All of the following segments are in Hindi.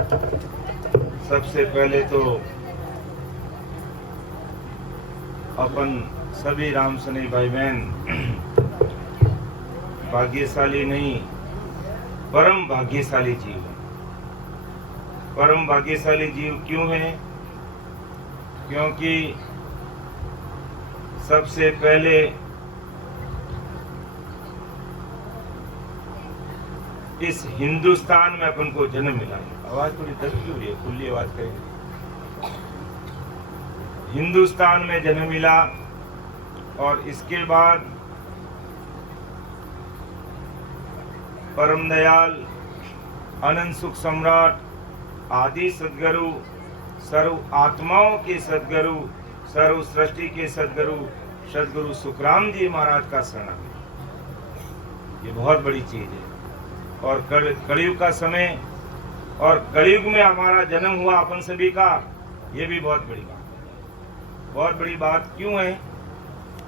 सबसे पहले तो अपन सभी राम सनी भाई बहन भाग्यशाली नहीं, परम भाग्यशाली जीव है। परम भाग्यशाली जीव क्यों है? क्योंकि सबसे पहले इस हिंदुस्तान में अपन को जन्म मिला है। आवाज थोड़ी दबी हो रही है, खुली आवाज करेंगे। हिंदुस्तान में जन्म मिला और इसके बाद परम दयाल अनंत सुख सम्राट आदि सदगुरु, सर्व आत्माओं के सदगुरु, सर्व सृष्टि के सदगुरु सदगुरु सुखराम जी महाराज का शरण, ये बहुत बड़ी चीज है। और कलयुग का समय और कलयुग में हमारा जन्म हुआ अपन सभी का, ये भी बहुत बड़ी बात है। बहुत बड़ी बात क्यों है?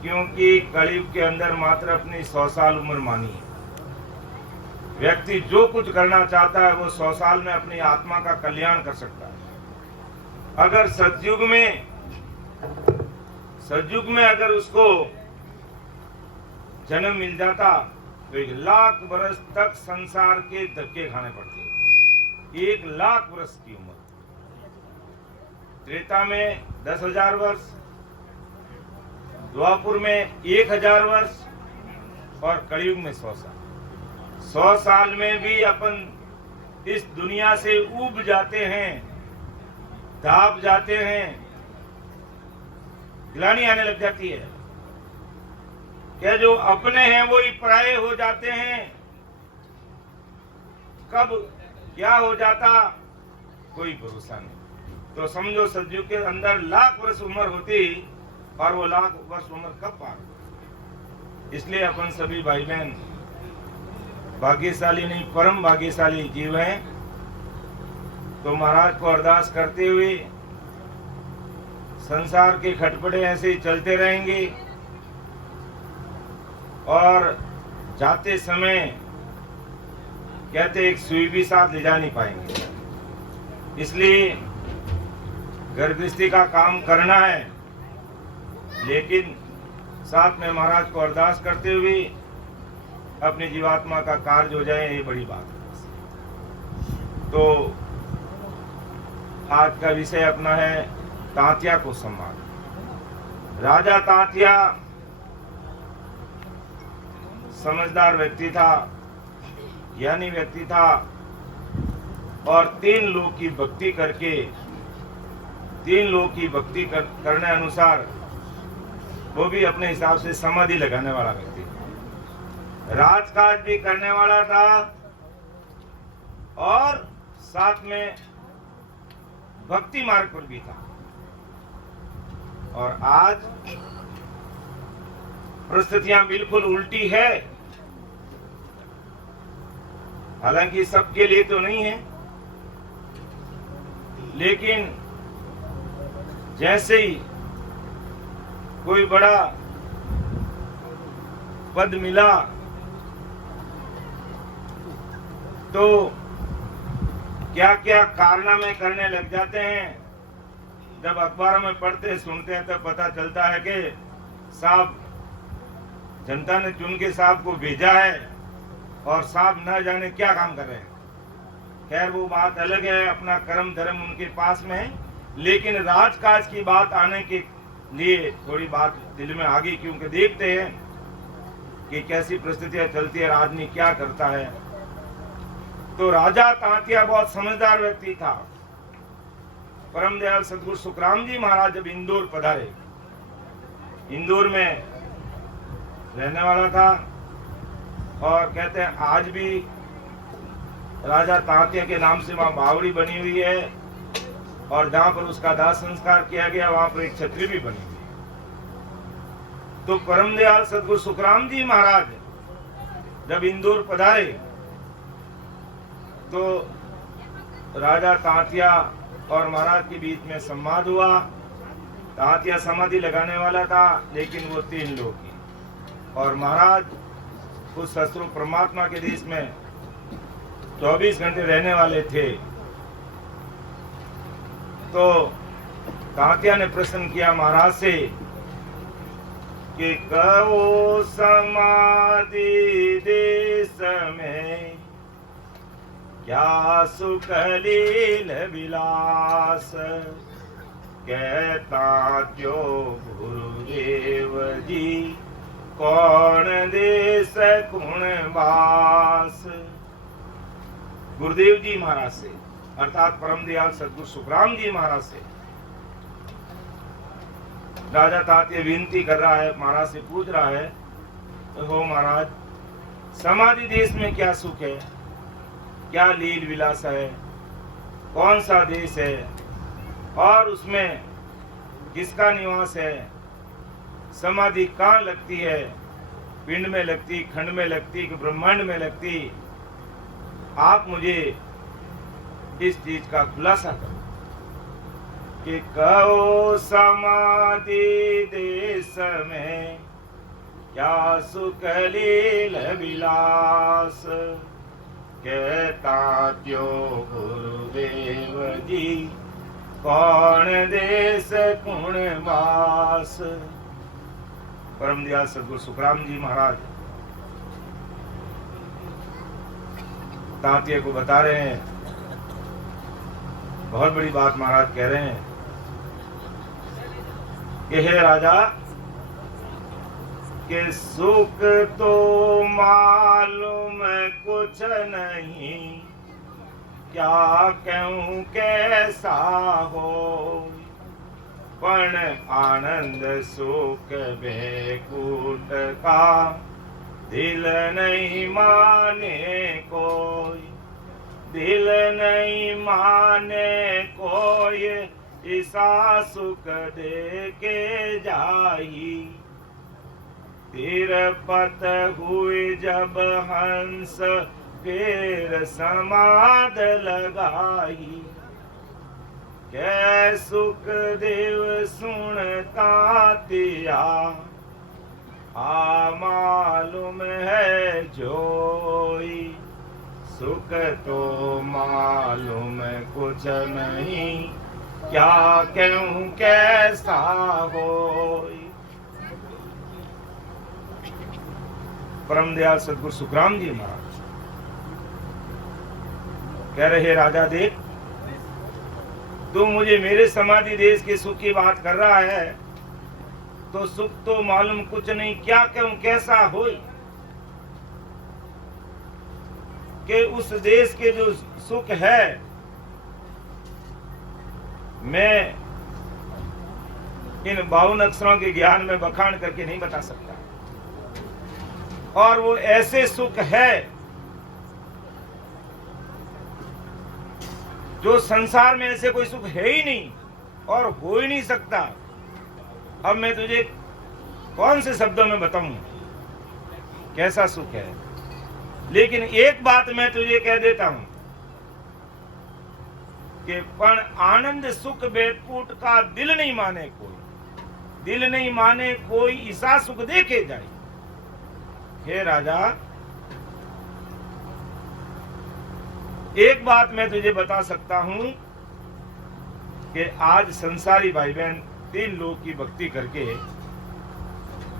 क्योंकि कलयुग के अंदर मात्र अपनी 100 साल उम्र मानी है। व्यक्ति जो कुछ करना चाहता है वो 100 साल में अपनी आत्मा का कल्याण कर सकता है। अगर सतयुग में अगर उसको जन्म मिल जाता तो 1 लाख वर्ष तक संसार के धक्के खाने पड़ते। 1 लाख वर्ष की उम्र। त्रेता में 10,000 वर्ष, द्वापुर में 1,000 वर्ष और कलयुग में 100 साल। 100 साल में भी अपन इस दुनिया से ऊब जाते हैं, दाब जाते हैं, गिलानी आने लग जाती है। क्या जो अपने हैं वो ही पराये हो जाते हैं? कब क्या हो जाता कोई भरोसा नहीं। तो समझो सतयुग के अंदर लाख वर्ष उम्र होती और वो लाख वर्ष उम्र कब पार हो। इसलिए अपन सभी भाई बहन भाग्यशाली नहीं, परम भाग्यशाली जीव हैं। तो महाराज को अरदास करते हुए संसार के खटपटे ऐसे ही चलते रहेंगे और जाते समय कहते एक सुई भी साथ ले जा नहीं पाएंगे। इसलिए घर गृहस्थी का काम करना है, लेकिन साथ में महाराज को अरदास करते हुए अपनी जीवात्मा का कार्य हो जाए, ये बड़ी बात है। तो आज का विषय अपना है तांतिया को सम्मान। राजा तांतिया समझदार व्यक्ति था, ज्ञानी व्यक्ति था और 3 लोग की भक्ति करके, 3 लोग की भक्ति करने अनुसार वो भी अपने हिसाब से समाधि लगाने वाला व्यक्ति था। राजकाज भी करने वाला था और साथ में भक्ति मार्ग पर भी था। और आज परिस्थितियां बिल्कुल उल्टी है। हालांकि सबके लिए तो नहीं है, लेकिन जैसे ही कोई बड़ा पद मिला तो क्या क्या कारनामे करने लग जाते हैं। जब अखबारों में पढ़ते सुनते हैं तब पता चलता है कि साहब जनता ने चुन के साहब को भेजा है और साहब न जाने क्या काम कर रहे हैं। खैर वो बात अलग है, अपना कर्म धर्म उनके पास में है, लेकिन राजकाज की बात आने के लिए थोड़ी बात दिल में आ गई, क्योंकि देखते हैं कि कैसी परिस्थितियां चलती है, आदमी क्या करता है। तो राजा तांतिया बहुत समझदार व्यक्ति था। परम दयाल सदगुरु सुखराम जी महाराज जब इंदौर पधारे, इंदौर में रहने वाला था और कहते हैं आज भी राजा तांतिया के नाम से वहां बावड़ी बनी हुई है और जहां पर उसका दाह संस्कार किया गया वहां पर एक छतरी भी बनी हुई है। तो परम दयाल सदगुरु सुखराम जी महाराज जब इंदौर पधारे तो राजा तांतिया और महाराज के बीच में संवाद हुआ। तांतिया समाधि लगाने वाला था, लेकिन वो 3 लोग की, और महाराज उस ससुर परमात्मा के देश में 24 घंटे रहने वाले थे। तो तात्या ने प्रश्न किया महाराज से कि कहो समाधि देश में क्या सुख लील विलास, कहता क्यों गुरुदेव जी कौन देश कुण वास। गुरुदेव जी महाराज से अर्थात परम दयाल सदगुरु सुखराम जी महाराज से राजा तात्या विनती कर रहा है, महाराज से पूछ रहा है, हो महाराज समाधि देश में क्या सुख है, क्या लील विलास है, कौन सा देश है और उसमें किसका निवास है, समाधि कहाँ लगती है, पिंड में लगती, खंड में लगती कि ब्रह्मांड में लगती, आप मुझे इस चीज का खुलासा करो कि कहो समाधि देश में क्या सुख लील विलास, कहता क्यों गुरुदेव जी कौन देश कुण वास। परम दयाल सदगुरु सुखराम जी महाराज तात्या को बता रहे हैं, बहुत बड़ी बात महाराज कह रहे हैं कि हे राजा के सुख तो मालूम कुछ नहीं, क्या कहूँ कैसा हो, पण आनंद सुख बेकूट का दिल नहीं माने कोई, दिल नहीं माने कोई, ऐसा सुख दे के जाई। तिरपत हुई जब हंस फिर समाध लगाई, कै सुख देव सुनता तिया, मालूम है जोई, सुख तो मालूम कुछ नहीं, क्या कहूँ कैसा होई। परम दयाल सदगुरु सुखराम जी महाराज कह रहे, राजा देख तू मुझे मेरे समाधि देश के सुख की बात कर रहा है, तो सुख तो मालूम कुछ नहीं, क्या कहूं कैसा होई, कि उस देश के जो सुख है मैं इन 52 अक्षरों के ज्ञान में बखान करके नहीं बता सकता। और वो ऐसे सुख है जो संसार में ऐसे कोई सुख है ही नहीं और हो ही नहीं सकता। अब मैं तुझे कौन से शब्दों में बताऊं कैसा सुख है, लेकिन एक बात मैं तुझे कह देता हूं कि पण आनंद सुख बेकूट का दिल नहीं माने कोई, दिल नहीं माने कोई, ईसा सुख देखे जाए। हे राजा एक बात मैं तुझे बता सकता हूं कि आज संसारी भाई बहन 3 लोग की भक्ति करके,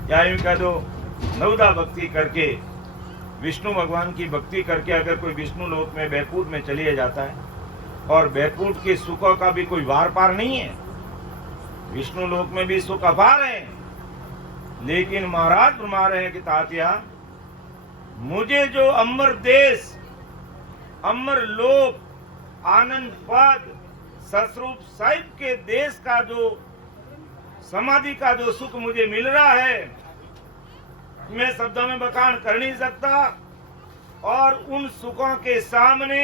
या यूं कह दो 9 भक्ति करके, विष्णु भगवान की भक्ति करके अगर कोई विष्णु लोक में बैकुंठ में चलिए जाता है, और बैकुंठ के सुखों का भी कोई वार पार नहीं है, विष्णु लोक में भी सुख अपार है, लेकिन महाराज फरमा रहे हैं कि तात्या मुझे जो अमर देश, अमर लोक, आनंद पद, ससरूप साहिब के देश का जो समाधि का जो सुख मुझे मिल रहा है, मैं शब्दों में बखान कर नहीं सकता। और उन सुखों के सामने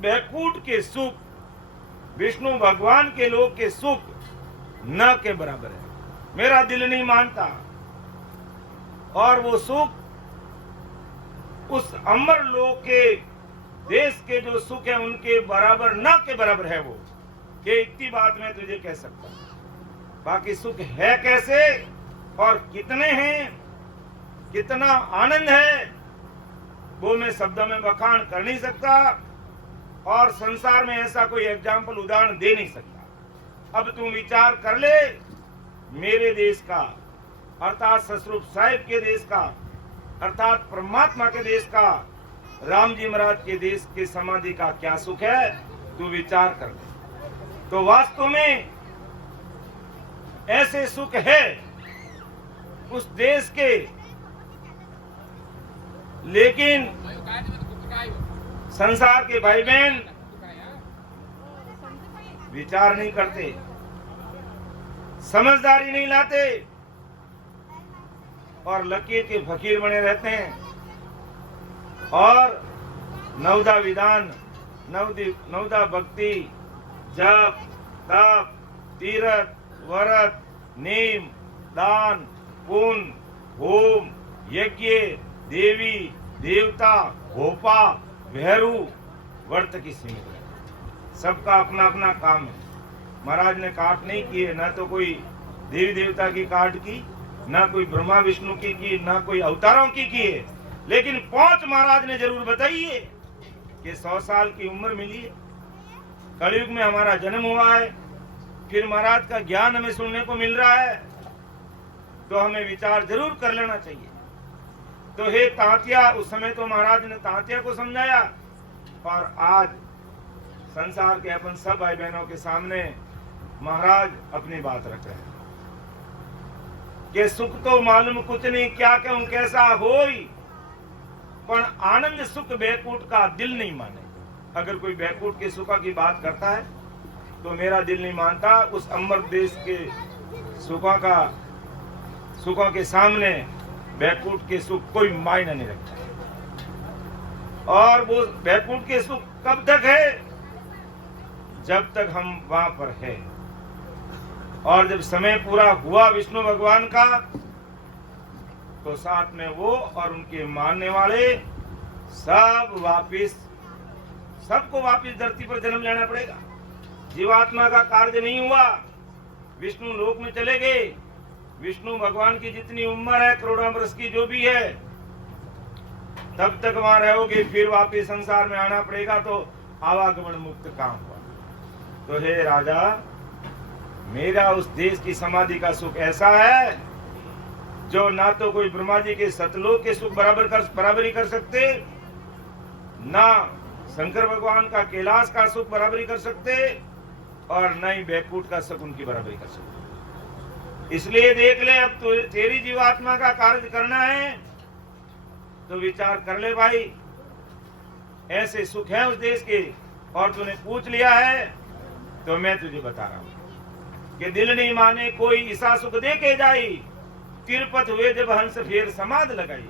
बैकुंठ के सुख, विष्णु भगवान के लोक के सुख न के बराबर है। मेरा दिल नहीं मानता, और वो सुख उस अमर लोक के देश के जो सुख है उनके बराबर न के बराबर है। वो ये इतनी बात मैं तुझे कह सकता हूं। बाकी सुख है कैसे और कितने हैं, कितना आनंद है, वो मैं शब्दों में बखान कर नहीं सकता। और संसार में ऐसा कोई एग्जाम्पल उदाहरण दे नहीं सकता। अब तुम विचार कर ले, मेरे देश का अर्थात ससरूप साहिब के देश का अर्थात परमात्मा के देश का, राम जी महाराज के देश के समाधि का क्या सुख है, तू विचार कर ले। तो वास्तव में ऐसे सुख है उस देश के, लेकिन संसार के भाई बहन विचार नहीं करते, समझदारी नहीं लाते और लकीर के फकीर बने रहते हैं और नवदा विधान, नवदा भक्ति, जप, तप, तीर्थ, व्रत, नेम, दान, पुण्य, होम, यज्ञ, देवी देवता, होपा, भैरू, व्रत की सीमित है। सबका अपना अपना काम है। महाराज ने काट नहीं किए, ना तो कोई देवी देवता की काट की, ना कोई ब्रह्मा विष्णु की, ना कोई अवतारों की है, लेकिन 5 महाराज ने जरूर बताई है कि 100 साल की उम्र मिली है, कलयुग में हमारा जन्म हुआ है, फिर महाराज का ज्ञान हमें सुनने को मिल रहा है, तो हमें विचार जरूर कर लेना चाहिए। तो हे तांतिया, उस समय तो महाराज ने तांतिया को समझाया, और आज संसार के अपन सब भाई बहनों के सामने महाराज अपनी बात रख रहे हैं कि सुख तो मालूम कुछ नहीं, क्या कहूं कैसा होई, पर आनंद सुख बैकुंठ का दिल नहीं माने। अगर कोई बैकुंठ के सुख की बात करता है तो मेरा दिल नहीं मानता। उस अमर देश के सुखों के सामने बैकुंठ के सुख कोई मायने नहीं रखता। और वो बैकुंठ के सुख कब तक है? जब तक हम वहां पर है, और जब समय पूरा हुआ विष्णु भगवान का, तो साथ में वो और उनके मानने वाले सबको वापिस धरती पर जन्म लेना पड़ेगा। जीवात्मा का कार्य नहीं हुआ, विष्णु लोक में चले गए। विष्णु भगवान की जितनी उम्र है, करोड़ों वर्ष की जो भी है, तब तक वहां रहोगे, फिर वापिस संसार में आना पड़ेगा। तो आवागमन मुक्त काम हुआ। तो हे राजा, मेरा उस देश की समाधि का सुख ऐसा है जो ना तो कोई ब्रह्मा जी के सतलोक के सुख बराबरी कर सकते, ना शंकर भगवान का कैलाश का सुख बराबरी कर सकते, और न ही बैकुंठ का सुख उनकी बराबरी कर सकते। इसलिए देख ले, अब तो तेरी जीवात्मा का कार्य करना है तो विचार कर ले भाई, ऐसे सुख है उस देश के, और तूने पूछ लिया है तो मैं तुझे बता रहा हूं कि दिल नहीं माने कोई ईसा सुख दे के जाई, तिरपत हुए जब हंस फिर समाध लगाई।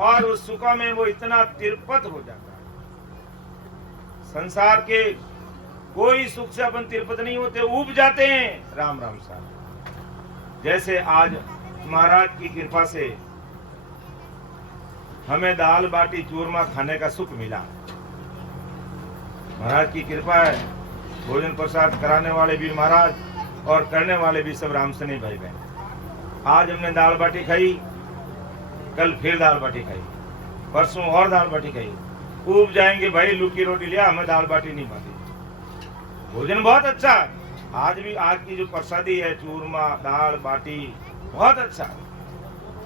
और उस सुख में वो इतना तिरपत हो जाता है। संसार के कोई सुख से अपन तिरपत नहीं होते, उब जाते हैं। राम राम साहब, जैसे आज महाराज की कृपा से हमें दाल बाटी चूरमा खाने का सुख मिला, महाराज की कृपा है। भोजन प्रसाद कराने वाले भी महाराज और करने वाले भी सब रामसनी भाई बहन। आज हमने दाल बाटी खाई, कल फिर दाल बाटी खाई, परसों और दाल बाटी खाई। उब जाएंगे भाई, लुकी रोटी लिया, हमें दाल बाटी नहीं पाती। भोजन बहुत अच्छा, आज भी आज की जो प्रसादी है, चूरमा दाल बाटी, बहुत अच्छा।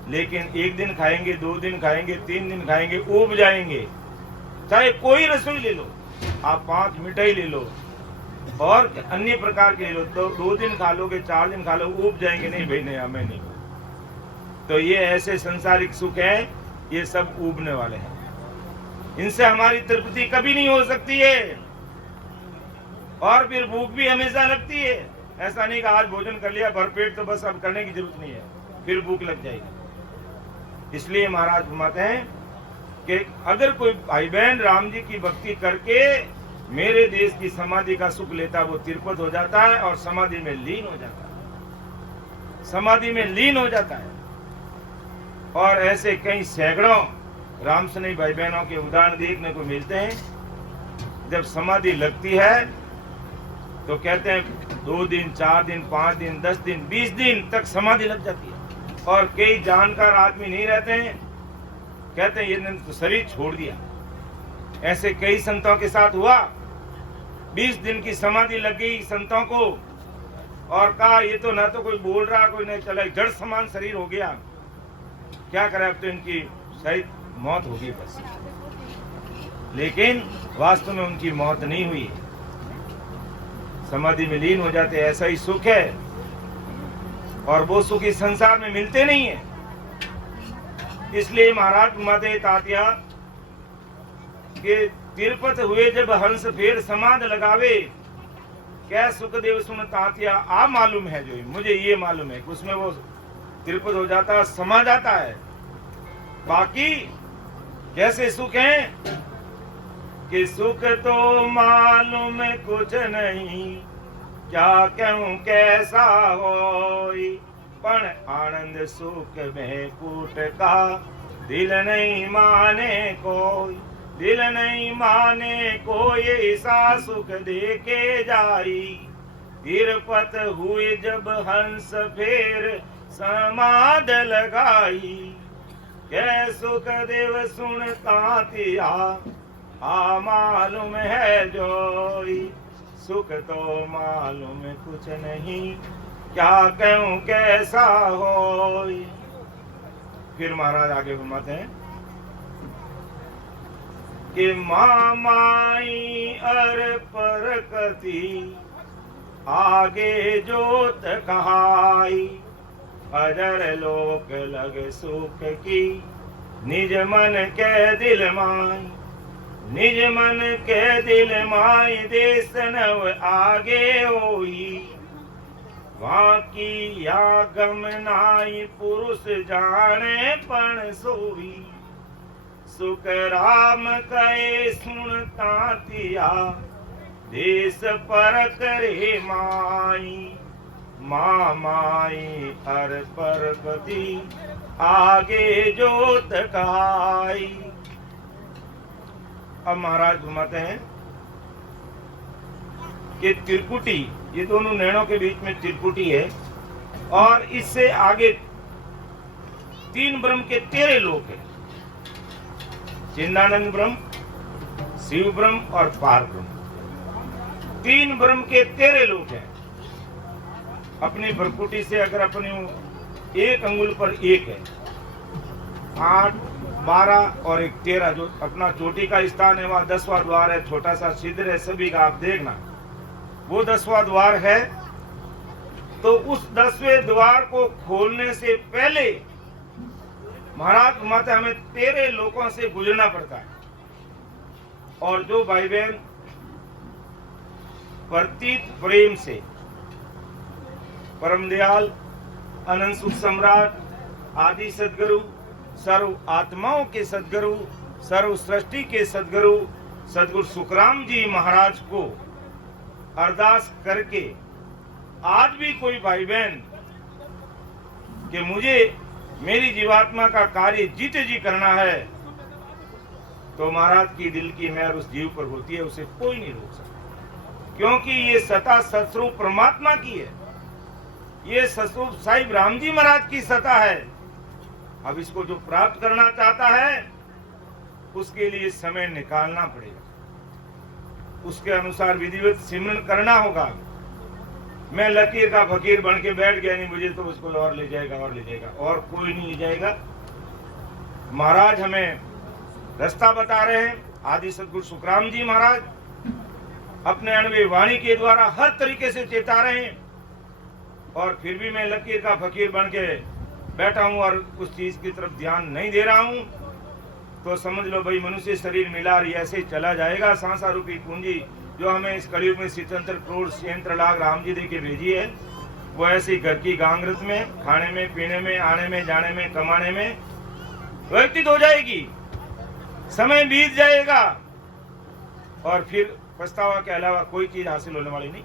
लेकिन एक दिन खाएंगे, 2 दिन खाएंगे, 3 दिन खाएंगे, उब जाएंगे। चाहे कोई रसोई ले लो आप, 5 मिठाई ले लो और अन्य प्रकार के ले लो, तो 2 दिन खा लोगे, 4 दिन खा लो, उब जाएंगे। नहीं भाई, नहीं, हमें नहीं। तो ये ऐसे संसारिक सुख है, ये सब उबने वाले हैं। इनसे हमारी तृप्ति कभी नहीं हो सकती है, और फिर भूख भी हमेशा लगती है। ऐसा नहीं कि आज भोजन कर लिया भरपेट तो बस अब करने की जरूरत नहीं है, फिर भूख लग जाएगी। इसलिए महाराज फरमाते हैं कि अगर कोई भाई बहन राम जी की भक्ति करके मेरे देश की समाधि का सुख लेता, वो तिरपत हो जाता है और समाधि में लीन हो जाता है, समाधि में लीन हो जाता है। और ऐसे कई सैकड़ों रामसनी भाई बहनों के उदाहरण देखने को मिलते हैं। जब समाधि लगती है तो कहते हैं 2 दिन, 4 दिन, 5 दिन, 10 दिन, 20 दिन तक समाधि लग जाती है। और कई जानकार आदमी नहीं रहते हैं, कहते हैं ये तो शरीर छोड़ दिया। ऐसे कई संतों के साथ हुआ 20 दिन की समाधि लग गई संतों को और कहा ये तो ना तो कोई बोल रहा कोई नहीं चला, जड़ समान शरीर हो गया, क्या करें अब तो इनकी शायद मौत होगी बस। लेकिन वास्तव में उनकी मौत नहीं हुई, समाधि में लीन हो जाते। ऐसा ही सुख है और वो सुख इस संसार में मिलते नहीं है। इसलिए महाराज घुमाते तात्या कि तिरुपत हुए जब हंस फेर समाध लगावे, क्या सुखदेव सुन तात्या आ मालूम है जो मुझे ये मालूम है कि उसमें वो तिरुपत हो जाता समा जाता है। बाकी कैसे सुख है कि सुख तो मालूम कुछ नहीं, क्या कहूं कैसा होई, पण आनंद सुख में कूट का दिल नहीं माने कोई, दिल नहीं माने कोई ऐसा सुख दे के जाई। तिरुपत हुए जब हंस फेर समाध लगाई, कै सुख देव सुन तातिया आ मालूम है जोई, सुख तो मालूम कुछ नहीं, क्या कहूं कैसा होई। फिर महाराज आगे घुमाते हैं कि मामाई अर पर कति आगे जोत कहाई, अजर लोक लग सुख की निज मन के दिल माई, निज मन के दिल माई देश नव आगे होई, वहाँ की या गम नाई पुरुष जाने पण सोई, सुख राम कहे सुन तातिया देश पर करे माई, माँ माई हर पर गति आगे जोत कहाई। अब महाराज घुमाते हैं कि त्रिकुटी, ये दोनों नैनों के बीच में त्रिकुटी है और इससे आगे 3 ब्रह्म के 13 लोक है, चिन्नानंद ब्रह्म, शिव ब्रह्म और पार ब्रह्म। 3 ब्रह्म के 13 लोक हैं। अपनी भ्रकुटी से अगर अपनी 1 अंगुल पर 1 है, 8, 12 और 1 13, जो अपना चोटी का स्थान है वहां 10वां द्वार है, छोटा सा छिद्र है सभी का, आप देखना वो 10वां द्वार है। तो उस 10वें द्वार को खोलने से पहले महाराज घुमाते हमें 13 लोकों से गुजरना पड़ता है। और जो भाई बहन प्रतीत प्रेम से परम दयाल अनंत सुख सम्राट आदि सदगुरु, सर्व आत्माओं के सदगुरु, सर्व सृष्टि के सदगुरु सदगुरु सुखराम जी महाराज को अरदास करके आज भी कोई भाई बहन कि मुझे मेरी जीवात्मा का कार्य जीते जी करना है, तो महाराज की दिल की मेहर उस जीव पर होती है, उसे कोई नहीं रोक सकता, क्योंकि ये सता सतस्वरूप परमात्मा की है, ये सतस्वरूप साहिब राम जी महाराज की सता है। अब इसको जो प्राप्त करना चाहता है उसके लिए समय निकालना पड़ेगा, उसके अनुसार विधिवत सिमरन करना होगा। मैं लकीर का फकीर बन के बैठ गया, नहीं मुझे तो उसको और ले जाएगा और ले जाएगा, और कोई नहीं ले जाएगा। महाराज हमें रास्ता बता रहे हैं, आदि सदगुरु सुखराम जी महाराज अपने अणवे वाणी के द्वारा हर तरीके से चेता रहे हैं, और फिर भी मैं लकीर का फकीर बन के बैठा हूं और उस चीज की तरफ ध्यान नहीं दे रहा हूं, तो समझ लो भाई मनुष्य शरीर मिला और ऐसे चला जाएगा। सांसा रूपी पूंजी जो हमें इस कलयुग में 77 करोड़ 76 लाख राम जी दे के भेजी है, वो ऐसी घर की गांगरत में, खाने में, पीने में, आने में, जाने में, कमाने में व्यतीत हो जाएगी, समय बीत जाएगा और फिर पछतावा के अलावा कोई चीज हासिल होने वाली नहीं।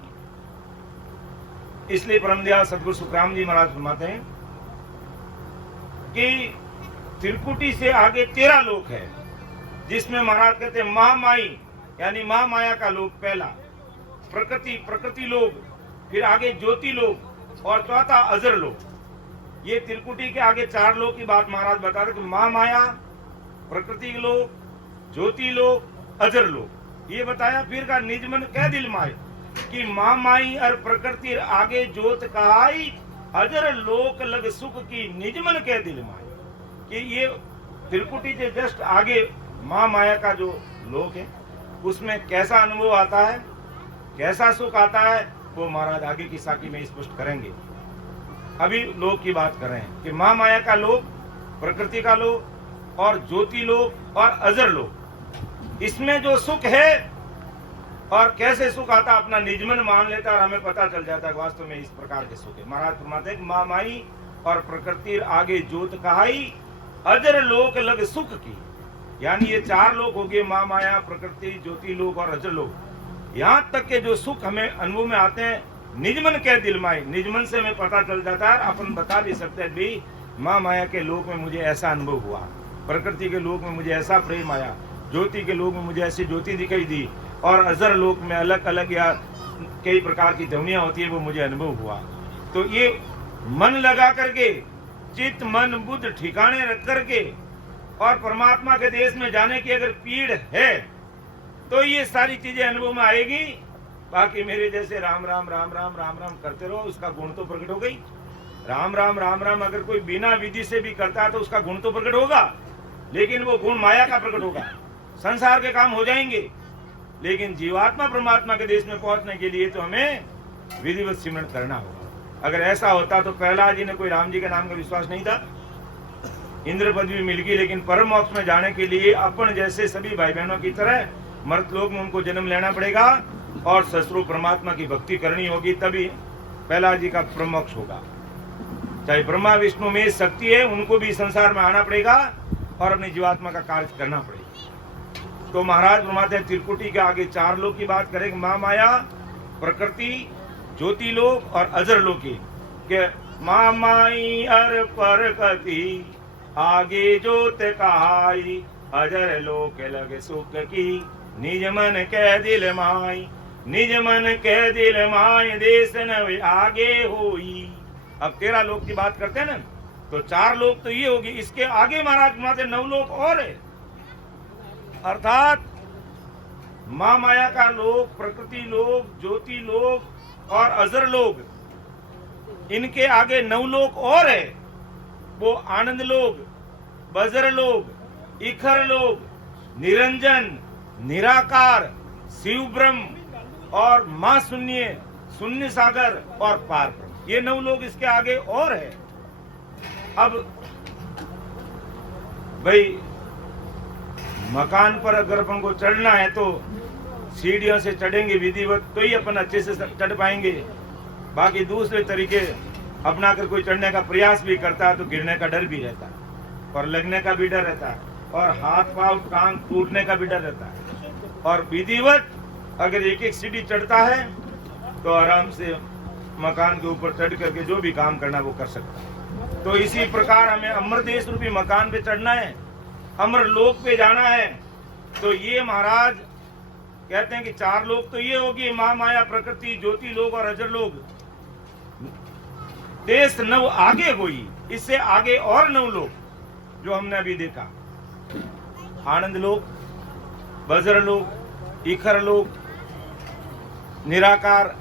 इसलिए परम दयाल सदगुरु सुखराम जी महाराज फरमाते हैं कि त्रिकुटी से आगे 13 लोक है, जिसमें महाराज कहते हैं महामाई यानी महामाया का लोक पहला, प्रकृति लोक, फिर आगे ज्योति लोक और चौथा अजर लोक। ये त्रिकुटी के आगे 4 लोक की बात महाराज बता रहे कि महामाया, प्रकृति लोक, ज्योति लोक, अजर लोक। ये बताया। फिर का निज मन कह दिल माय कि माँ माई और प्रकृति आगे जोत कहाई, अजर लोक लग सुख की निज मन कह दिल माय। कि ये त्रिकुटी के जस्ट आगे माँ माया का जो लोक है, उसमें कैसा अनुभव आता है, कैसा सुख आता है, वो महाराज आगे की साखी में स्पष्ट करेंगे। अभी लोक की बात कर रहे हैं कि माँ माया का लोक, प्रकृति का लोक और ज्योति लोक और अजर लोक, इसमें जो सुख है और कैसे सुख आता अपना निजमन मान लेता और हमें पता चल जाता है वास्तव में इस प्रकार के सुख है। महाराज फरमाते हैं माँ माई और प्रकृति आगे जोत कहाई, अजर लोक लग सुख की। यानी ये चार लोक हो गए, माँ माया, प्रकृति, ज्योति लोक और अजर लोक। यहाँ तक के जो सुख हमें अनुभव में आते हैं, निजमन कह दिल माई, निजमन से हमें पता चल जाता है। अपन बता भी सकते हैं भी माँ माया के लोक में मुझे ऐसा अनुभव हुआ, प्रकृति के लोक में मुझे ऐसा प्रेम आया, ज्योति के लोक में मुझे ऐसी ज्योति दिखाई दी, और अजर लोक में अलग अलग या कई प्रकार की ध्वनियां होती है, वो मुझे अनुभव हुआ। तो ये मन लगा करके, चित्त मन बुद्ध ठिकाने रख करके और परमात्मा के देश में जाने की अगर पीड़ है तो ये सारी चीजें अनुभव में आएगी। बाकी मेरे जैसे राम राम राम राम राम राम करते रहो, उसका गुण तो प्रकट हो गई। राम राम राम राम अगर कोई बिना विधि से भी करता है तो उसका गुण तो प्रकट होगा, लेकिन वो गुण माया का प्रकट होगा, संसार के काम हो जाएंगे। लेकिन जीवात्मा परमात्मा के देश में पहुंचने के लिए तो हमें विधिवत सिमरण करना होगा। अगर ऐसा होता तो प्रहलाद जी ने कोई राम जी के नाम का विश्वास नहीं था, इंद्र पदवी मिल गई, लेकिन परम मोक्ष में जाने के लिए अपन जैसे सभी भाई बहनों की तरह मर्तलोक में उनको जन्म लेना पड़ेगा और ससुर परमात्मा की भक्ति करनी होगी, तभी प्रहलाद जी का परम मोक्ष होगा। चाहे ब्रह्मा विष्णु में शक्ति है, उनको भी संसार में आना पड़ेगा और अपनी जीवात्मा का कार्य करना पड़ेगा। तो महाराज फरमाते हैं त्रिकुटी के आगे चार लोक की बात करेंगे, माँ माया, प्रकृति, ज्योति लोक और अजर लोकी। के माँ माई अर प्रकृति आगे जोत कहाई, अजर लोक लगे सुख की निज मन कह दिल माई, निज मन कह दिल माई देश न आगे होई। अब 13 लोक की बात करते हैं ना, तो 4 लोक तो ये होगी, इसके आगे महाराज फरमाते 9 लोक और है। अर्थात माँ माया का लोक, प्रकृति लोक, ज्योति लोक और अजर लोक, इनके आगे 9 लोक और है। वो आनंद लोक, बजर लोक, इखर लोक, निरंजन, निराकार, शिव ब्रह्म और मां शून्य, शून्य सागर और पार ब्रह्म, ये 9 लोग इसके आगे और है। अब भाई मकान पर अगर अपन को चढ़ना है तो सीढ़ियों से चढ़ेंगे विधिवत, तो ही अपन अच्छे से चढ़ पाएंगे। बाकी दूसरे तरीके अपना अगर कोई चढ़ने का प्रयास भी करता है तो गिरने का डर भी रहता है और लगने का भी डर रहता है और हाथ पांव टांग टूटने का भी डर रहता है। और विधिवत अगर एक एक सीढ़ी चढ़ता है तो आराम से मकान के ऊपर चढ़ करके जो भी काम करना वो कर सकता है। तो इसी प्रकार हमें अमर देश रूपी मकान पे चढ़ना है, अमर लोक पे जाना है। तो ये महाराज कहते हैं कि 4 लोक तो ये होगी, माँ माया, प्रकृति, ज्योति लोक और अजर लोक। देश 9 आगे हुई, इससे आगे और 9 लोक जो हमने अभी देखा, आनंद लोक, बजर लोक, इखर लोक, निराकार,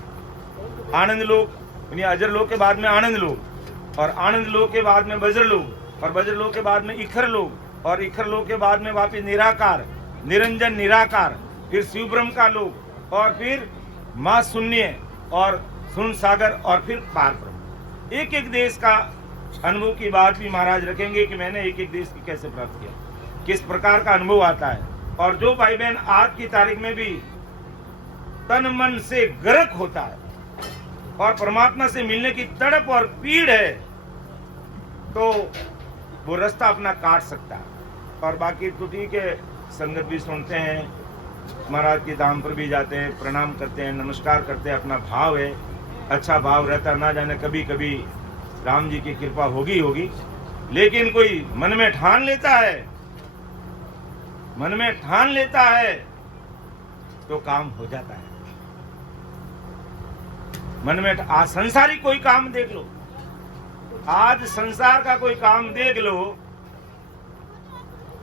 आनंद लोक, यानी अजर लोक के बाद में आनंद लोक, और आनंद लोक के बाद में बजर लोक, और बजर लोक के बाद में इखर लोक, और इखर लोक के बाद में वापिस निराकार, निरंजन निराकार, फिर शिव ब्रह्म का लोक, और फिर मां शून्य और शून्य सागर, और फिर पार ब्रह्म। एक एक देश का अनुभव की बात भी महाराज रखेंगे कि मैंने एक एक देश की कैसे प्राप्त किया, किस प्रकार का अनुभव आता है। और जो भाई बहन आज की तारीख में भी तन मन से गर्क होता है और परमात्मा से मिलने की तड़प और पीड़ है, तो वो रास्ता अपना काट सकता है। और बाकी तो ठीक है, संगत भी सुनते हैं, महाराज के धाम पर भी जाते हैं, प्रणाम करते हैं, नमस्कार करते हैं, अपना भाव है, अच्छा भाव रहता, ना जाने कभी कभी राम जी की कृपा होगी होगी। लेकिन कोई मन में ठान लेता है, मन में ठान लेता है तो काम हो जाता है। मन में आज संसारी कोई काम देख लो, आज संसार का कोई काम देख लो,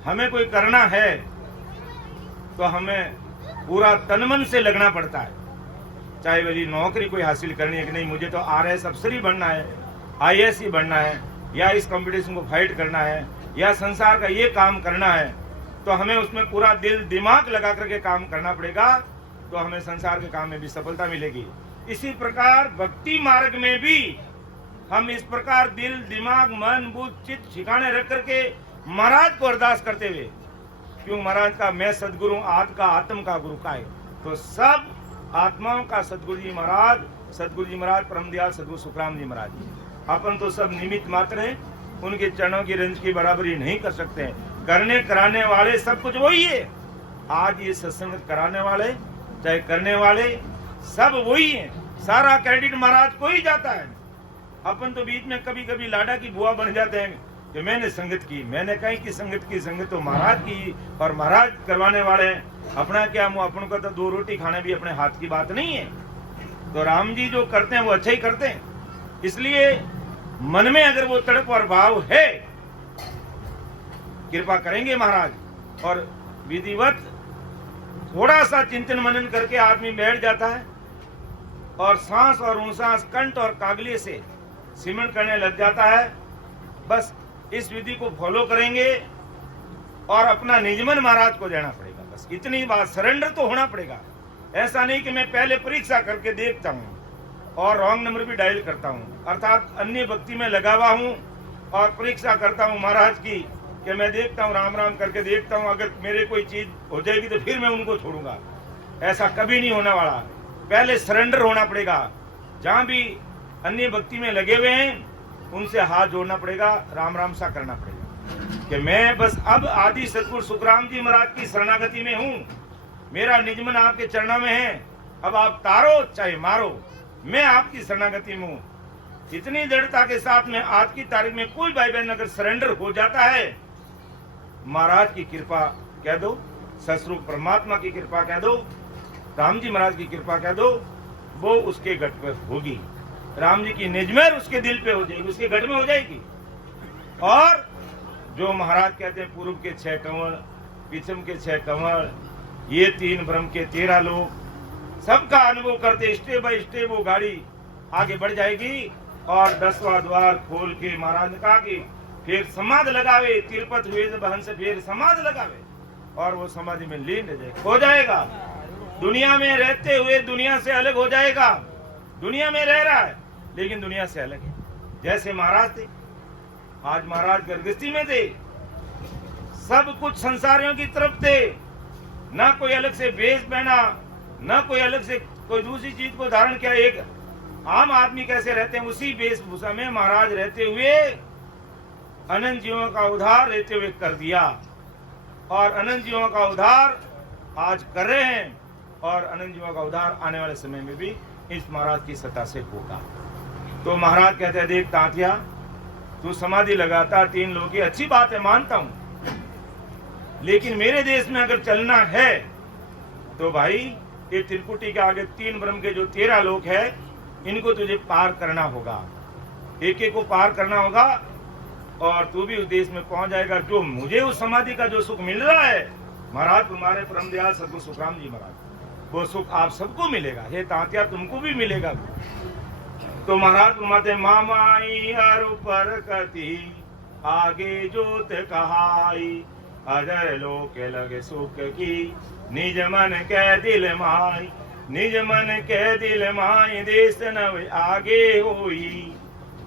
हमें कोई करना है तो हमें पूरा तन मन से लगना पड़ता है। चाहे मेरी नौकरी कोई हासिल करनी है कि नहीं, मुझे तो RS अफसर ही बनना है, IAS ही बनना है, या इस कंपटीशन को फाइट करना है, या संसार का ये काम करना है, तो हमें उसमें पूरा दिल दिमाग लगा करके काम करना पड़ेगा, तो हमें संसार के काम में भी सफलता मिलेगी। इसी प्रकार भक्ति मार्ग में भी हम इस प्रकार दिल दिमाग मन बुद्ध चित्त ठिकाने रख करके महाराज को अरदास करते हुए, क्यों महाराज का मैं सदगुरु आद का आत्म का गुरु का है, तो सब आत्माओं का सदगुरु जी महाराज परम दयाल सदगुरु सुखराम जी महाराज जी। अपन तो सब निमित्त मात्र हैं, उनके चरणों की रंज की बराबरी नहीं कर सकते हैं। करने कराने वाले सब कुछ वही है। आज ये सत्संग कराने वाले चाहे करने वाले सब वही हैं। सारा क्रेडिट महाराज को ही जाता है। अपन तो बीच में कभी कभी लाडा की बुआ बन जाते हैं कि मैंने संगत की, मैंने कहीं की संगत की, संगत तो महाराज की और महाराज करवाने वाले हैं। अपना क्या मुँह, अपन को तो 2 रोटी खाने भी अपने हाथ की बात नहीं है। तो राम जी जो करते हैं वो अच्छा ही करते हैं। इसलिए मन में अगर वो तड़प और भाव है, कृपा करेंगे महाराज। और विधिवत थोड़ा सा चिंतन मनन करके आदमी बैठ जाता है और सांस और उनसांस कंठ और कागलिए से सिमरण करने लग जाता है। बस इस विधि को फॉलो करेंगे और अपना निजमन महाराज को देना पड़ेगा। बस इतनी बात, सरेंडर तो होना पड़ेगा। ऐसा नहीं कि मैं पहले परीक्षा करके देखता हूँ और रॉन्ग नंबर भी डायल करता हूँ, अर्थात अन्य भक्ति में लगा हुआ हूँ और परीक्षा करता हूँ महाराज की कि मैं देखता हूँ, राम राम करके देखता हूँ, अगर मेरे कोई चीज हो जाएगी तो फिर मैं उनको छोड़ूंगा। ऐसा कभी नहीं होने वाला। पहले सरेंडर होना पड़ेगा। जहाँ भी अन्य भक्ति में लगे हुए हैं उनसे हाथ जोड़ना पड़ेगा, राम राम सा करना पड़ेगा कि मैं बस अब आदि सतगुरु सुखराम जी महाराज की शरणागति में हूँ, मेरा निजमन आपके चरणों में है। अब आप तारो चाहे मारो, मैं आपकी शरणागति में हूँ। इतनी दृढ़ता के साथ में आज की तारीख में कोई भाई बहन अगर सरेंडर हो जाता है, महाराज की कृपा कह दो, ससुर परमात्मा की कृपा कह दो, राम जी महाराज की कृपा कह दो, वो उसके घट पर होगी। राम जी की निजमेर उसके दिल पे हो जाएगी, उसके घट में हो जाएगी। और जो महाराज कहते हैं पूर्व के 6 कंवल, पश्चिम के 6 कंवल, ये 3 ब्रह्म के 13 लोग, सबका अनुभव करते स्टेप बाय स्टेप वो गाड़ी आगे बढ़ जाएगी। और 10वां द्वार खोल के महाराज ने कहा कि फिर समाध लगावे, तिरुपत वेद बहन से फिर समाध लगावे और वो समाधि में लीन रह जाएगा, हो जाएगा। दुनिया में रहते हुए दुनिया से अलग हो जाएगा। दुनिया में रह रहा है लेकिन दुनिया से अलग है। जैसे महाराज थे, आज महाराज गर्गस्थी में थे, सब कुछ संसारियों की तरफ थे, ना कोई अलग से वेश पहना, ना कोई अलग से कोई दूसरी चीज को धारण किया। एक आम आदमी कैसे रहते हैं उसी वेशभूषा में महाराज रहते हुए अनंत जीवों का उद्धार रहते हुए कर दिया। और अनंत जीवों का उद्धार आज कर रहे हैं और अनंत जीवों का उद्धार आने वाले समय में भी इस महाराज की सत्ता से होगा। तो महाराज कहते हैं, देख तांतिया, तू समाधि लगाता 3 लोगों की अच्छी बात है, मानता हूं, लेकिन मेरे देश में अगर चलना है तो भाई ये त्रिकुटी के आगे 3 ब्रह्म के जो 13 लोग हैं, इनको तुझे पार करना होगा। एक एक को पार करना होगा और तू भी उस देश में पहुंच जाएगा। जो मुझे उस समाधि का जो सुख मिल रहा है, महाराज तुम्हारे परम दयाल सदगुरु सुखराम जी महाराज, वो सुख आप सबको मिलेगा। हे तांतिया, तुमको भी मिलेगा। तो महाराज फरमाते, मामाई हर पर कति आगे जोत कहाई, अजर लोक लगे सुख की निज मन के दिल माई, निज मन के दिल माई देश नव आगे होई,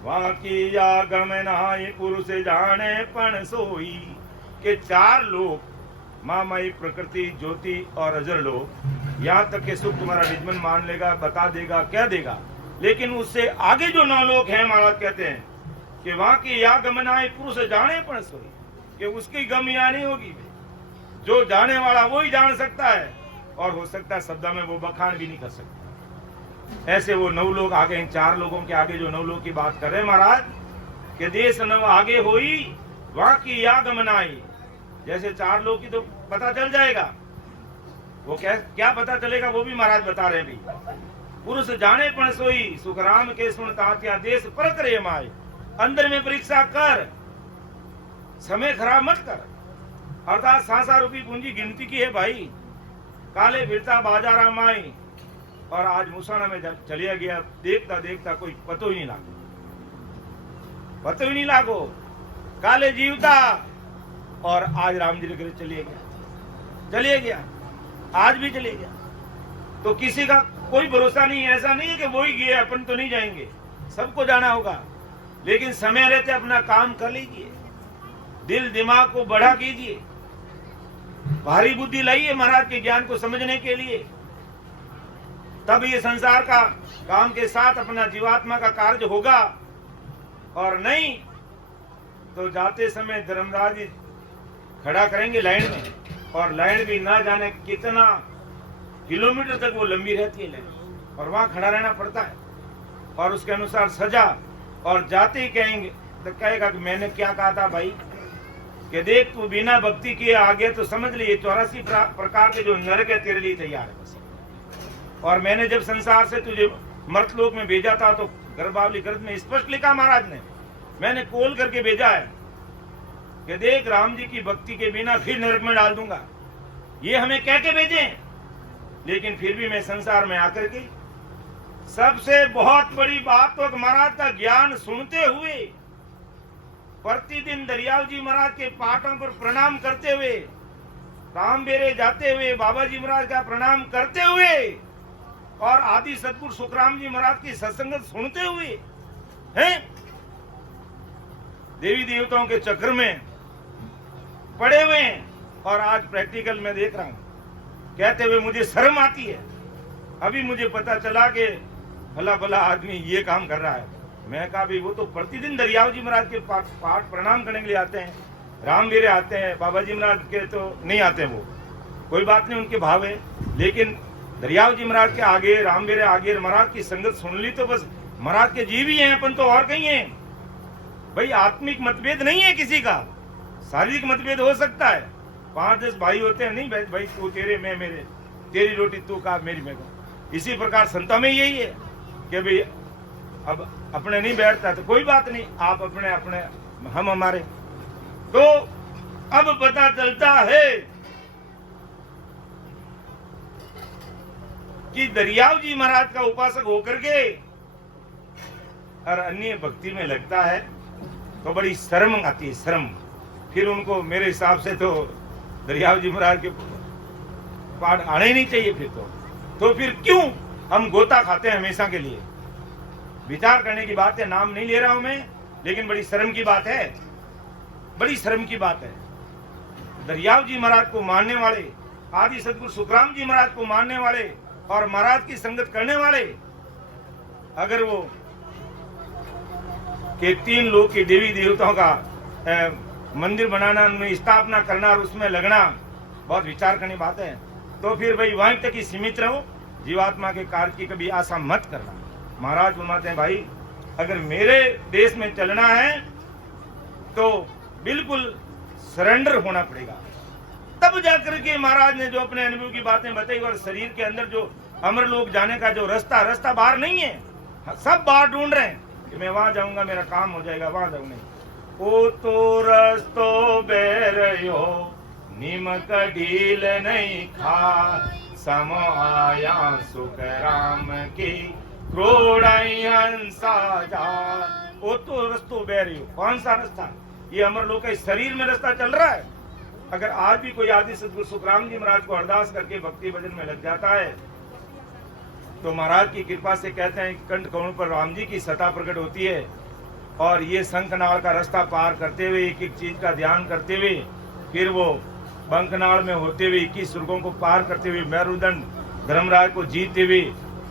वाकी आगम नाई पुरुष जाने पण सोई। के 4 लोग मामाई, प्रकृति, ज्योति और अजर लोग, यहाँ तक के सुख तुम्हारा निजमन मान लेगा, बता देगा, कह देगा। लेकिन उससे आगे जो 9 लोग हैं, महाराज कहते हैं कि वहां की या गमनाए पुरुष जाने पण सोई, कि उसकी गम यहाँ नहीं होगी। जो जाने वाला वो ही जान सकता है और हो सकता है शब्द में वो बखान भी नहीं कर सकता। ऐसे वो 9 लोग आगे हैं। 4 लोगों के आगे जो 9 लोग की बात कर रहे हैं महाराज कि देश नव आगे होई, वहां की या गमनाई। जैसे 4 लोग की तो पता चल जाएगा, वो क्या पता चलेगा वो भी महाराज बता रहे हैं। भी पुरुष जाने पण सोई, सुखराम के सुन तांतिया देश परख रे माए। अंदर में परीक्षा कर, समय खराब मत कर। अर्थात सांसा रूपी पूंजी गिनती की है भाई। काले फिरता बाजारा माई, और आज मुसाना में चलिया गया। देखता देखता कोई पतो ही नहीं लागो, पतो ही नहीं लागो। काले जीवता और आज राम जी के चलिए गया, आज भी चले गया। तो किसी का कोई भरोसा नहीं है। ऐसा नहीं है कि वो ही गए, अपन तो नहीं जाएंगे, सबको जाना होगा। लेकिन समय रहते अपना काम कर लीजिए, दिल दिमाग को बढ़ा कीजिए, भारी बुद्धि लाइए महाराज के ज्ञान को समझने के लिए। तब ये संसार का काम के साथ अपना जीवात्मा का कार्य होगा। और नहीं तो जाते समय धर्मराज जी खड़ा करेंगे लाइन में, और लाइन भी ना जाने कितना किलोमीटर तक वो लंबी रहती है लाइन, और वहां खड़ा रहना पड़ता है, और उसके अनुसार सजा। और जाते ही कहेंगे तो कहेगा कि मैंने क्या कहा था भाई, कि देख तू बिना भक्ति किए आ गया तो समझ लिए 84 प्रकार के जो नरक है तेरे लिए तैयार है बस। और मैंने जब संसार से तुझे मर्तलोक में भेजा था तो गर्भावली ग्रंथ में स्पष्ट लिखा महाराज ने, मैंने कोल करके भेजा है कि देख राम जी की भक्ति के बिना फिर नरक में डाल दूंगा। ये हमें कह के भेजे, लेकिन फिर भी मैं संसार में आकर के सबसे बहुत बड़ी बात तो महाराज का ज्ञान सुनते हुए, प्रतिदिन दरियाव जी महाराज के पाठों पर प्रणाम करते हुए, राम बेरे जाते हुए बाबा जी महाराज का प्रणाम करते हुए, और आदि सतगुरु सुखराम जी महाराज की सत्संगत सुनते हुए हैं, देवी देवताओं के चक्र में पड़े हुए हैं। और आज प्रैक्टिकल में देख रहा हूं, कहते हुए मुझे शर्म आती है। अभी मुझे पता चला कि भला भला आदमी ये काम कर रहा है। मैं कहा भी वो तो प्रतिदिन दरियाव जी महाराज के पाठ प्रणाम करने के लिए आते हैं, राम वीरे आते हैं, बाबा जी महाराज के तो नहीं आते, वो कोई बात नहीं, उनके भाव है। लेकिन दरियाव जी महाराज के आगे, राम वीरे आगे महाराज की संगत सुन ली तो बस महाराज के जीव ही हैं, अपन तो और कहीं हैं भाई। आत्मिक मतभेद नहीं है किसी का, शारीरिक मतभेद हो सकता है, 5-10 भाई होते हैं, नहीं भाई तू तेरे मैं मेरे, तेरी रोटी तू खा मेरी मैं खा। इसी प्रकार संतों में यही है कि भाई अब अपने नहीं बैठता तो कोई बात नहीं, आप अपने अपने हम हमारे। तो अब पता चलता है कि दरियाव जी महाराज का उपासक होकर के और अन्य भक्ति में लगता है तो बड़ी शर्म आती है, शर्म। फिर उनको मेरे हिसाब से तो दरियाव जी महाराज के पाठ आने ही नहीं चाहिए फिर तो फिर क्यों हम गोता खाते हैं हमेशा के लिए। विचार करने की बात है, नाम नहीं ले रहा हूं मैं, लेकिन बड़ी शर्म की बात है, बड़ी शर्म की बात है। दरियाव जी महाराज को मानने वाले, आदि सतगुरु सुखराम जी महाराज को मानने वाले और महाराज की संगत करने वाले, अगर वो के 3 लोग के देवी देवताओं का मंदिर बनाना, उनमें स्थापना करना और उसमें लगना बहुत विचार करने बात है, तो फिर भाई वहीं तक ही सीमित रहो, जीवात्मा के कार्य की कभी आशा मत करना। महाराज फरमाते हैं भाई अगर मेरे देश में चलना है तो बिल्कुल सरेंडर होना पड़ेगा। तब जाकर के महाराज ने जो अपने अनुभव की बातें बताई, और शरीर के अंदर जो अमर लोग जाने का जो रास्ता बाहर नहीं है, सब बाहर ढूंढ रहे हैं कि मैं वहां जाऊंगा मेरा काम हो जाएगा, वहां जाऊंगा। ओ तो रस्तो बेरयो निमक ढील नहीं खा, सम आया सुख राम की हंसा जा। वो तो रस्तो बेरियो, कौन सा रास्ता? ये अमर लोग के शरीर में रास्ता चल रहा है। अगर आज भी कोई आदि सतगुरु सुखराम जी महाराज को अरदास करके भक्ति भजन में लग जाता है तो महाराज की कृपा से कहते हैं कंठ कोण पर राम जी की सत्ता प्रकट होती है। और ये शंखनाल का रास्ता पार करते हुए, एक एक चीज का ध्यान करते हुए, फिर वो बंकनाल में होते हुए 21 स्वर्गों को पार करते हुए, मेरुदंड धर्मराज को जीतते हुए,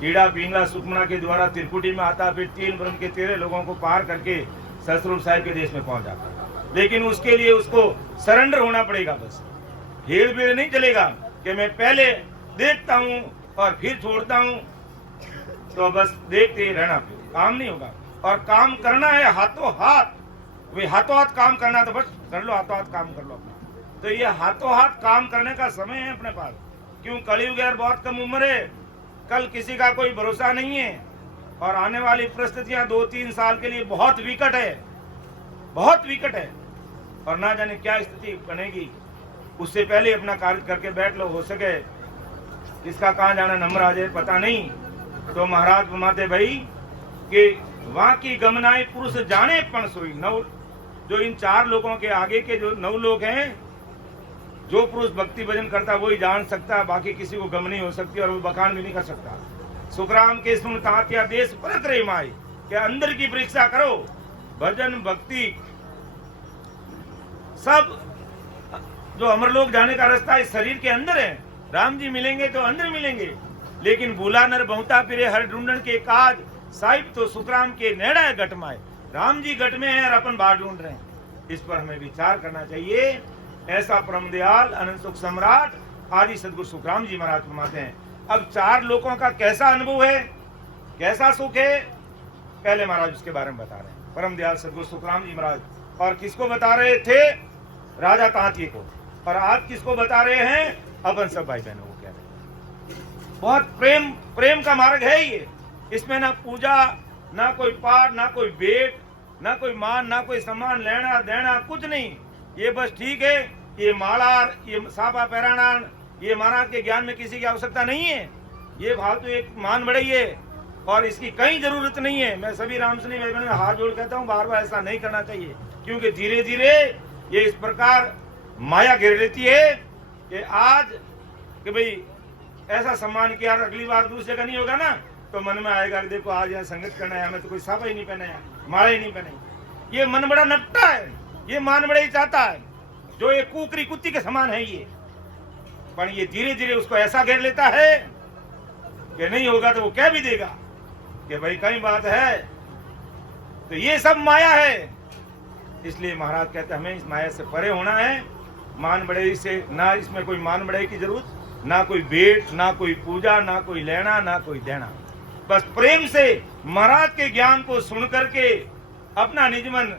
कीड़ा पिंगला सुखमना के द्वारा त्रिकुटी में आता, फिर 3 ब्रह्म के 13 लोगों को पार करके ससुर साहिब के देश में पहुंच जाता। लेकिन उसके लिए उसको सरेंडर होना पड़ेगा। बस हेड़ बेड़ नहीं चलेगा कि मैं पहले देखता हूं और फिर छोड़ता हूं, तो बस देखते ही रहना, फिर काम नहीं होगा। और काम करना है हाथों हाथ, वे हाथों हाथ काम करना तो बस कर लो, हाथों हाथ काम कर लो अपना। तो ये हाथों हाथ काम करने का समय है अपने पास। क्यों? कलयुग है, बहुत कम उम्र है, कल किसी का कोई भरोसा नहीं है, और आने वाली परिस्थितियां 2-3 साल के लिए बहुत विकट है, बहुत विकट है, और ना जाने क्या स्थिति बनेगी। उससे पहले अपना कार्य करके बैठ लो, हो सके किसका कहाँ जाना नंबर आ जाए पता नहीं। तो महाराज फरमाते भाई कि वहां की गमनाई पुरुष जाने पण सोई। 9 जो इन 4 लोगों के आगे के जो 9 लोग हैं, जो पुरुष भक्ति भजन करता वही जान सकता है, बाकी किसी को गम नहीं हो सकती और वो बखान भी नहीं कर सकता। सुखराम के सुन तात्या देश परत रे माई, के अंदर की परीक्षा करो। भजन भक्ति सब जो अमरलोक जाने का रास्ता इस शरीर के अंदर है। राम जी मिलेंगे तो अंदर मिलेंगे, लेकिन भूला नर बहुता फिरे हर ढूंढन के काज, साहिब तो सुखराम के नेड़ा है गट माए। राम जी गट में है और अपन बाहर ढूंढ रहे हैं। इस पर हमें विचार करना चाहिए। ऐसा परम दयाल अनंत सुख सम्राट आदि सदगुरु सुखराम जी महाराज फरमाते हैं। अब 4 लोगों का कैसा अनुभव है, कैसा सुख है, पहले महाराज उसके बारे में बता रहे हैं। परम दयाल सदगुरु सुखराम जी महाराज और किसको बता रहे थे? राजा तांतिये को। और आज किसको बता रहे हैं? अपन सब भाई बहनों को कह रहे हैं। बहुत प्रेम का मार्ग है ये। इसमें ना पूजा, ना कोई पाठ, ना कोई भेंट, ना कोई मान, ना कोई सम्मान, लेना देना कुछ नहीं। ये बस ठीक है, ये माला, ये सापा पैराना, ये महाराज के ज्ञान में किसी की आवश्यकता नहीं है। ये फालतू एक मान बढ़ई है और इसकी कहीं जरूरत नहीं है। मैं सभी रामसनी भाई बहनों हाथ जोड़ कहता हूँ, बार बार ऐसा नहीं करना चाहिए, क्योंकि धीरे धीरे ये इस प्रकार माया घेर लेती है कि आज कि भाई ऐसा सम्मान किया, अगली बार दूसरे का नहीं होगा ना, तो मन में आएगा कि देखो आज यहाँ संगत करना है, हमें तो कोई साफा ही नहीं पहना है, माला ही नहीं पहने। ये मन बड़ा नकटा है, ये मान बड़ा ही चाहता है, जो एक कुकरी कुत्ती के समान है ये। पर ये धीरे धीरे उसको ऐसा घेर लेता है कि नहीं होगा तो वो कह भी देगा कि भाई कहीं बात है। तो ये सब माया है। इसलिए महाराज कहते हैं हमें इस माया से परे होना है। मान बढ़ई से ना, इसमें कोई मान बढ़ई की जरूरत, ना कोई भेंट, ना कोई पूजा, ना कोई लेना, ना कोई देना। बस प्रेम से महाराज के ज्ञान को सुन करके अपना निज मन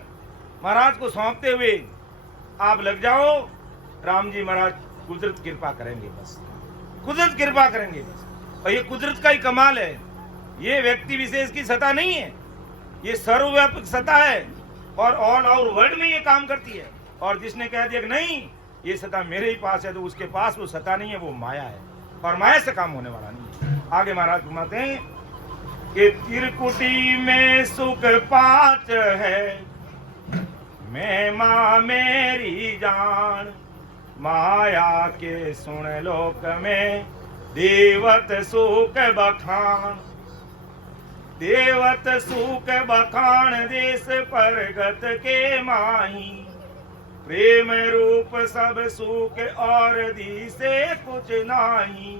महाराज को सौंपते हुए आप लग जाओ। राम जी महाराज कुदरत कृपा करेंगे, बस कुदरत कृपा करेंगे बस। और ये कुदरत का ही कमाल है। ये व्यक्ति विशेष की सत्ता नहीं है, ये सर्वव्यापक सत्ता है और ऑल ओवर वर्ल्ड में ये काम करती है। और जिसने कह दिया कि नहीं ये सत्ता मेरे ही पास है, तो उसके पास वो सत्ता नहीं है, वो माया है और माया से काम होने वाला नहीं है। आगे महाराज घुमाते हैं कि त्रिकुटी में सुख 5 है, महिमा मेरी जान, माया के सुन लोक में देवत सुख बखान, देवत सुख बखान देश परगत के माही, प्रेम रूप सब सुख और दी से कुछ नाही,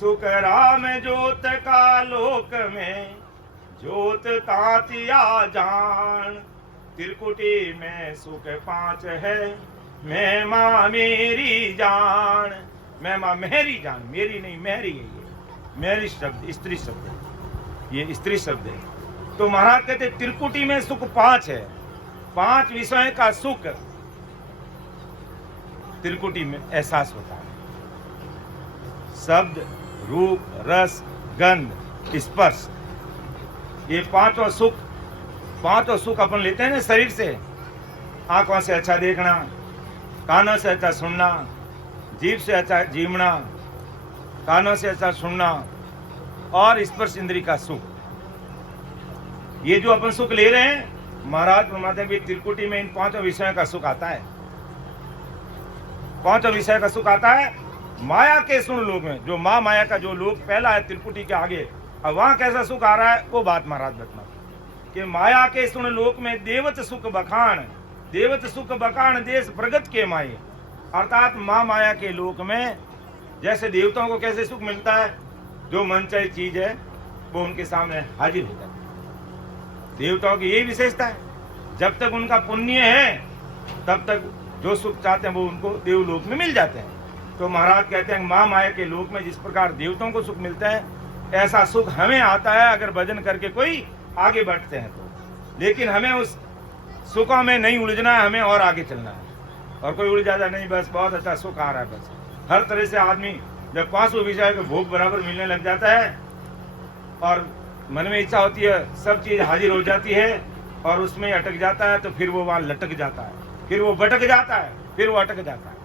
सुख राम जोत का लोक में जोत तातिया जान, त्रिकुटी में सुख 5 है, महिमा मेरी जान। महिमा मेरी जान, मेरी नहीं मेरी है। ये मेरी शब्द स्त्री शब्द है, ये स्त्री शब्द है। तो महाराज कहते त्रिकुटी में सुख 5 है, 5 विषय का सुख त्रिकुटी में एहसास होता है। शब्द, रूप, रस, गंध, स्पर्श, ये 5 सुख अपन लेते हैं ना शरीर से। आंखों से अच्छा देखना, कानों से अच्छा सुनना, जीभ से अच्छा जीवना, कानों से अच्छा सुनना और स्पर्श इंद्री का सुख। ये जो अपन सुख ले रहे हैं, महाराज फरमाते हैं कि त्रिकुटी में इन 5 विषयों का सुख आता है। 5 विषय का सुख आता है माया के सुन लोक में। जो माया का जो लोक पहला है त्रिकुटी के आगे, अब वहां कैसा सुख आ रहा है वो बात महाराज बतलाते कि माया के सुन लोक में देवत सुख बखान, देवत सुख बखान देश प्रगत के माये। अर्थात माया के लोक में जैसे देवताओं को कैसे सुख मिलता है, जो मनचाही चीज है वो उनके सामने हाजिर हो जाती है। देवताओं की यही विशेषता है, जब तक उनका पुण्य है तब तक जो सुख चाहते हैं वो उनको देवलोक में मिल जाते हैं। तो महाराज कहते हैं माया के लोक में जिस प्रकार देवताओं को सुख मिलता है, ऐसा सुख हमें आता है अगर भजन करके कोई आगे बढ़ते हैं तो। लेकिन हमें उस सुखों में नहीं उलझना है, हमें और आगे चलना है। और कोई उलझ जाता नहीं, बस बहुत अच्छा सुख आ रहा है, बस हर तरह से आदमी जब 5 विषय के भोग बराबर मिलने लग जाता है और मन में इच्छा होती है, सब चीज हाजिर हो जाती है और उसमें अटक जाता है, तो फिर वो वहां लटक जाता है, फिर वो भटक जाता है, फिर वो अटक जाता है।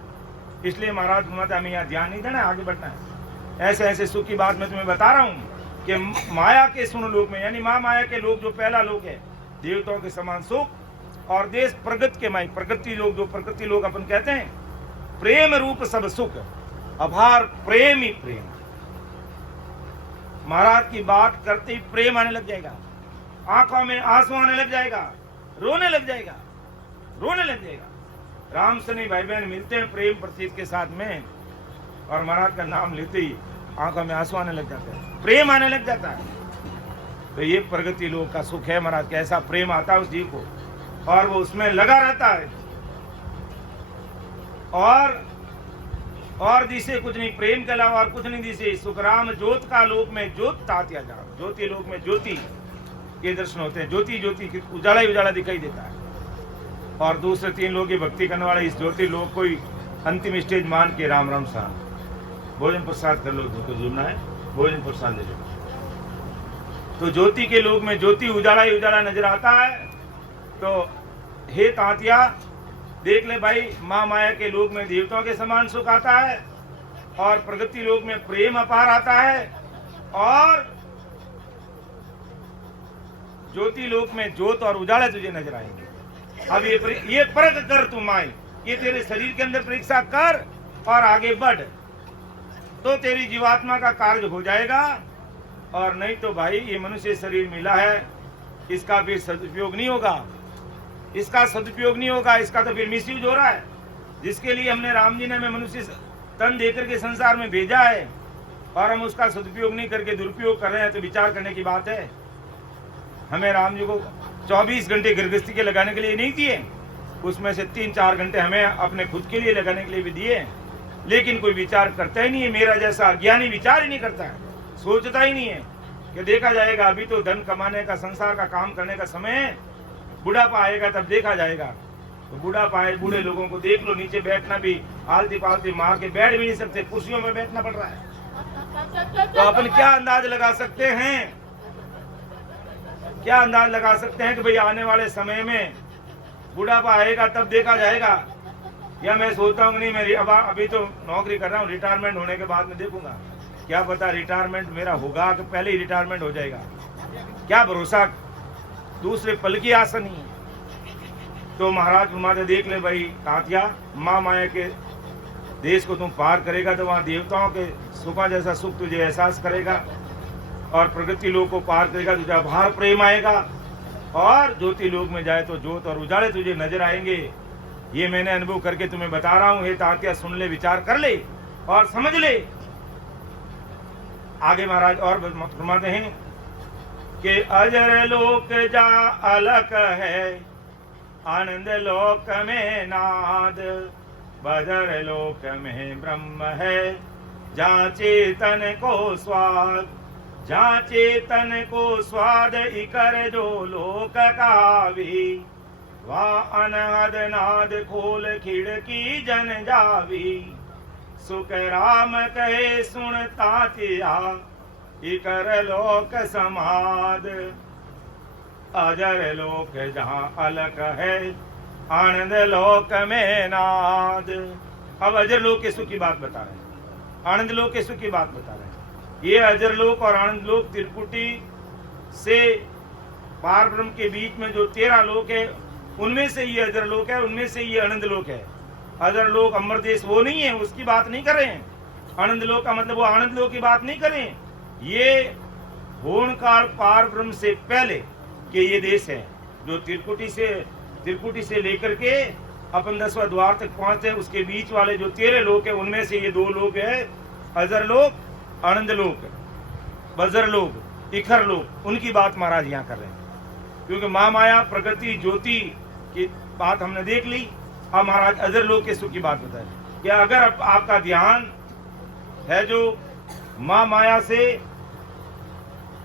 इसलिए महाराज फरमाते हमें यहाँ ध्यान नहीं देना, आगे बढ़ना है। ऐसे ऐसे सुख की बात मैं तुम्हें बता रहा हूँ कि माया के सुन लोक में, यानी माया के लोग जो पहला लोक है, देवताओं के समान सुख, और देश प्रगति के माई प्रकृति लोग, जो प्रकृति लोग अपन कहते हैं, प्रेम रूप सब सुख, अभार प्रेम ही प्रेम। महाराज की बात करते ही प्रेम आने लग जाएगा, आंखों में आंसू आने लग जाएगा, रोने लग जाएगा, रोने लग जाएगा। राम सनी भाई बहन मिलते हैं प्रेम प्रतीत के साथ में, और महाराज का नाम लेते ही आंखों में आंसू आने लग जाता है, प्रेम आने लग जाता है। तो ये प्रगति लोग का सुख है महाराज, कैसा प्रेम आता है उस जीव को, और वो उसमें लगा रहता है, और जिसे कुछ नहीं, प्रेम के अलावा और कुछ नहीं दिसे। सुखराम ज्योत का लोक में ज्योत तात्या जान, ज्योति लोक में ज्योति के दर्शन होते हैं, ज्योति ज्योति उजाला ही उजाला दिखाई देता है। और दूसरे तीन लोग की भक्ति करने वाले इस ज्योति लोक को ही अंतिम स्टेज मान के राम राम साहब भोजन प्रसाद कर लो, तो जुड़ना है, भोजन प्रसाद ले लो। तो ज्योति के लोक में ज्योति उजाला ही उजाला नजर आता है। तो हे तांतिया देख ले भाई, माँ माया के लोक में देवताओं के समान सुख आता है, और प्रगति लोक में प्रेम अपार आता है, और ज्योति लोक में ज्योत और उजाला तुझे नजर आएंगे। अब ये परख कर तू माई, ये तेरे शरीर के अंदर परीक्षा कर और आगे बढ़, तो तेरी जीवात्मा का कार्य हो जाएगा। और नहीं तो भाई ये मनुष्य शरीर मिला है, इसका फिर सदुपयोग नहीं होगा, इसका सदुपयोग नहीं होगा, इसका तो फिर मिसयूज हो रहा है। जिसके लिए हमने राम जी ने हमें मनुष्य तन देकर के संसार में भेजा है, और हम उसका सदुपयोग नहीं करके दुरुपयोग कर रहे हैं, तो विचार करने की बात है। हमें राम जी को 24 घंटे गृहस्थी के लगाने के लिए नहीं दिए, उसमें से 3-4 घंटे हमें अपने खुद के लिए लगाने के लिए भी दिए, लेकिन कोई विचार करता ही नहीं है। मेरा जैसा अज्ञानी विचार ही नहीं करता है, सोचता ही नहीं है कि देखा जाएगा, अभी तो धन कमाने का, संसार का काम करने का समय है, बुढ़ापा आएगा तब देखा जाएगा। तो बुढ़ापा आए, बूढ़े लोगों को देख लो, नीचे बैठना भी आलती पालती मार के बैठ भी नहीं सकते, कुर्सियों में बैठना पड़ रहा है। तो अपन क्या अंदाज लगा सकते हैं, क्या अंदाज लगा सकते हैं कि भाई आने वाले समय में बुढ़ापा आएगा तब देखा जाएगा, या मैं सोचता हूँ नहीं, मैं अभी तो नौकरी कर रहा हूँ, रिटायरमेंट होने के बाद में देखूंगा, क्या पता रिटायरमेंट मेरा होगा कि पहले ही रिटायरमेंट हो जाएगा, क्या भरोसा, दूसरे पल की आशा नहीं है। तो महाराज फरमाते देख ले भाई तांतिया, माँ माया के देश को तुम पार करेगा तो वहाँ देवताओं के सुखा जैसा सुख तुझे एहसास करेगा, और प्रगति लोक को पार करेगा तुझे अभार प्रेम आएगा, और ज्योति लोक में जाए तो ज्योत और उजाले तुझे नजर आएंगे। ये मैंने अनुभव करके तुम्हें बता रहा हूँ। हे तांतिया सुन ले, विचार कर ले और समझ ले। आगे महाराज और फरमाते हैं कि अजर लोक जा अलग है, आनंद लोक में नाद, बजर लोक में ब्रह्म है, जहाँ चेतन को स्वाद, जहाँ चेतन को स्वाद इकर जो लोक का भी, वहाँ अनहद नाद खोल खिड़की जन जावी, सुख राम कहे सुन तातिया, इकर लोक समाद, अजर लोक जहाँ अलग है, आनंद लोक में नाद। अब अजर लोक के सुख की बात बता रहे हैं, आनंद लोक के सुख की बात बता रहे हैं। ये अजर लोक और आनंद लोक त्रिपुटी से पार ब्रह्म के बीच में जो 13 लोक है, उनमें से ये अजर लोक है, उनमें से ये आनंद लोक है। अजर लोक अमर देश वो नहीं है, उसकी बात नहीं कर रहे हैं। आनंद लोक का मतलब वो आनंद लोक की बात नहीं कर रहे हैं। ये होन काल पार ब्रह्म से पहले के ये देश है, जो त्रिपुटी से लेकर के अपन 10वां द्वार तक पहुंचते हैं, उसके बीच वाले जो 13 लोक है, उनमें से ये 2 लोक है, अजर लोक, आनंद लोक, बजर लोक, इखर लोक, उनकी बात महाराज यहाँ कर रहे हैं। क्योंकि माँ माया प्रकृति ज्योति की बात हमने देख ली, अब महाराज अजर लोक के सुख की बात बताए कि अगर आपका ध्यान है जो माँ माया से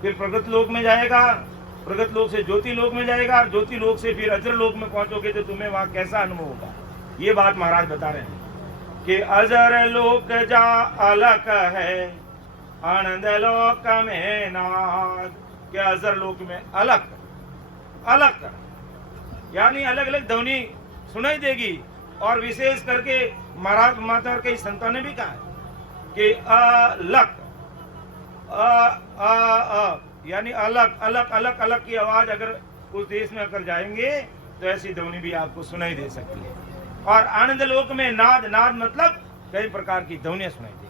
फिर प्रगत लोक में जाएगा, प्रगत लोक से ज्योति लोक में जाएगा, और ज्योति लोक से फिर अजर लोक में पहुंचोगे तो तुम्हें वहां कैसा अनुभव होगा। ये बात महाराज बता रहे हैं कि अजर लोक जा अलग है, आनंद लोक में नाद, के अजर लोक में अलग अलग यानी अलग अलग ध्वनि सुनाई देगी, और विशेष करके महाराज माता और कई संतों ने भी कहा है कि अलग यानी अलग अलग अलग अलग की आवाज अगर उस देश में अगर जाएंगे तो ऐसी ध्वनि भी आपको सुनाई दे सकती है। और आनंद लोक में नाद, नाद मतलब कई प्रकार की ध्वनियां सुनाई देगी,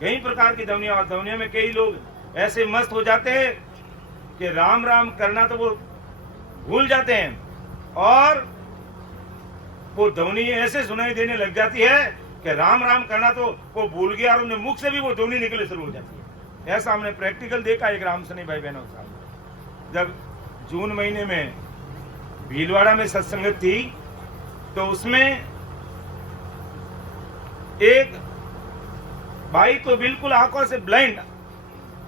कई प्रकार की ध्वनियां। और ध्वनियों में कई लोग ऐसे मस्त हो जाते हैं कि राम राम करना तो वो भूल जाते हैं, और वो ध्वनि ऐसे सुनाई देने लग जाती है कि राम राम करना तो वो भूल गया और उन्हें मुख से भी वो ध्वनि निकले शुरू हो जाती है। ऐसा हमने प्रैक्टिकल देखा एक राम सनी भाई बहनों के साथ। जब जून महीने में भीलवाड़ा में सत्संग थी तो उसमें एक भाई तो बिल्कुल आंखों से ब्लाइंड,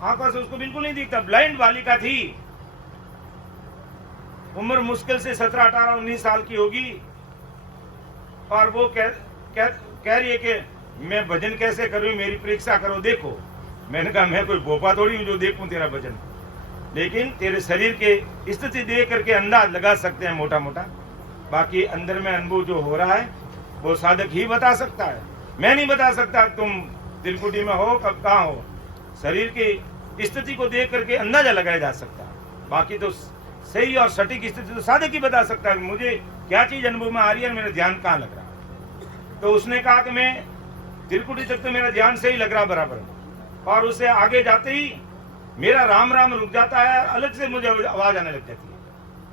आंखों से उसको बिल्कुल नहीं दिखता, ब्लाइंड बालिका थी, उम्र मुश्किल से 17, 18, 19 साल की होगी। और वो कह रही है कि मैं भजन कैसे करूं, मेरी परीक्षा करो देखो। मैंने कहा मैं कोई भोपा थोड़ी हूं जो देखूं तेरा भजन, लेकिन तेरे शरीर के स्थिति देख करके अंदाज लगा सकते हैं मोटा मोटा। बाकी अंदर में अनुभव जो हो रहा है वो साधक ही बता सकता है, मैं नहीं बता सकता तुम तिलकुटी में हो कब कहाँ हो। शरीर की स्थिति को देख करके अंदाजा लगाया जा सकता है, बाकी तो सही और सटीक स्थिति तो साधक ही बता सकता है मुझे क्या चीज अनुभव में आ रही है, मेरा ध्यान कहाँ लग रहा है। तो उसने कहा कि मैं तिलकुटी तक तो मेरा ध्यान सही लग रहा बराबर, और उससे आगे जाते ही मेरा राम राम रुक जाता है, अलग से मुझे आवाज आने लग जाती है।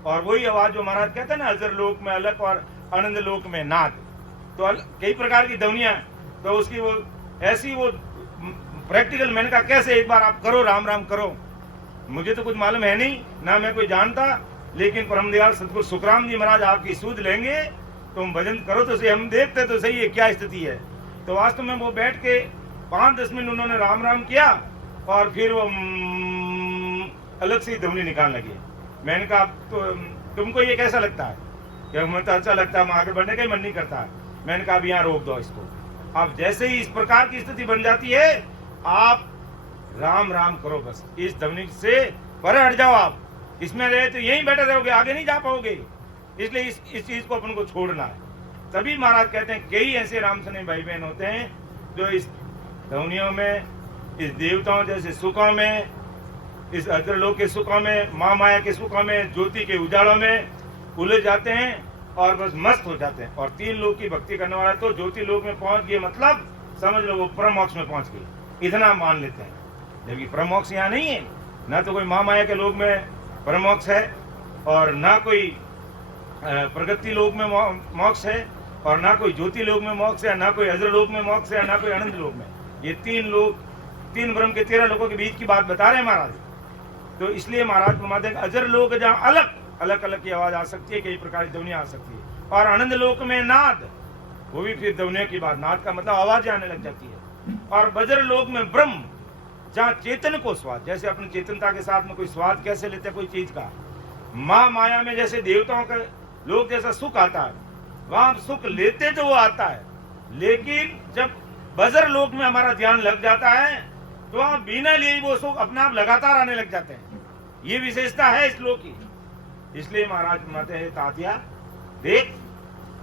और वही आवाज जो महाराज कहते हैं ना, अजर लोक में अलग और आनंद लोक में नाद, तो कई प्रकार की ध्वनियां। तो उसकी वो ऐसी वो प्रैक्टिकल, मैंने कहा कैसे, एक बार आप करो, राम राम करो। मुझे तो कुछ मालूम है नहीं, ना मैं कोई जानता, लेकिन परमदयाल सतगुरु सुखराम जी महाराज आपकी सूझ लेंगे, तुम भजन करो तो सही, हम देखते तो सही है क्या स्थिति है। तो वास्तव में वो बैठ के 5-10 मिनट उन्होंने राम राम किया और फिर वो अलग से ध्वनि निकालने लगे। मैंने कहा तो तुमको ये कैसा लगता है? क्या मुझे तो अच्छा लगता है, आगे बढ़ने का ही मन नहीं करता है। मैंने कहा अब यहाँ रोक दो इसको। अब जैसे ही इस प्रकार की स्थिति बन जाती है, आप राम राम करो, बस इस ध्वनि से परे हट जाओ। आप इसमें रहे तो यहीं बैठे रहोगे, आगे नहीं जा पाओगे। इसलिए इस चीज को अपन को छोड़ना है। तभी महाराज कहते हैं कई ऐसे राम सने भाई बहन होते हैं जो इस ध्वनियों में, इस देवताओं जैसे सुखों में, इस अजरलोक के सुखों में, माँ माया के सुखों में, ज्योति के उजालों में उलझ जाते हैं और बस मस्त हो जाते हैं। और 3 लोक की भक्ति करने वाला तो ज्योति लोक में पहुंच गए, मतलब समझ लो वो परम मोक्ष में पहुंच गए, इतना मान लेते हैं। जबकि परम मोक्ष यहाँ नहीं है, ना तो कोई माँ माया के लोक में परम मोक्ष है, और ना कोई प्रगति लोक में मोक्ष है, और ना कोई ज्योति लोक में मोक्ष है, ना कोई अजर लोक में मोक्ष है, ना कोई आनंद लोक में। ये 3 लोक, 3 ब्रह्म के 13 लोगों के बीच की बात बता रहे हैं महाराज। तो इसलिए महाराज फरमाते हैं अजर लोक जहाँ अलग अलग अलग की आवाज आ सकती है, कई प्रकार की ध्वनियां आ सकती है। और आनंद लोक में नाद, वो भी फिर ध्वनियों की बात, नाद का मतलब आवाज आने लग जाती है। और बजर लोक में ब्रह्म, जहाँ चेतन को स्वाद, जैसे अपनी चेतनता के साथ में कोई स्वाद कैसे लेते हैं कोई चीज का, माँ माया में जैसे देवताओं का लोग जैसा सुख आता है, वहां सुख लेते तो वो आता है, लेकिन जब बजर लोक में हमारा ध्यान लग जाता है तो वहां बिना लिए वो सुख अपने आप लगातार आने लग जाते हैं। ये विशेषता है इस लोक की। इसलिए महाराज कहते हैं तातिया देख,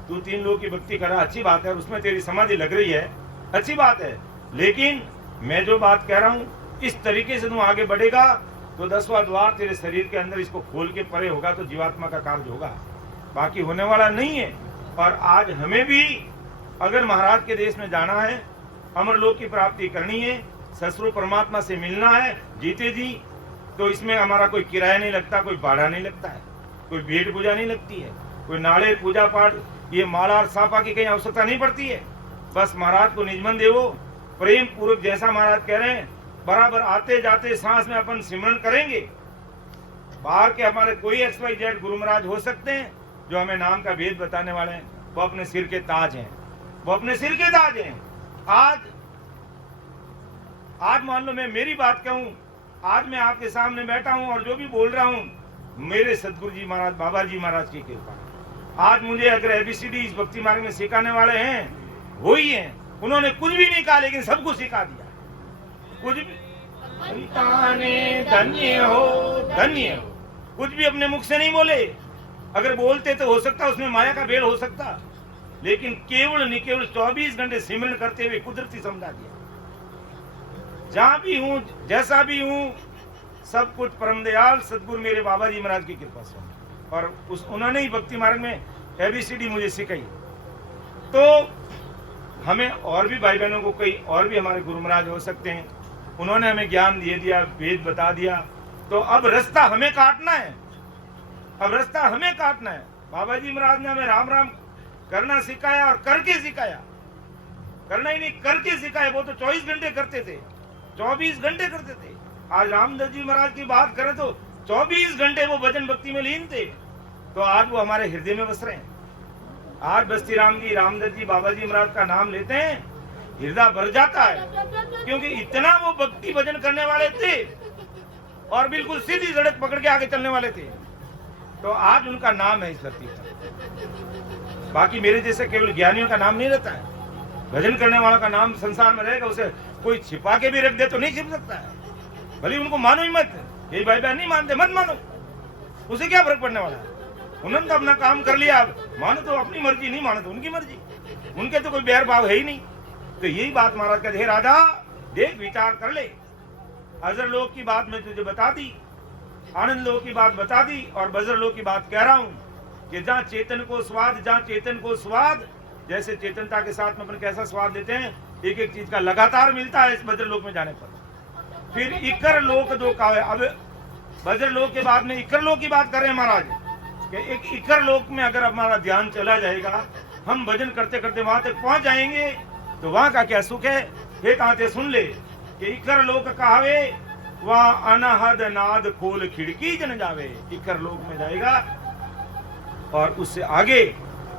तू 3 लोक की भक्ति कर रहा, अच्छी बात है, और उसमें तेरी समाधि लग रही है, अच्छी बात है, लेकिन मैं जो बात कह रहा हूं इस तरीके से तू आगे बढ़ेगा तो 10वां द्वार तेरे शरीर के अंदर इसको खोल के परे होगा तो जीवात्मा का कार्य होगा, बाकी होने वाला नहीं है। और आज हमें भी अगर महाराज के देश में जाना है, अमरलोक की प्राप्ति करनी है, ससुर परमात्मा से मिलना है जीते जी, तो इसमें हमारा कोई किराया नहीं लगता, कोई भाड़ा नहीं लगता है, कोई भेंट पूजा नहीं लगती है, कोई नाले पूजा पाठ, ये माला और सापा की कहीं आवश्यकता नहीं पड़ती है। बस महाराज को निजमन देवो प्रेम पूर्वक, जैसा महाराज कह रहे हैं, बराबर आते जाते सांस में अपन सिमरन करेंगे। बाहर के हमारे कोई XYZ गुरु महाराज हो सकते हैं जो हमें नाम का भेद बताने वाले हैं, वो अपने सिर के ताज हैं, वो अपने सिर के ताज हैं। आज मान लो मैं मेरी बात कहूं, आज मैं आपके सामने बैठा हूं और जो भी बोल रहा हूं मेरे सदगुरु जी महाराज, बाबा जी महाराज की कृपा। आज मुझे अगर ABCD इस भक्ति मार्ग में सिखाने वाले हैं वो ही हैं। उन्होंने कुछ भी नहीं कहा लेकिन सबको सिखा दिया। कुछ भी धन्य हो, धन्य हो, कुछ भी अपने मुख से नहीं बोले। अगर बोलते तो हो सकता उसमें माया का भेद हो सकता, लेकिन केवल नहीं केवल 24 घंटे सिमरन करते हुए कुदरती समझा दिया। जहां भी हूं, जैसा भी हूं, सब कुछ परम दयाल सदगुरु मेरे बाबा जी महाराज की कृपा से। और उन्होंने ही भक्ति मार्ग में ABCD मुझे सिखाई। तो हमें और भी भाई बहनों को कई और भी हमारे गुरु महाराज हो सकते हैं, उन्होंने हमें ज्ञान दे दिया, वेद बता दिया। तो अब रास्ता हमें काटना है, अब रास्ता हमें काटना है। बाबा जी महाराज ने हमें राम राम करना सिखाया और करके सिखाया, करना ही नहीं करके सिखाया। वो तो 24 घंटे करते थे, 24 घंटे करते थे। आज रामदास जी महाराज की बात करें तो 24 घंटे वो भजन भक्ति में लीन थे। तो आज वो हमारे हृदय में बस रहे हैं। आज बस्ती राम जी, रामदास जी, बाबा जी महाराज का नाम लेते हैं, हृदय भर जाता है, क्योंकि इतना वो भक्ति भजन करने वाले थे और बिल्कुल सीधी सड़क पकड़ के आगे चलने वाले थे। तो आज उनका नाम है इस धरती पर। बाकी मेरे जैसे केवल ज्ञानियों का नाम नहीं रहता है, भजन करने वाला का नाम संसार में रहेगा। उसे कोई छिपा के भी रख दे तो नहीं छिप सकता है, भले उनको मानो ही मत। ये भाई बहन नहीं मानते, मत मानो, उसे क्या फर्क पड़ने वाला है। उन्होंने तो अपना काम कर लिया, मानो तो अपनी मर्जी, नहीं मानो तो उनकी मर्जी, उनके तो कोई बैर भाव है ही नहीं। तो यही बात महाराज कहते हैं, राजा देख विचार कर ले, अजर लोक की बात मैं तुझे बता दी, आनंद लोक की बात बता दी, और बजर लोक की बात कह रहा हूँ कि जहाँ चेतन को स्वाद, जहाँ चेतन को स्वाद, जैसे चेतनता के साथ में अपन कैसा स्वाद देते हैं, एक एक चीज का लगातार मिलता है इस बजर लोक में जाने पर। फिर इकर लोक जो का है, अब बजर लोक के बाद में इकर लोक की बात कर रहे हैं महाराज कि एक इकर लोक में अगर हमारा ध्यान चला जाएगा, हम भजन करते करते वहां तक पहुंच जाएंगे, तो वहां का क्या सुख है। एक आते सुन ले कि इकर लोक कहावे, वहां अनहद नाद खोल खिड़की जन जावे। इकर लोक में जाएगा और उससे आगे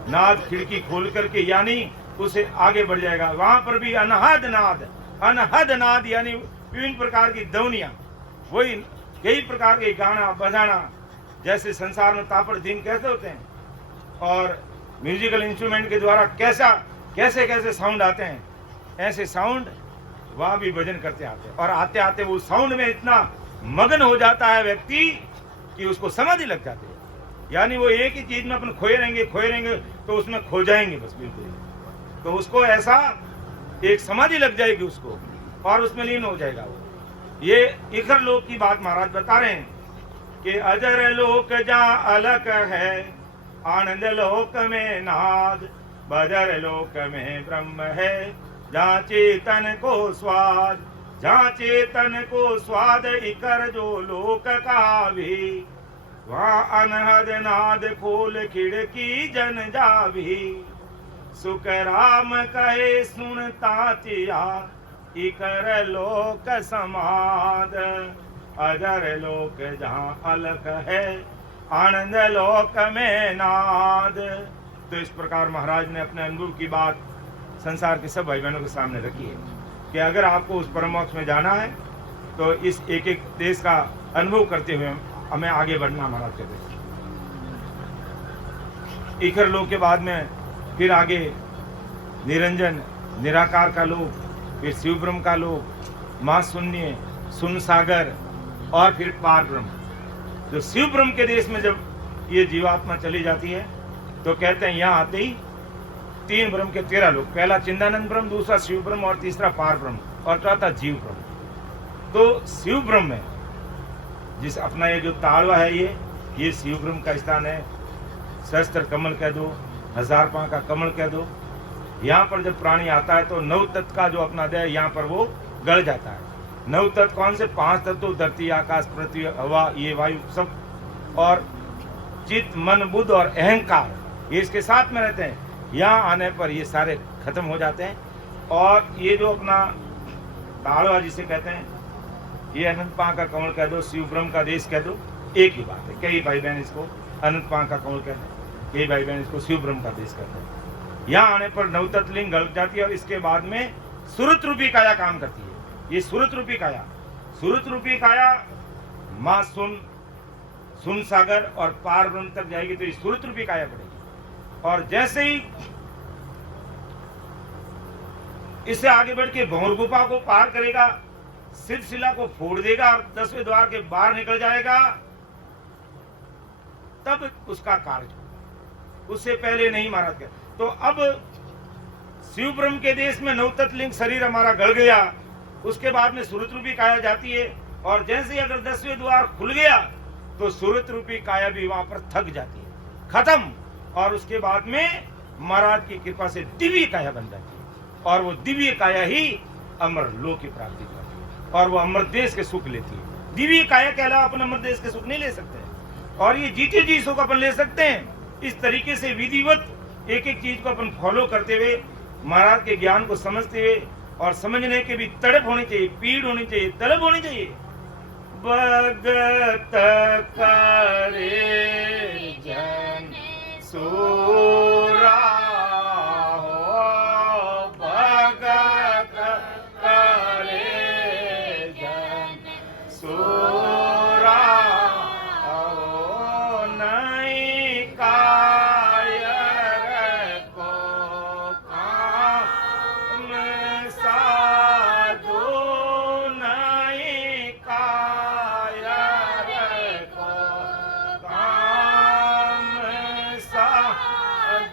नाद खिड़की खोल करके, यानी उसे आगे बढ़ जाएगा। वहां पर भी अनहद नाद यानी विभिन्न प्रकार की ध्वनियां, वही कई प्रकार के गाना बजाना, जैसे संसार में तापड़ दिन कैसे होते हैं और म्यूजिकल इंस्ट्रूमेंट के द्वारा कैसे कैसे साउंड आते हैं, ऐसे साउंड वहां भी भजन करते आते हैं। और आते आते वो साउंड में इतना मगन हो जाता है व्यक्ति कि उसको समाधि लग जाती है। यानी वो एक ही चीज में अपन खोए रहेंगे तो उसमें खो जाएंगे बस बिल्कुल। तो उसको ऐसा एक समाधि लग जाएगी उसको, और उसमें लीन हो जाएगा वो। ये इखर लोक की बात महाराज बता रहे हैं कि अजर लोक जहाँ अलग है, आनंद लोक में नाद, बजर लोक में ब्रह्म है, जहाँ चेतन को स्वाद, जहाँ चेतन को स्वाद, इकर जो लोक का भी, वहाँ अनहद नाद खोल खिड़की जन जावी। सुख राम कहे सुनता तिया, इकर लोक समाद, अजर लोक जहाँ अलख है, आनंद लोक में नाद। तो इस प्रकार महाराज ने अपने अनुभव की बात संसार के सब भाई बहनों के सामने रखी है कि अगर आपको उस परम मोक्ष में जाना है तो इस एक एक देश का अनुभव करते हुए हमें आगे बढ़ना। महाराज कहते हैं इखर लोक के बाद में फिर आगे निरंजन निराकार का लोक, फिर शिव ब्रह्म का लोक, मां शून्य, सुन सागर, और फिर पार ब्रह्म। जो शिव ब्रह्म के देश में जब ये जीवात्मा चली जाती है तो कहते हैं यहाँ आते ही 3 ब्रह्म के 13 लोक, पहला चिंदानंद ब्रह्म, दूसरा शिव ब्रह्म और तीसरा पार ब्रह्म और चौथा जीव ब्रह्म। तो शिव ब्रह्म में जिस अपना ये जो ताड़वा है ये शिव ब्रह्म का स्थान है। सहस्त्र कमल कह दो, 1000 पांव का कमल कह दो। यहाँ पर जब प्राणी आता है तो 9 तत्व का जो अपना देह यहाँ पर वो गड़ जाता है। 9 तत्व कौन से? 5 तत्व, धरती आकाश पृथ्वी हवा ये वायु सब, और चित्त मन बुद्ध और अहंकार ये इसके साथ में रहते हैं। यहाँ आने पर ये सारे खत्म हो जाते हैं। और ये जो अपना ताड़वा जिसे कहते हैं, ये अनंत पांव का कमल कह दो, शिव ब्रह्म का देश कह दो, एक ही बात है। कई भाई बहन इसको अनंत पांव का कमल कहते हैं, कई भाई बहन इसको शिव ब्रह्म का देश कहते हैं। यहाँ आने पर 9 तत्व लिंग गड़ जाती है और इसके बाद में सुरत रूपी काया काम करती है। ये सुरत रूपी काया माँ सुन सागर और पार ब्रह्म तक जाएगी तो ये सुरत रूपी काया पड़ेगी। और जैसे ही इससे आगे बढ़ के भंवर गुफा को पार करेगा, सिद्ध शिला को फोड़ देगा और 10वें द्वार के बाहर निकल जाएगा, तब उसका कार्य। उससे पहले नहीं महाराज। तो अब शिव ब्रह्म के देश में नवतत्व लिंग शरीर हमारा गड़ गया, उसके बाद में सुरत रूपी काया जाती है, और जैसे ही अगर 10वें द्वार खुल गया तो सुरत रूपी काया भी वहां पर थक जाती है, खत्म। और उसके बाद में महाराज की कृपा से दिव्य काया बन जाती है, और वो दिव्य काया ही अमर लोक की प्राप्ति करती है, और वो अमर देश के सुख लेती है। दिव्य काया के अलावा अपन अमर देश के सुख नहीं ले सकते, और ये जीते जी सुख अपन ले सकते हैं। इस तरीके से विधिवत एक एक चीज को अपन फॉलो करते हुए, महाराज के ज्ञान को समझते हुए, और समझने के भी तड़प होनी चाहिए, पीड़ होनी चाहिए, तलब होनी चाहिए। भगत करे जन सूरा हो, भगत करे जन सूरा हो, नहीं कायर को काम साधु, नहीं कायर को काम साधु।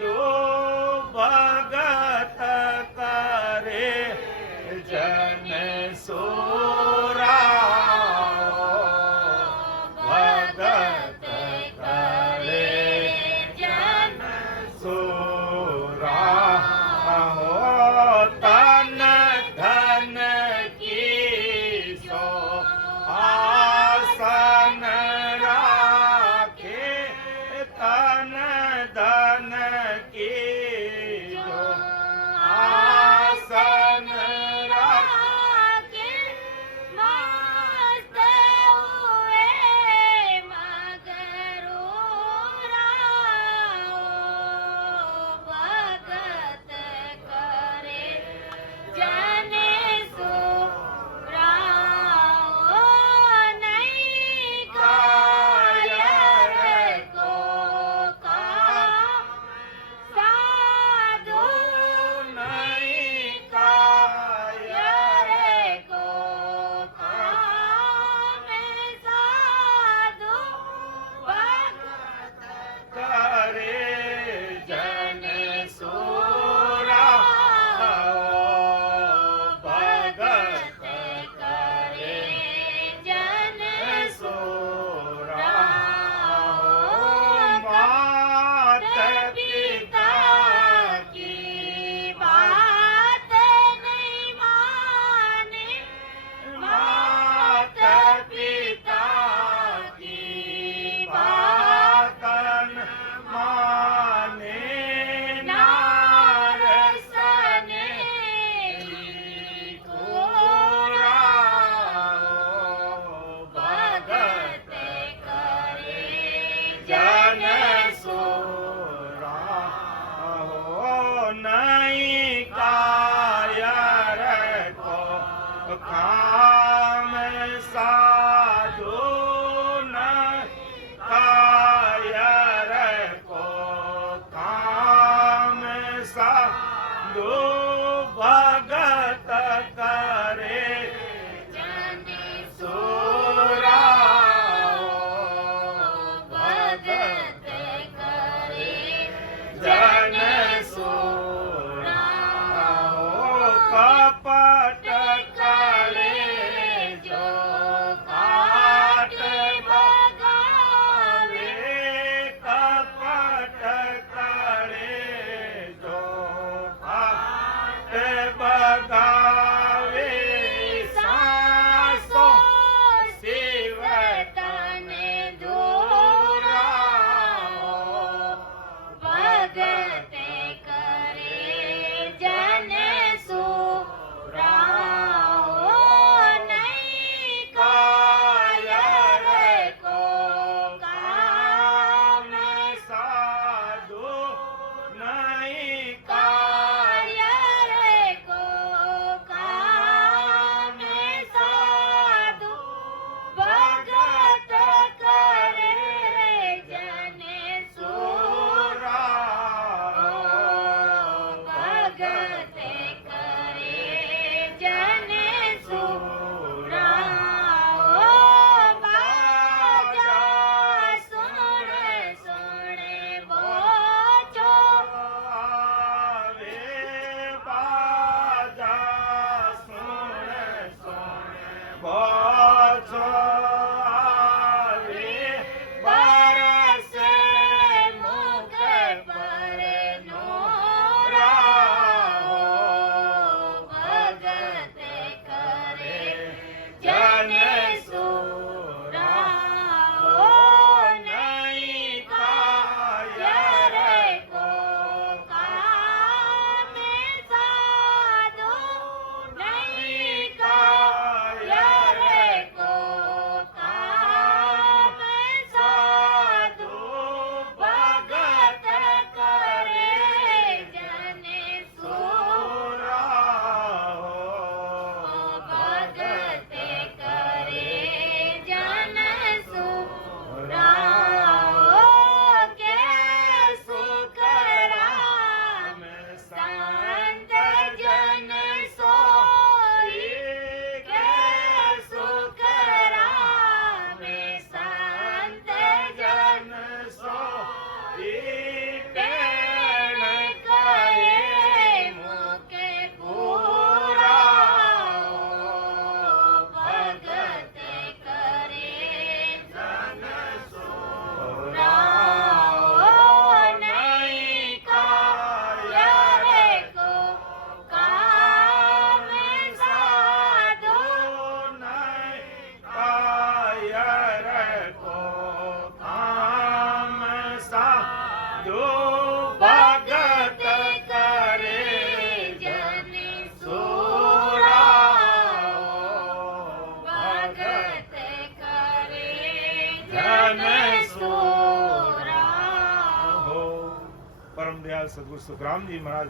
सदगुरु सुखराम जी महाराज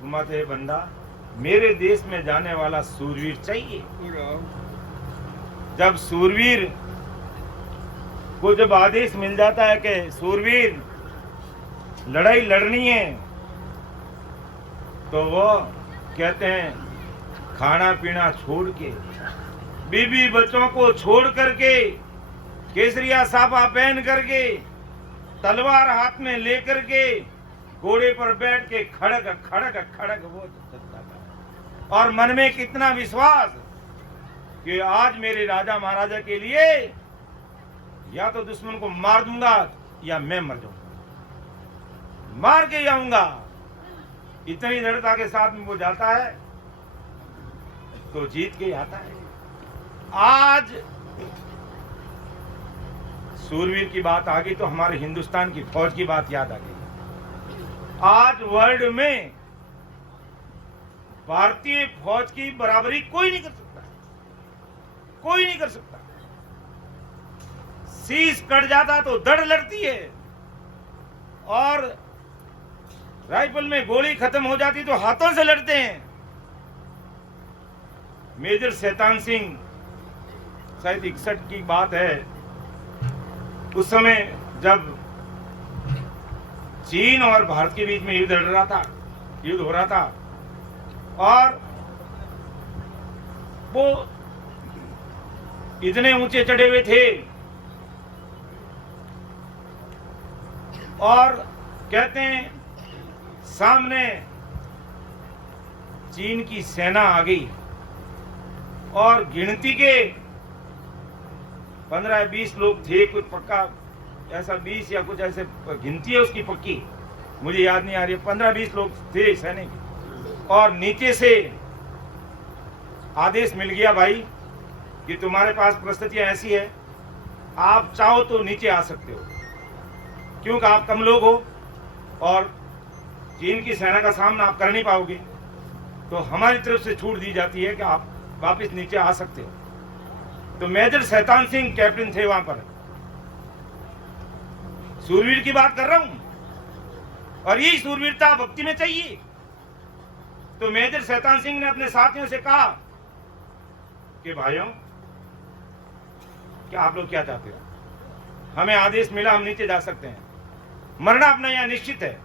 फरमाते हैं, बंदा मेरे देश में जाने वाला सूरवीर चाहिए। जब सूरवीर को जब आदेश मिल जाता है कि सूरवीर लड़ाई लड़नी है, तो वो कहते हैं खाना पीना छोड़ के, बीबी बच्चों को छोड़ करके, केसरिया साफा पहन करके, तलवार हाथ में लेकर के, घोड़े पर बैठ के खड़क खड़क खड़क वो चलता था। और मन में कितना विश्वास कि आज मेरे राजा महाराजा के लिए या तो दुश्मन को मार दूंगा या मैं मर जाऊंगा, मार के जाऊंगा। इतनी दृढ़ता के साथ में वो जाता है तो जीत के आता है। आज सूरवीर की बात आ गई तो हमारे हिंदुस्तान की फौज की बात याद आ गई। आज वर्ल्ड में भारतीय फौज की बराबरी कोई नहीं कर सकता, कोई नहीं कर सकता। शीश कट जाता तो दड़ लड़ती है, और राइफल में गोली खत्म हो जाती तो हाथों से लड़ते हैं। मेजर शैतान सिंह, शायद 61 की बात है, उस समय जब चीन और भारत के बीच में युद्ध हो रहा था, और वो इतने ऊंचे चढ़े हुए थे, और कहते हैं सामने चीन की सेना आ गई, और गिनती के 15-20 लोग थे, कुछ पक्का ऐसा 20 या कुछ ऐसे गिनती है उसकी पक्की, मुझे याद नहीं आ रही, 15-20 लोग थे सैनिक। और नीचे से आदेश मिल गया भाई कि तुम्हारे पास परिस्थितियां ऐसी है, आप चाहो तो नीचे आ सकते हो, क्योंकि आप कम लोग हो और चीन की सेना का सामना आप कर नहीं पाओगे, तो हमारी तरफ से छूट दी जाती है कि आप वापस नीचे आ सकते हो। तो मेजर शैतान सिंह कैप्टन थे वहां पर। सूरवीर की बात कर रहा हूं, और यही सूरवीरता भक्ति में चाहिए। तो मेजर शैतान सिंह ने अपने साथियों से कहा कि भाइयों, क्या आप लोग क्या चाहते हो? हमें आदेश मिला, हम नीचे जा सकते हैं, मरना अपना यहां निश्चित है,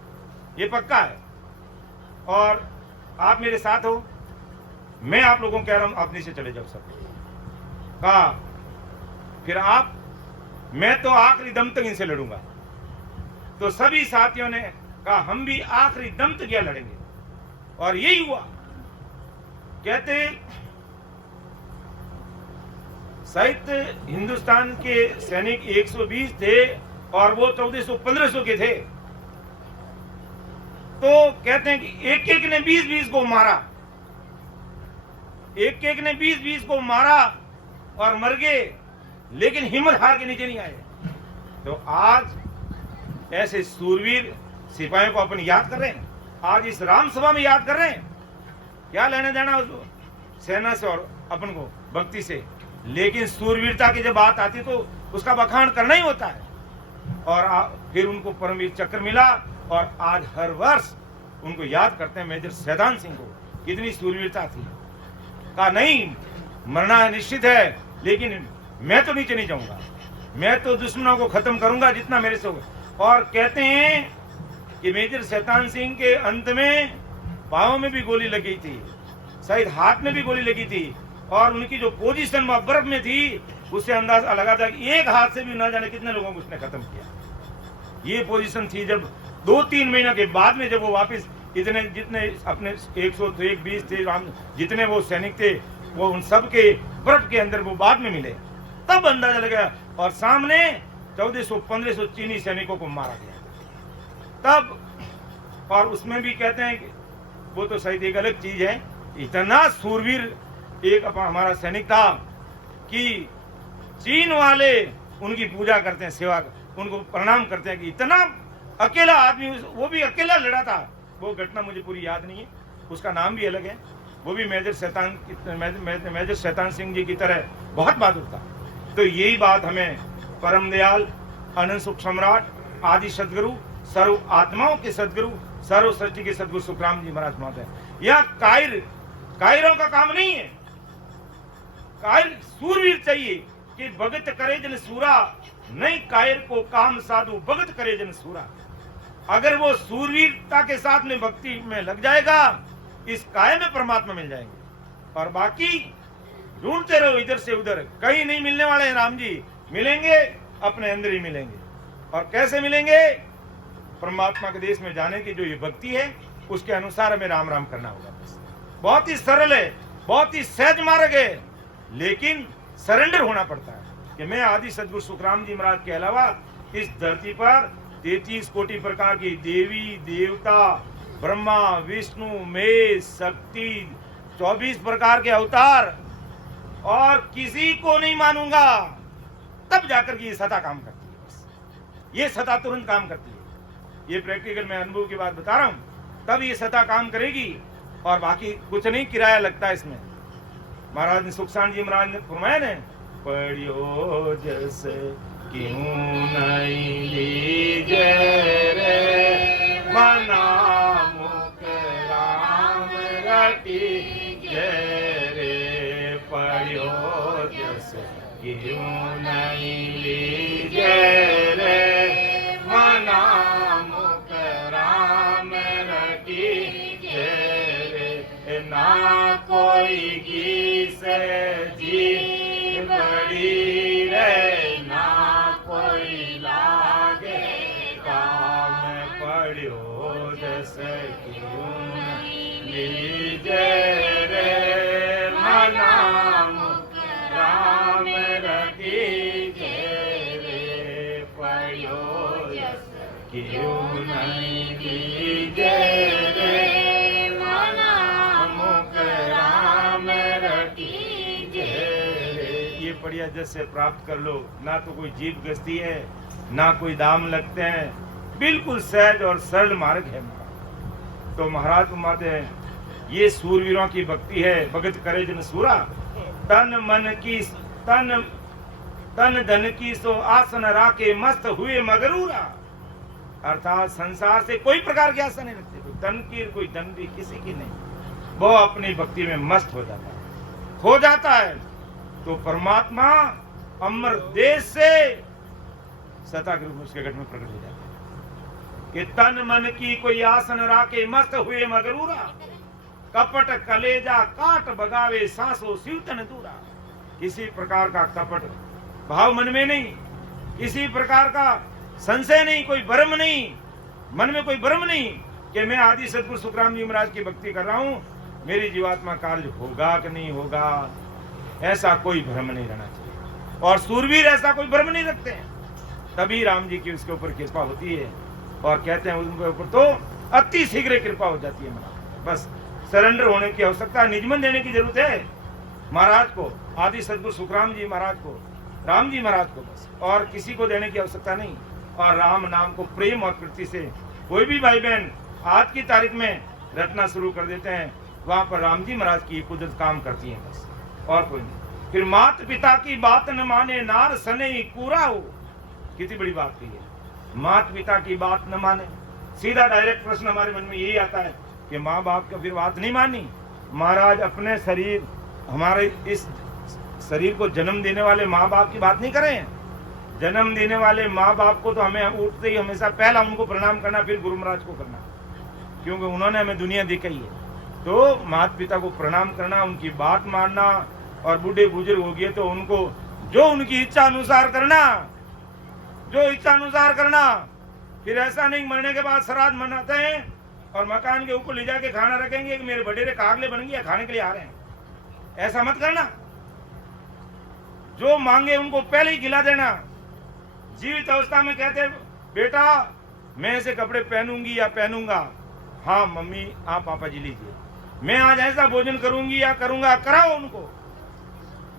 ये पक्का है, और आप मेरे साथ हो, मैं आप लोगों को कह रहा हूं आप नीचे चले जाओ सब। कहा फिर आप, मैं तो आखिरी दम तक इनसे लड़ूंगा। तो सभी साथियों ने कहा हम भी आखिरी दम तक यह लड़ेंगे, और यही हुआ। कहते शायद हिंदुस्तान के सैनिक 120 थे और वो 1400-1500 के थे। तो कहते हैं कि एक एक ने 20-20 को मारा, एक एक ने 20-20 को मारा और मर गए, लेकिन हिम्मत हार के नीचे नहीं आए। तो आज ऐसे सूरवीर सिपाहियों को अपन याद कर रहे हैं, आज इस राम सभा में याद कर रहे हैं। क्या लेना देना उसको सेना से और अपन को भक्ति से, लेकिन सूरवीरता की जब बात आती तो उसका बखान करना ही होता है। और फिर उनको परमवीर चक्र मिला और आज हर वर्ष उनको याद करते हैं। मेजर सैदान सिंह को कितनी सूरवीरता थी, कहा नहीं मरना निश्चित है, लेकिन मैं तो नीचे नहीं जाऊंगा, मैं तो दुश्मनों को खत्म करूंगा जितना मेरे से होगा। और कहते हैं कि मेजर सैदान सिंह के अंत में पाँव में भी गोली लगी थी, शायद हाथ में भी गोली लगी थी, और उनकी जो पोजीशन वह बर्फ में थी उससे अंदाजा लगा था कि एक हाथ से भी ना जाने कितने लोगों को उसने खत्म किया। ये पोजीशन थी जब 2-3 महीना के बाद में जब वो वापस इतने जितने अपने 120 थे जितने वो सैनिक थे वो उन सब के बर्फ के अंदर वो बाद में मिले, तब अंदाजा लगा। और सामने 1400-1500 चीनी सैनिकों को मारा गया तब। और उसमें भी कहते हैं कि वो तो शायद एक अलग चीज है, इतना सूरवीर एक हमारा सैनिक था कि चीन वाले उनकी पूजा करते हैं, सेवा उनको प्रणाम करते हैं कि इतना अकेला आदमी, वो भी अकेला लड़ा था। वो घटना मुझे पूरी याद नहीं है, उसका नाम भी अलग है। वो भी मेजर शैतान सिंह जी की तरह बहुत बहादुर था। तो यही बात हमें परम दयाल अनंत सुख सम्राट आदि सदगुरु सर्व आत्माओं के सदगुरु सर्व सृष्टि के सदगुरु सुखराम जी महाराज मानते हैं। यह कायरों का काम नहीं है, कायर सूरवीर चाहिए कि भगत करे जन सूरा, नहीं कायर को काम साधु भगत करे जन सूरा। अगर वो सूरवीरता के साथ में भक्ति में लग जाएगा, इस काय में परमात्मा मिल जाएंगे। और बाकी ढूंढते रहो इधर से उधर, कहीं नहीं मिलने वाले हैं राम जी, मिलेंगे अपने अंदर ही मिलेंगे। और कैसे मिलेंगे? परमात्मा के देश में जाने की जो ये भक्ति है उसके अनुसार हमें राम राम करना होगा। बहुत ही सरल है, बहुत ही सहज मार्ग है, लेकिन सरेंडर होना पड़ता है कि मैं आदि सदगुरु सुखराम जी महाराज के अलावा इस धरती पर 33 कोटि प्रकार की देवी देवता, ब्रह्मा विष्णु महेश शक्ति, 24 प्रकार के अवतार, और किसी को नहीं मानूंगा, तब जाकर के ये सता काम करती है। बस ये सता तुरंत काम करती है। ये प्रैक्टिकल मैं अनुभव की बात बता रहा हूं, तब ये सता काम करेगी और बाकी कुछ नहीं, किराया लगता है इसमें। महाराज ने सुखसान जी महाराज ने फरमाया ने, पढ़ियो जैसे क्यों नहीं लीजे रे मना मुख राम रटी रे, पढ़ियो जैसे क्यों नहीं लीजे रे मना मुख राम रटी रे, ना कोई की से जी बड़ी रे, ना कोई लागे काम, पढ़ियो जैसे क्यों लीजे रे मना मुख राम रखीजे रे, पढ़ियो जैसे क्यों नहीं लीजे रे मना मुख राम रखीजे रे। ये बढ़िया जैसे प्राप्त कर लो, ना तो कोई जीप गस्ती है ना कोई दाम लगते हैं, बिल्कुल सहज और सरल मार्ग है। तो महाराज फरमाते हैं ये सूरवीरों की भक्ति है, भगत करे जन सूरा, तन मन की तन धन की सो आसन राखे मस्त हुए मगरूरा। अर्थात संसार से कोई प्रकार की आशा नहीं रखते, कोई तन की कोई धन भी किसी की नहीं, वो अपनी भक्ति में मस्त हो जाता है, खो जाता है। तो परमात्मा अमर देश से सता के रूप में उसके घट में प्रकट हो जाता है कि तन मन की कोई आसन राखे मस्त हुए मगरूरा, कपट कलेजा काट बगावे सांसो सिवतन दूरा। किसी प्रकार का कपट भाव मन में नहीं, किसी प्रकार का संशय नहीं, कोई भ्रम नहीं, मन में कोई भ्रम नहीं कि मैं आदि सदगुरु सुखराम जी महाराज की भक्ति कर रहा हूं, मेरी जीवात्मा कार्य होगा कि नहीं होगा, ऐसा कोई भ्रम नहीं रहना चाहिए। और सूरवीर ऐसा कोई भ्रम नहीं रखते हैं, तभी राम जी की उसके ऊपर कृपा होती है। और कहते हैं उनके ऊपर तो अति शीघ्र कृपा हो जाती है महाराज। बस सरेंडर होने की आवश्यकता, निजमन देने की जरूरत है महाराज को, आदि सदगुरु सुखराम जी महाराज को, राम जी महाराज को, बस और किसी को देने की आवश्यकता नहीं। और राम नाम को प्रेम और प्रीति से कोई भी भाई बहन आज की तारीख में रटना शुरू कर देते हैं, वहां पर राम जी महाराज की कुदरत काम करती है, बस और कोई नहीं। फिर माता पिता की बात न माने नार सने कूरा हो, कितनी बड़ी बात कही है, माता पिता की बात न माने। सीधा डायरेक्ट प्रश्न हमारे मन में यही आता है कि माँ बाप का फिर बात नहीं मानी। महाराज अपने शरीर, हमारे इस शरीर को जन्म देने वाले माँ बाप की बात नहीं करें। जन्म देने वाले माँ बाप को तो हमें उठते ही हमेशा पहला उनको प्रणाम करना, फिर गुरु महाराज को करना, क्योंकि उन्होंने हमें दुनिया दिखाई है। तो माता पिता को प्रणाम करना, उनकी बात मानना, और बूढ़े बुजुर्ग हो गए तो उनको जो उनकी इच्छा अनुसार करना, जो इच्छा अनुसार करना। फिर ऐसा नहीं मरने के बाद श्राद्ध मनाते हैं और मकान के ऊपर ले जाके खाना रखेंगे कि मेरे बडेरे कागले बन गए खाने के लिए आ रहे हैं, ऐसा मत करना। जो मांगे उनको पहले ही खिला देना। जीवित अवस्था में कहते बेटा मैं ऐसे कपड़े पहनूंगी या पहनूंगा, हाँ मम्मी आप पापा जी लीजिए, मैं आज ऐसा भोजन करूंगी या करूंगा, कराओ उनको।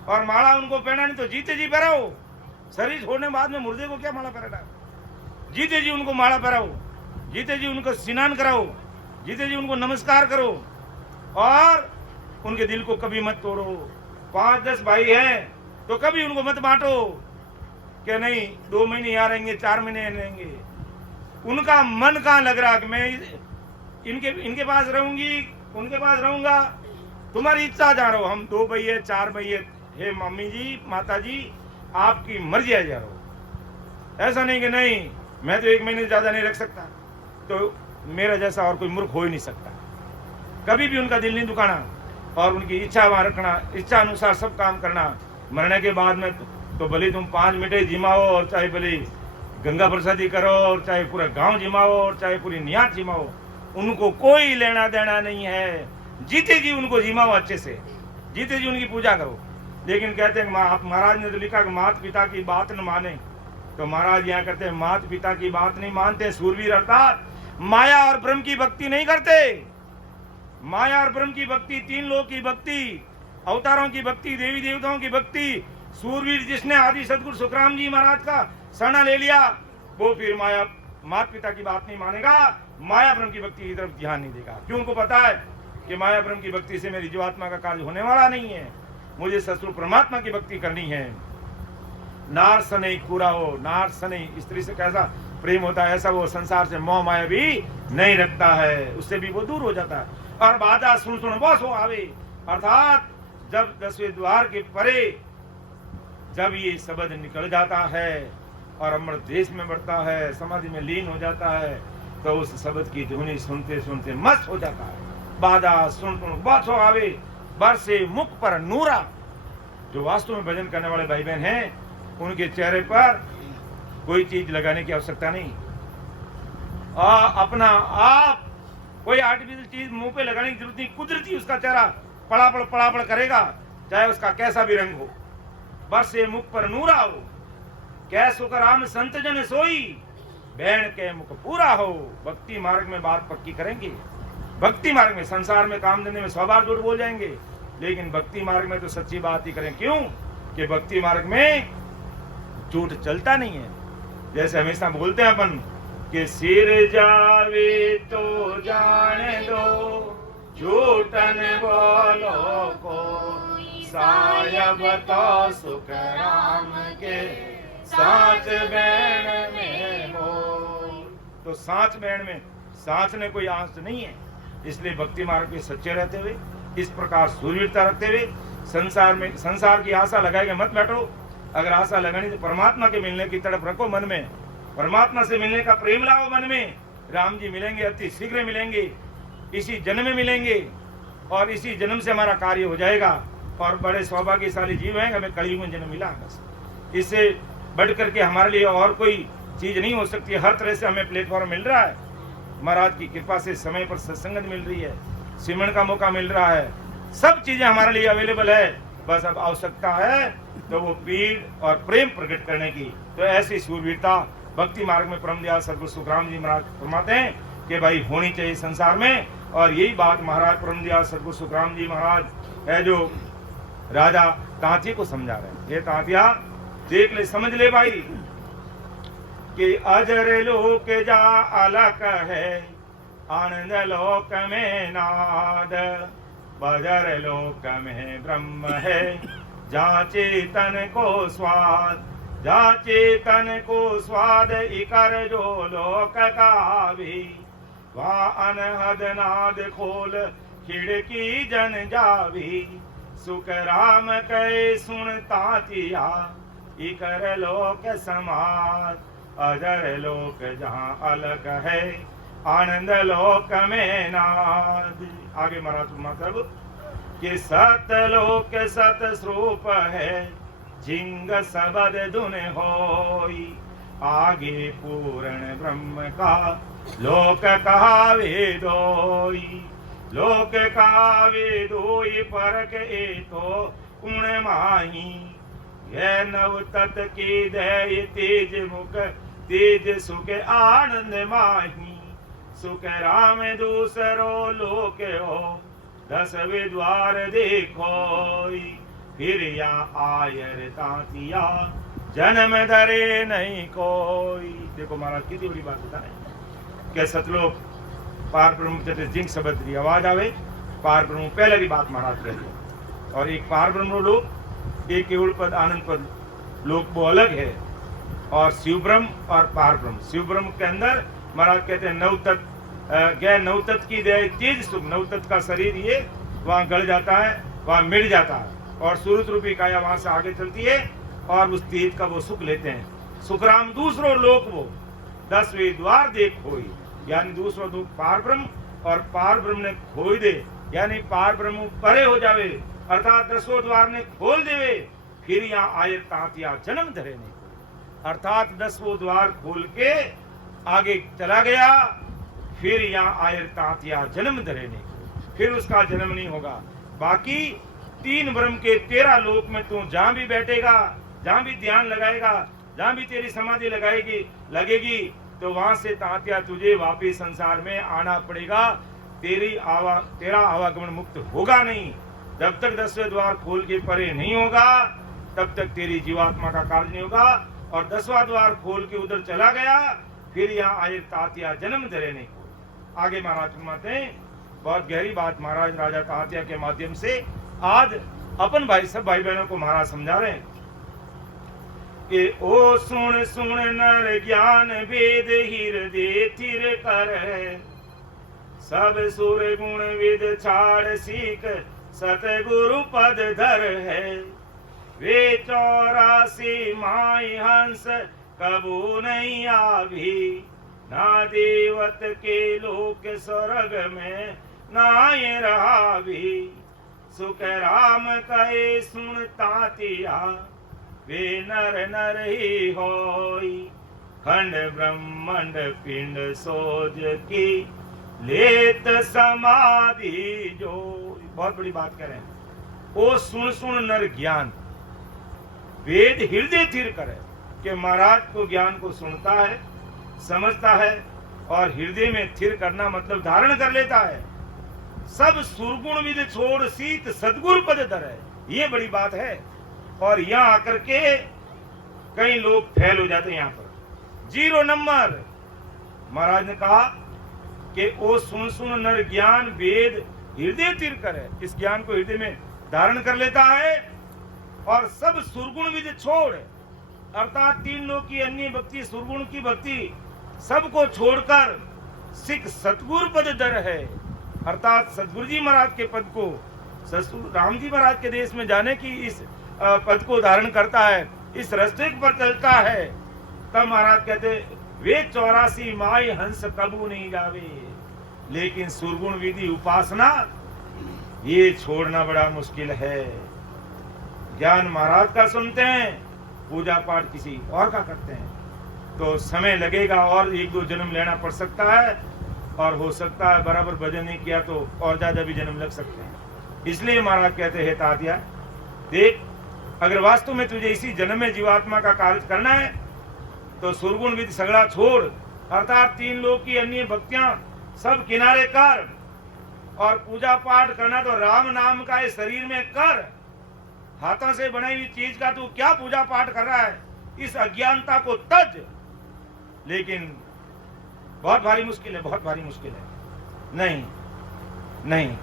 और माला उनको पहना नहीं तो जीते जी पहराओ। शरीर छोड़ने बाद में मुर्दे को क्या माला पहनाना, जीते जी उनको माला पहराओ, जीते जी उनको स्नान कराओ, जीते जी उनको नमस्कार करो, और उनके दिल को कभी मत तोड़ो। 5-10 भाई हैं तो कभी उनको मत बांटो कि नहीं 2 महीने यहाँ रहेंगे 4 महीने रहेंगे। उनका मन कहाँ लग रहा कि मैं इनके पास रहूंगी, उनके पास रहूंगा, तुम्हारी इच्छा जा रहा हो। हम 2 भैया 4 भैया, हे मम्मी जी माता जी आपकी मर्जी आ जा रहा हो। ऐसा नहीं कि नहीं मैं तो 1 महीने ज्यादा नहीं रख सकता, तो मेरा जैसा और कोई मूर्ख हो ही नहीं सकता। कभी भी उनका दिल नहीं दुखाना और उनकी इच्छा वहां रखना, इच्छा अनुसार सब काम करना। मरने के बाद में तो भले तुम 5 मिनट जिमाओ, और चाहे भले गंगा प्रसादी करो, और चाहे पूरा गांव जिमाओ, और चाहे पूरी नियात जिमाओ, उनको कोई लेना देना नहीं है। जीते जी उनको जिमाओ, अच्छे से जीते जी उनकी पूजा करो। लेकिन कहते हैं महाराज ने तो लिखा कि माता पिता की बात न माने, तो महाराज यहाँ कहते हैं माता पिता की बात नहीं मानते सूरवीर, अर्थात माया और ब्रह्म की भक्ति नहीं करते। माया और ब्रह्म की भक्ति, 3 लोक की भक्ति, अवतारों की भक्ति, देवी देवताओं की भक्ति। सूरवीर जिसने आदि सदगुरु सुखराम जी महाराज का शरण ले लिया, वो फिर माया माता पिता की बात नहीं मानेगा, माया ब्रह्म की भक्ति की तरफ ध्यान नहीं देगा। क्यों? उनको पता है कि माया ब्रह्म की भक्ति से मेरी जीवात्मा का कार्य होने वाला नहीं है, मुझे ससुर परमात्मा की भक्ति करनी है। नार सने पूरा हो, नार सने स्त्री से कैसा प्रेम होता है, ऐसा वो संसार से मोह माया भी नहीं रखता है, उससे भी वो दूर हो जाता है। और बाधा सुन सुन बस हो आवे, अर्थात जब 10वें द्वार के परे जब ये शब्द निकल जाता है और अमृत देश में बढ़ता है, समाधि में लीन हो जाता है, तो उस शब्द की ध्वनि सुनते सुनते मस्त हो जाता है। बाधा सुन सुन बस हो आवे, बरसे मुख पर नूरा। जो वास्तव में भजन करने वाले भाई बहन हैं, उनके चेहरे पर कोई चीज लगाने की आवश्यकता नहीं। अपना आप कोई आर्टिफिशियल चीज मुंह पे लगाने की जरूरत नहीं, कुदरती उसका चेहरा पड़ापड़ करेगा, चाहे उसका कैसा भी रंग हो। बरसे मुख पर नूरा हो, कै सुख राम संत जन सोई, बैण के मुख पूरा हो। भक्ति मार्ग में बात पक्की करेंगे, भक्ति मार्ग में, संसार में काम धंधे में 100 बार झूठ बोल जाएंगे, लेकिन भक्ति मार्ग में तो सच्ची बात ही करें। क्यों? कि भक्ति मार्ग में झूठ चलता नहीं है। जैसे हमेशा बोलते हैं अपन कि सिर जावे तो जाने दो, झूठन बोलो को साया बताओ, सुख राम के साच बैण में हो। तो साच बैण में साच ने कोई आंच नहीं है, इसलिए भक्ति मार्ग में सच्चे रहते हुए, इस प्रकार सूरवीरता रखते हुए संसार की आशा लगाएगा मत बैठो। अगर आशा लगानी तो परमात्मा के मिलने की तड़प रखो मन में, परमात्मा से मिलने का प्रेम लाओ मन में। राम जी मिलेंगे, अति शीघ्र मिलेंगे, इसी जन्म में मिलेंगे, और इसी जन्म से हमारा कार्य हो जाएगा, और बड़े सौभाग्यशाली जीव हैं, हमें कलयुग में जन्म मिला। बस इससे बढ़ करके हमारे लिए और कोई चीज नहीं हो सकती। हर तरह से हमें प्लेटफॉर्म मिल रहा है, महाराज की कृपा से समय पर सत्संगत मिल रही है, सिमरन का मौका मिल रहा है, सब चीजें हमारे लिए अवेलेबल है। बस अब आवश्यकता है तो वो पीड़ और प्रेम प्रकट करने की। तो ऐसी शूरवीरता भक्ति मार्ग में परम दयाल सद्गुरु सुखराम जी महाराज फरमाते हैं कि भाई होनी चाहिए संसार में। और यही बात महाराज परम दयाल सद्गुरु सुखराम जी महाराज है जो राजा तांती को समझा रहे हैं। ये तांतिया देख ले, समझ ले भाई कि अजर लोक जा अलग है, आनंद लोक में नाद, बजर लोक में ब्रह्म है, जहाँ चेतन को स्वाद, जहाँ चेतन को स्वाद इकर जो लोक का भी, वहाँ अनहद नाद खोल खिड़की जन जावी, सुख राम कहे सुन तातिया, इकर लोक समाज, अजर लोक जहाँ अलग है, आनंद लोक में नाद। आगे महाराज मतलब कि सतलोक सत स्वरूप है, जिंग सबद धुन होई, आगे पूर्ण ब्रह्म का लोक कहावे दोई, लोक कहावे दोई, फरक ए तो उण माही, यह नव तत की दय तेज मुख, तेज सुख आनंद माही, सुख राम दूसरो लोक हो, 10वें द्वार देखोई, फिर या आयर तांतिया, जन्म धरे नहीं कोई। देखो महाराज कितनी बड़ी बात बता रहे कि सतलोक पार ब्रह्म जैसे जिंक शब्द की आवाज आवे, पार ब्रह्म पहले की बात महाराज कहते। और एक पार ब्रह्म लोक, एक केवल पद आनंद पद लोक वो अलग है। और शिव ब्रह्म और पार ब्रह्म, शिव ब्रह्म के अंदर महाराज कहते हैं नवतत्व, गैर नवतत्व की दया तेज सुख, नवतत्व का शरीर ये वहाँ गड़ जाता है, वहाँ मिट जाता है, और सुरत रूपी काया वहां से आगे चलती है और उस तेज का वो सुख लेते हैं। सुखराम दूसरो लोक वो, 10वें द्वार देख खोई, यानी दूसरो दुख पार ब्रह्म, और पार ब्रह्म ने खोई दे, यानी पार ब्रह्म परे हो जावे, अर्थात 10वें द्वार ने खोल देवे, फिर यहाँ आये तांतिया जन्म धरे नहीं, अर्थात 10वें द्वार खोल के आगे चला गया, फिर यहाँ आये तांतिया जन्म धरे नहीं, फिर उसका जन्म नहीं होगा। बाकी 3 ब्रह्म के 13 लोक में तू जहां भी बैठेगा, जहां भी ध्यान लगाएगा, जहां भी तेरी समाधि लगेगी, तो वहां से तांतिया तुझे वापिस संसार में आना पड़ेगा। तेरा आवागमन मुक्त होगा नहीं, जब तक 10वें द्वार खोल के परे नहीं होगा, तब तक तेरी जीवात्मा का कार्य नहीं होगा। और 10वां द्वार खोल के उधर चला गया, फिर यहाँ आये तांतिया जन्म धरे नहीं। आगे महाराज फरमाते हैं, बहुत गहरी बात महाराज राजा तांतिया के माध्यम से आज अपन भाई सब भाई बहनों को महाराज समझा रहे हैं कि ओ सुन सुन नर ज्ञान वेद हृदय थिर कर, सब सुर गुण विद छाड़ सीख, सतगुरु पद धर है, वे 84 माई हंस कबू नहीं आवी, ना देवत के लोक स्वर्ग में नाय रहा भी, सुख राम कहे सुन तातिया, वे नर नर ही होई, खंड ब्रह्मंड पिंड सोज की लेत समाधि जो। बहुत बड़ी बात कह रहे हैं, ओ सुन सुन नर ज्ञान, वेद हृदय थिर करे, कि महाराज को ज्ञान को सुनता है, समझता है, और हृदय में थिर करना मतलब धारण कर लेता है। सब सुरगुण विद छोड़ सीत सदगुरु पद धर है, ये बड़ी बात है। और यहाँ आकर के कई लोग फेल हो जाते हैं, यहाँ पर 0 नंबर। महाराज ने कहा कि ओ सुन सुन नर ज्ञान वेद हृदय थिर करे, इस ज्ञान को हृदय में धारण कर लेता है, और सब सुरगुण विद छोड़, अर्थात 3 लोग की अन्य भक्ति, सुरगुण की भक्ति सबको छोड़कर सिख सतगुरु पद दर है, अर्थात सतगुरु जी महाराज के पद को, राम जी महाराज के देश में जाने की इस पद को धारण करता है, इस रास्ते पर चलता है। तब महाराज कहते वे 84 माई हंस कबू नहीं जावे, लेकिन सुरगुण विधि उपासना ये छोड़ना बड़ा मुश्किल है। ज्ञान महाराज का सुनते हैं, पूजा पाठ किसी और का करते हैं, तो समय लगेगा, और 1-2 जन्म लेना पड़ सकता है, और हो सकता है बराबर भजन नहीं किया तो और ज्यादा भी जन्म लग सकते हैं। इसलिए महाराज कहते हैं तातिया देख, अगर वास्तव में तुझे इसी जन्म में जीवात्मा का कार्य करना है तो सुरगुण विधि सगड़ा छोड़, अर्थात 3 लोक की अन्य भक्तियां सब किनारे कर, और पूजा पाठ करना तो राम नाम का इस शरीर में कर। हाथों से बनाई हुई चीज का तू क्या पूजा पाठ कर रहा है? इस अज्ञानता को तज। लेकिन बहुत भारी मुश्किल है, बहुत भारी मुश्किल है। नहीं नहीं,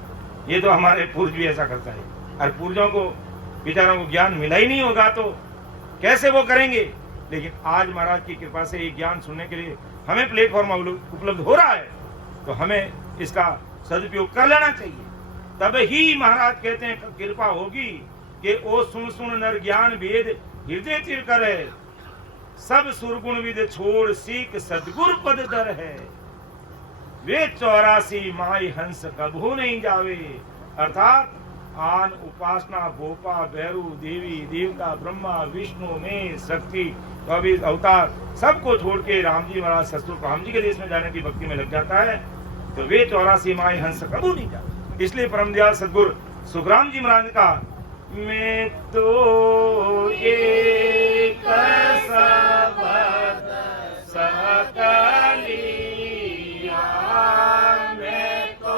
ये तो हमारे पूर्व भी ऐसा करता है, और पूर्वजों को बेचारों को ज्ञान मिला ही नहीं होगा तो कैसे वो करेंगे। लेकिन आज महाराज की कृपा से ये ज्ञान सुनने के लिए हमें प्लेटफॉर्म उपलब्ध हो रहा है, तो हमें इसका सदुपयोग कर लेना चाहिए। तब ही महाराज कहते हैं कृपा होगी कि ओ सुन सुन नर ज्ञान भेद हृदय चिर करे, सब सुरगुण विद छोड़ सीख सदगुरु पद दर है। वे 84 माई हंस कभू नहीं जावे, अर्थात आन उपासना भोपा भैरू देवी देवता ब्रह्मा विष्णु में शक्ति 24 अवतार सबको छोड़ के राम जी महाराज ससुर राम जी के देश में जाने की भक्ति में लग जाता है, तो वे 84 माई हंस कभू नहीं जावे। इसलिए परम दयाल सदगुरु सुखराम जी महाराज का मैं तो एक सबद सकलिया, मैं तो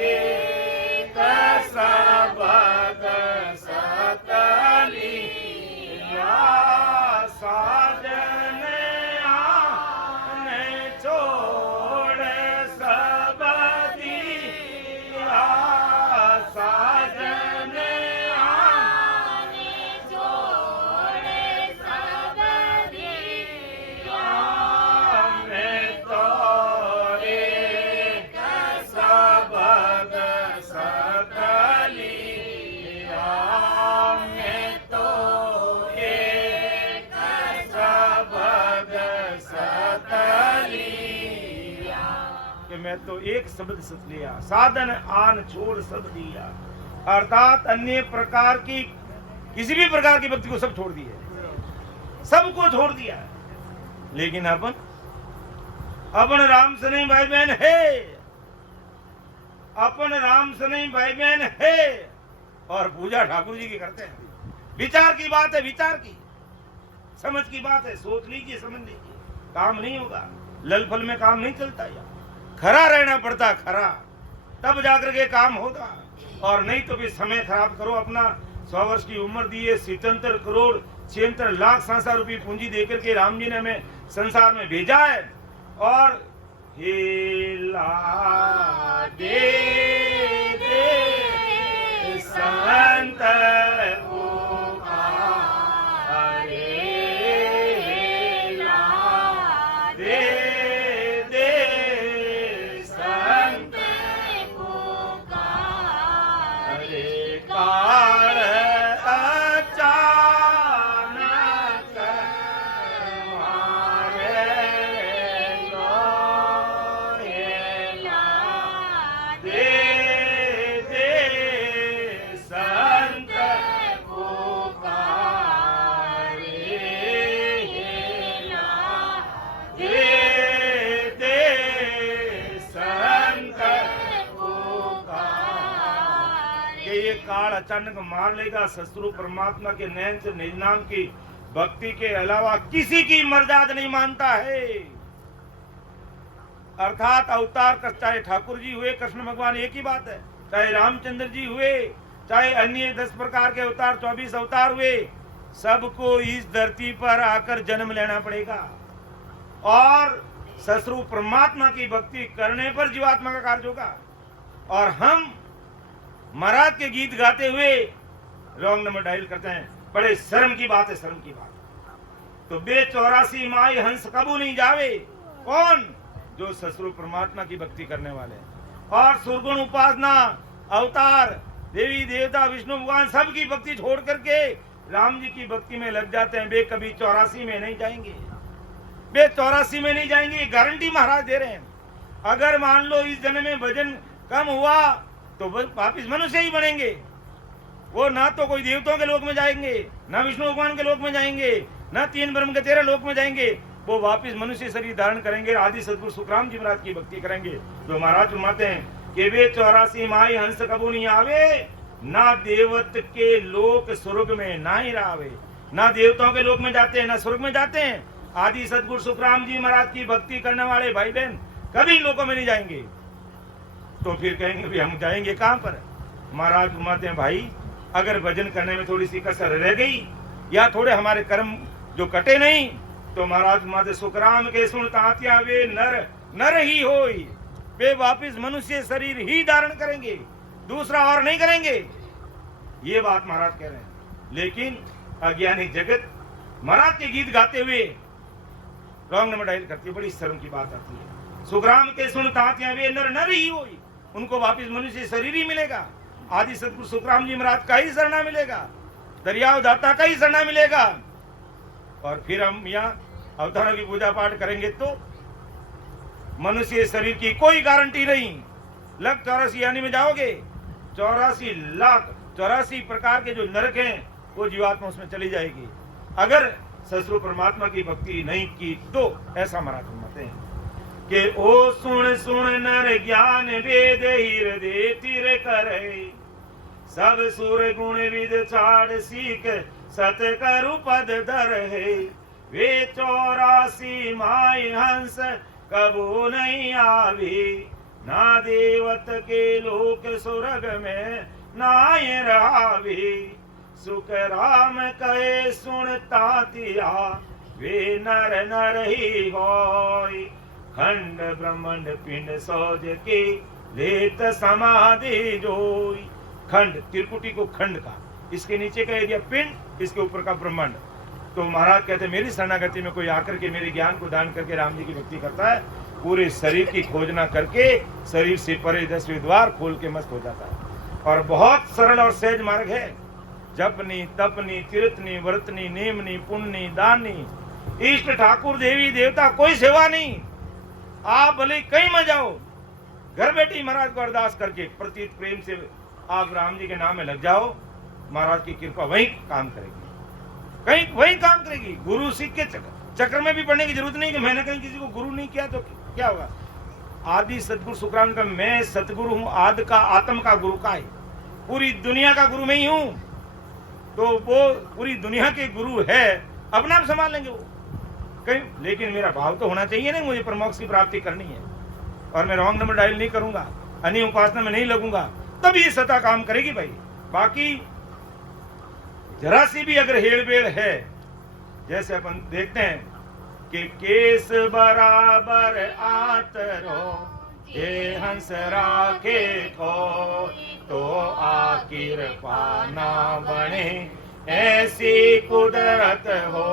एक सबद सकलिया, साजन आने छोड़ सब दिया, साजन मैं तो एक शब्द सत लिया, साधन आन छोड़ सब दिया, अर्थात अन्य प्रकार की किसी भी प्रकार की भक्ति को सब छोड़ दिया, सबको छोड़ दिया। लेकिन अपन राम से नहीं भाई बहन है, अपन राम से नहीं भाई बहन है, और पूजा ठाकुर जी की करते हैं। विचार की बात है, विचार की समझ की बात है, सोच लीजिए समझ लीजिए, काम नहीं होगा, लल फल में काम नहीं चलता, या खरा रहना पड़ता, खरा तब जाकर के काम होगा, और नहीं तो फिर समय खराब करो अपना। 100 वर्ष की उम्र दी है, 77 करोड़ 76 लाख 67 रुपये पूंजी देकर के राम जी ने हमें संसार में भेजा है, और हेला दे दे संत काल अचानक मार लेगा। शत्रु परमात्मा के नयन से निज नाम की भक्ति के अलावा किसी की मर्यादा नहीं मानता है। अर्थात अवतार कर, चाहे ठाकुर जी हुए कृष्ण भगवान एक ही बात है, चाहे रामचंद्र जी हुए, चाहे अन्य 10 प्रकार के अवतार 24 अवतार हुए, सबको इस धरती पर आकर जन्म लेना पड़ेगा, और शत्रु परमात्मा की भक्ति करने पर जीवात्मा का कार्य होगा। और हम महाराज के गीत गाते हुए रॉन्ग नंबर डायल करते हैं, बड़े शर्म की बात है, शर्म की बात। तो बे 84 माई हंस कबू नहीं जावे, कौन? जो शत्रु परमात्मा की भक्ति करने वाले, और सुरगुण उपासना अवतार देवी देवता विष्णु भगवान सब की भक्ति छोड़ करके राम जी की भक्ति में लग जाते हैं, वे कभी 84 में नहीं जाएंगे, वे 84 में नहीं जाएंगे, गारंटी महाराज दे रहे हैं। अगर मान लो इस जन्म में भजन कम हुआ तो वापिस मनुष्य ही बनेंगे, वो ना तो कोई देवताओं के लोक में जाएंगे, ना विष्णु भगवान के लोक में जाएंगे, ना 3 ब्रह्म के 13 लोक में जाएंगे, वो वापिस मनुष्य शरीर धारण करेंगे, आदि सदगुरु सुखराम जी महाराज की भक्ति करेंगे। तो महाराज फरमाते हैं कि वे 84 माई हंस कबू नहीं आवे, ना देवत के लोक स्वर्ग में ना ही रावे, ना देवताओं के लोक में जाते हैं ना स्वर्ग में जाते हैं। आदि सदगुरु सुखराम जी महाराज की भक्ति करने वाले भाई बहन कभी लोकों में नहीं जाएंगे। तो फिर कहेंगे भी हम जाएंगे कहां पर। महाराज घुमाते हैं भाई, अगर भजन करने में थोड़ी सी कसर रह गई या थोड़े हमारे कर्म जो कटे नहीं, तो महाराज घुमाते सुखराम के सुन तात्या वे नर नर ही होई, वे वापिस मनुष्य शरीर ही धारण करेंगे, दूसरा और नहीं करेंगे। ये बात महाराज कह रहे हैं। लेकिन अज्ञानी जगत महाराज के गीत गाते हुए रॉन्ग नंबर डायल करती है, बड़ी शर्म की बात आती है। सुखराम के सुन तात्या वे नर नर ही होई, उनको वापिस मनुष्य शरीर ही मिलेगा। आदि सतगुरु सुखराम जी महाराज का ही शरणा मिलेगा, दरियाव दाता का ही शरणा मिलेगा। और फिर हम यहाँ अवतारों की पूजा पाठ करेंगे तो मनुष्य शरीर की कोई गारंटी नहीं। लग 84 यानी में जाओगे, 84 लाख 84 प्रकार के जो नरक हैं वो जीवात्मा उसमें चली जाएगी, अगर ससुर परमात्मा की भक्ति नहीं की तो। ऐसा महाराज फरमाते हैं कि ओ सुन सुन नर ज्ञान वेद हृदय तिर करे, सब सुर गुण विद छाड़ सीख सत करु पद धर है, वे 84 माय हंस कबू नहीं आवी, ना देवत के लोक सुरग में नाय रहावी, सुख राम कहे सुन तातिया वे नर नर ही होय, खंड ब्रह्मांड पिंड सौज के लेत समाधि जोई। खंड त्रिपुटी को खंड का, इसके नीचे का एरिया पिंड, इसके ऊपर का ब्रह्मांड। तो महाराज कहते मेरी शरणागति में कोई आकर के मेरे ज्ञान को दान करके राम जी की भक्ति करता है, पूरे शरीर की खोजना करके शरीर से परे 10वें द्वार खोल के मस्त हो जाता है। और बहुत सरल और सहज मार्ग है। जपनी तपनी तीर्थनी व्रतनी नेमनी पुण्यनी दानी, इष्ट ठाकुर देवी देवता कोई सेवा नहीं। आप भले कहीं मत जाओ, घर बैठे महाराज को अरदास करके प्रतीत प्रेम से आप राम जी के नाम में लग जाओ, महाराज की कृपा वहीं काम करेगी, कहीं वहीं काम करेगी। गुरु सिख के चक्कर में भी पढ़ने की जरूरत नहीं कि मैंने कहीं किसी को गुरु नहीं किया तो क्या होगा। आदि सतगुरु सुखराम का मैं सतगुरु हूँ, आदि का आत्म का गुरु का है, पूरी दुनिया का गुरु मैं ही हूँ। तो वो पूरी दुनिया के गुरु है, अपना आप संभाल लेंगे वो कहीं। लेकिन मेरा भाव तो होना चाहिए ना, मुझे परमोक्ष की प्राप्ति करनी है, और मैं रॉन्ग नंबर डायल नहीं करूंगा, अन्य उपासना में नहीं लगूंगा, तब ये सता काम करेगी भाई। बाकी जरा सी भी अगर हेड़बेड़ है, जैसे अपन देखते हैं कि केस बराबर आतरो ये हंस राखे को, तो आखिर पाना बने ऐसी कुदरत हो,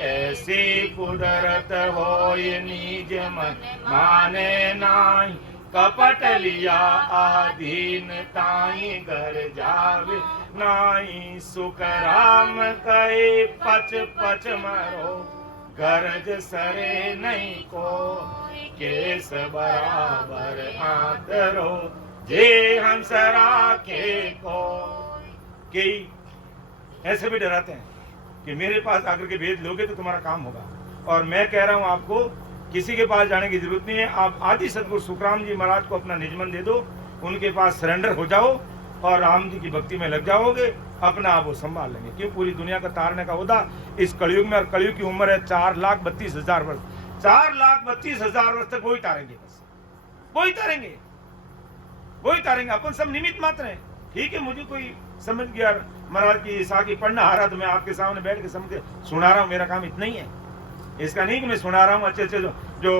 ऐसी कुदरत हो ये निज मन माने नाई, कपट लिया आधीन ताई घर जावे नाई, सुख राम कहे पच पच मरो, गरज सरे नहीं को, केस बराबर आतरो जे हंस राखे को। कई ऐसे भी डराते हैं कि मेरे पास आकर के भेद लोगे तो तुम्हारा काम होगा, और मैं कह रहा हूं आपको किसी के पास जाने की जरूरत नहीं है। आप आदि सतगुरु सुखराम जी महाराज को अपना निजमन दे दो, उनके पास सरेंडर हो जाओ और राम जी की भक्ति में लग जाओगे, अपना आप वो संभाल लेंगे। क्यों, पूरी दुनिया का तारने का होदा इस कलयुग में, और कलयुग की उम्र है 4,32,000 वर्ष। 4,32,000 वर्ष तक वही तारेंगे, बस वही तारेंगे, वही तारेंगे। अपन सब निमित्त मात्र हैं। ठीक है, मुझे कोई समझ गया महाराज की साखी पढ़ना आ रहा तो मैं आपके सामने बैठ के समझ के सुना रहा हूँ, मेरा काम इतना ही है। इसका नहीं कि मैं सुना रहा हूँ अच्छे अच्छे जो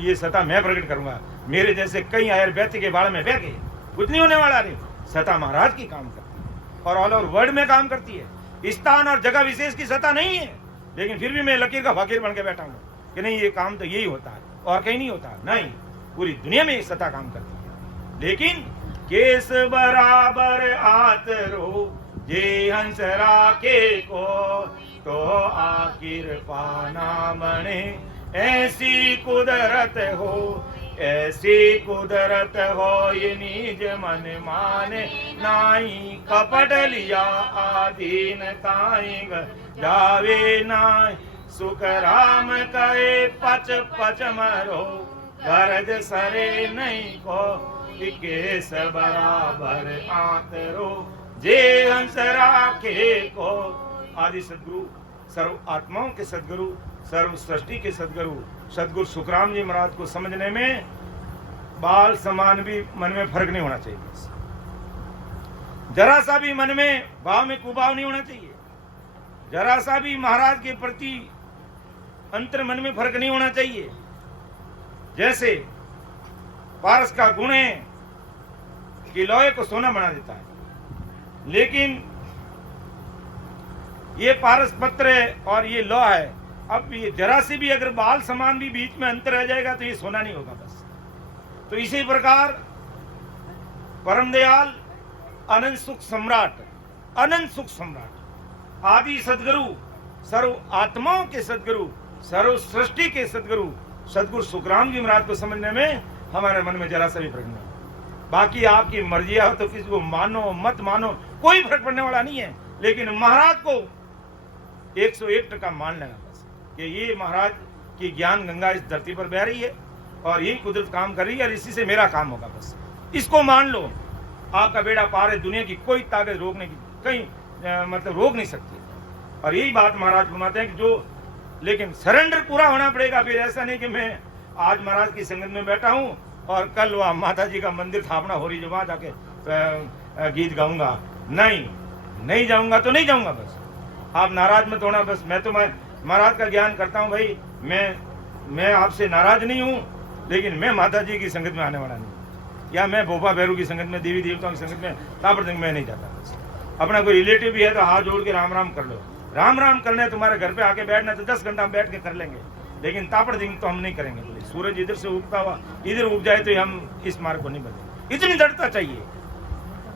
ये सता मैं प्रकट करूंगा। मेरे जैसे कई आयर व्यक्ति के बारे में बह गए, कुछ नहीं होने वाला नहीं। सता महाराज की काम करती है और ऑल ओवर वर्ल्ड में काम करती है। स्थान और जगह विशेष की सता नहीं है, लेकिन फिर भी मैं लकीर का फकीर बन के बैठा हूँ कि नहीं, ये काम तो यही होता है और कहीं नहीं होता। नहीं, पूरी दुनिया में सता काम करती है। लेकिन केस बराबर आतरो जे हंस राखे को, तो आखिर पाना बने ऐसी कुदरत हो, ऐसी कुदरत हो ये निज मन माने नाई, कपट लिया आधीन ताई जावे नाई, सुख राम कहे पच पच मरो, गरज सरे नहीं को, केस बराबर आतरो जे हंस राखे को। आदि सदगुरु, सर्व आत्माओं के सदगुरु, सर्व सृष्टि के सदगुरु सदगुरु सुखराम जी महाराज को समझने में बाल समान भी मन में फर्क नहीं होना चाहिए। जरा सा भी मन में भाव में कुभाव नहीं होना चाहिए। जरा सा भी महाराज के प्रति अंतर मन में फर्क नहीं होना चाहिए। जैसे पारस का गुण है कि लोहे को सोना बना देता है, लेकिन ये पारस पत्र है और ये लोहा है। अब ये जरा से भी अगर बाल समान भी बीच में अंतर रह जाएगा तो ये सोना नहीं होगा बस। तो इसी प्रकार परम दयाल अनंत सुख सम्राट, अनंत सुख सम्राट आदि सदगुरु, सर्व आत्माओं के सदगुरु, सर्व सृष्टि के सदगुरु सदगुरु सुखराम जी महाराज को समझने में हमारे मन में जरा सा भी फर्क नहीं। बाकी आपकी मर्जी हो तो किसी को मानो मत मानो, कोई फर्क पड़ने वाला नहीं है। लेकिन महाराज को 101% मान लेना बस कि ये महाराज की ज्ञान गंगा इस धरती पर बह रही है और यही कुदरत काम कर रही है और इसी से मेरा काम होगा बस। इसको मान लो, आपका बेड़ा पार है। दुनिया की कोई ताकत रोकने की कहीं मतलब रोक नहीं सकती। और यही बात महाराज घुमाते हैं कि जो, लेकिन सरेंडर पूरा होना पड़ेगा। फिर ऐसा नहीं कि मैं आज महाराज की संगत में बैठा हूँ और कल वहाँ माता जी का मंदिर स्थापना हो रही जो वहाँ जाके गीत गाऊंगा। नहीं जाऊंगा तो नहीं जाऊंगा बस। आप नाराज मत होना बस। मैं तो महाराज का ज्ञान करता हूँ भाई। मैं आपसे नाराज नहीं हूँ, लेकिन मैं माता जी की संगत में आने वाला नहीं, या मैं भोपा भैरू की संगत में, देवी देवताओं की संगत में तापर में नहीं जाता बस। अपना कोई रिलेटिव भी है तो हाथ जोड़ के राम राम कर लो। राम राम करने तुम्हारे घर पे आके बैठना तो 10 घंटा बैठ के कर लेंगे, लेकिन तापड़ दिन तो हम नहीं करेंगे। बोले सूरज इधर से उगता हुआ इधर उग जाए तो हम इस मार्ग को नहीं बदलेंगे। इतनी दृढ़ता चाहिए,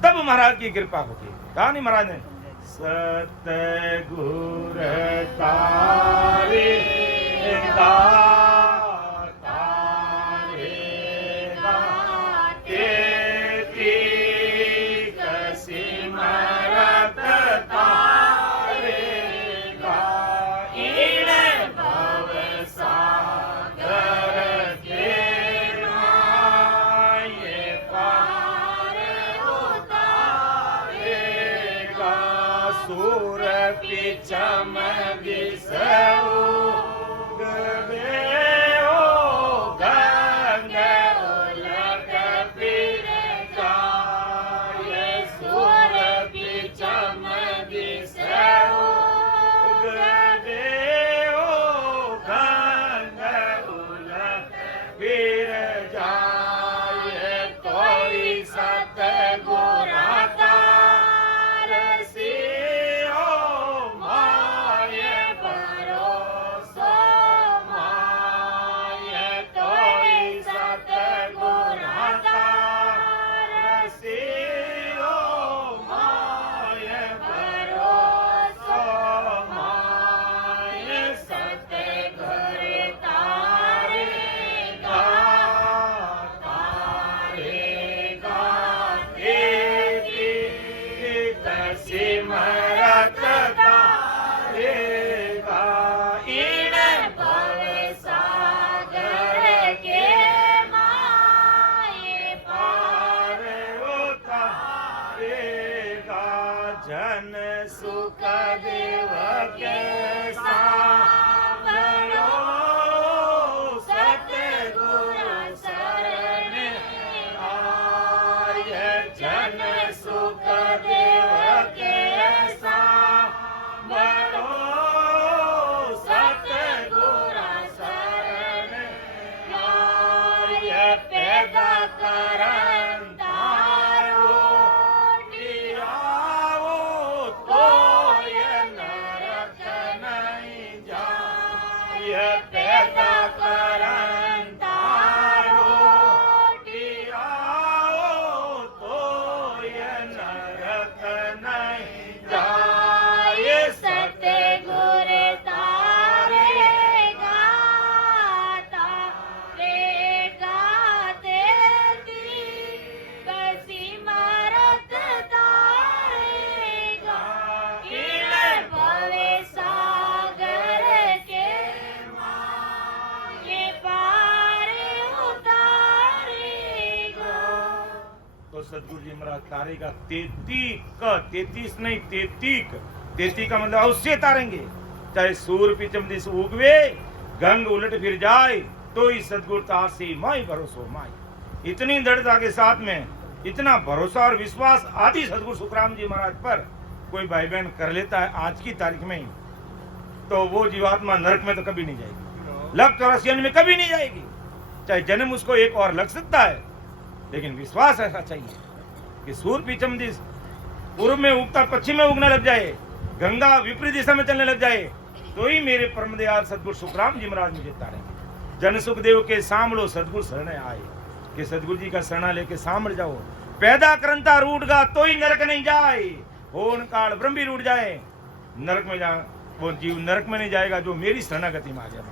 तब महाराज की कृपा होगी। कहा नहीं महाराज ने, सतगुर तारे सदगुरु जी महाराज तारेगा 33 नहीं 33 का मतलब अवश्य तारेंगे। चाहे सूर पिचम दिस उगवे गंग उलट फिर जाए तो ही सदगुरु तार से माई भरोसो माई। इतनी दृढ़ता के साथ में इतना भरोसा और विश्वास आदि सदगुरु सुखराम जी महाराज पर कोई भाई बहन कर लेता है आज की तारीख में ही, तो वो जीवात्मा नरक में तो कभी नहीं जाएगी, लग 84 में कभी नहीं जाएगी। चाहे जन्म उसको एक और लग सकता है, लेकिन विश्वास ऐसा चाहिए कि सूर्य पिचम दिस पूर्व में उगता पश्चिम में उगने लग जाए, गंगा विपरीत दिशा में चलने लग जाए, तो ही मेरे परम दयाल सदगुरु सुखराम जी महाराज मुझे तारेंगे। जन सुखदेव के सामलो सदगुरु शरण आए, कि सदगुरु जी का शरणा लेके सामड़ जाओ। पैदा करंता रूठगा तो ही नरक नहीं जाए, होन काल ब्रह्म भी रूठ जाए नरक में जा, वो जीव नरक में नहीं जाएगा जो मेरी शरणागति में आ जाए।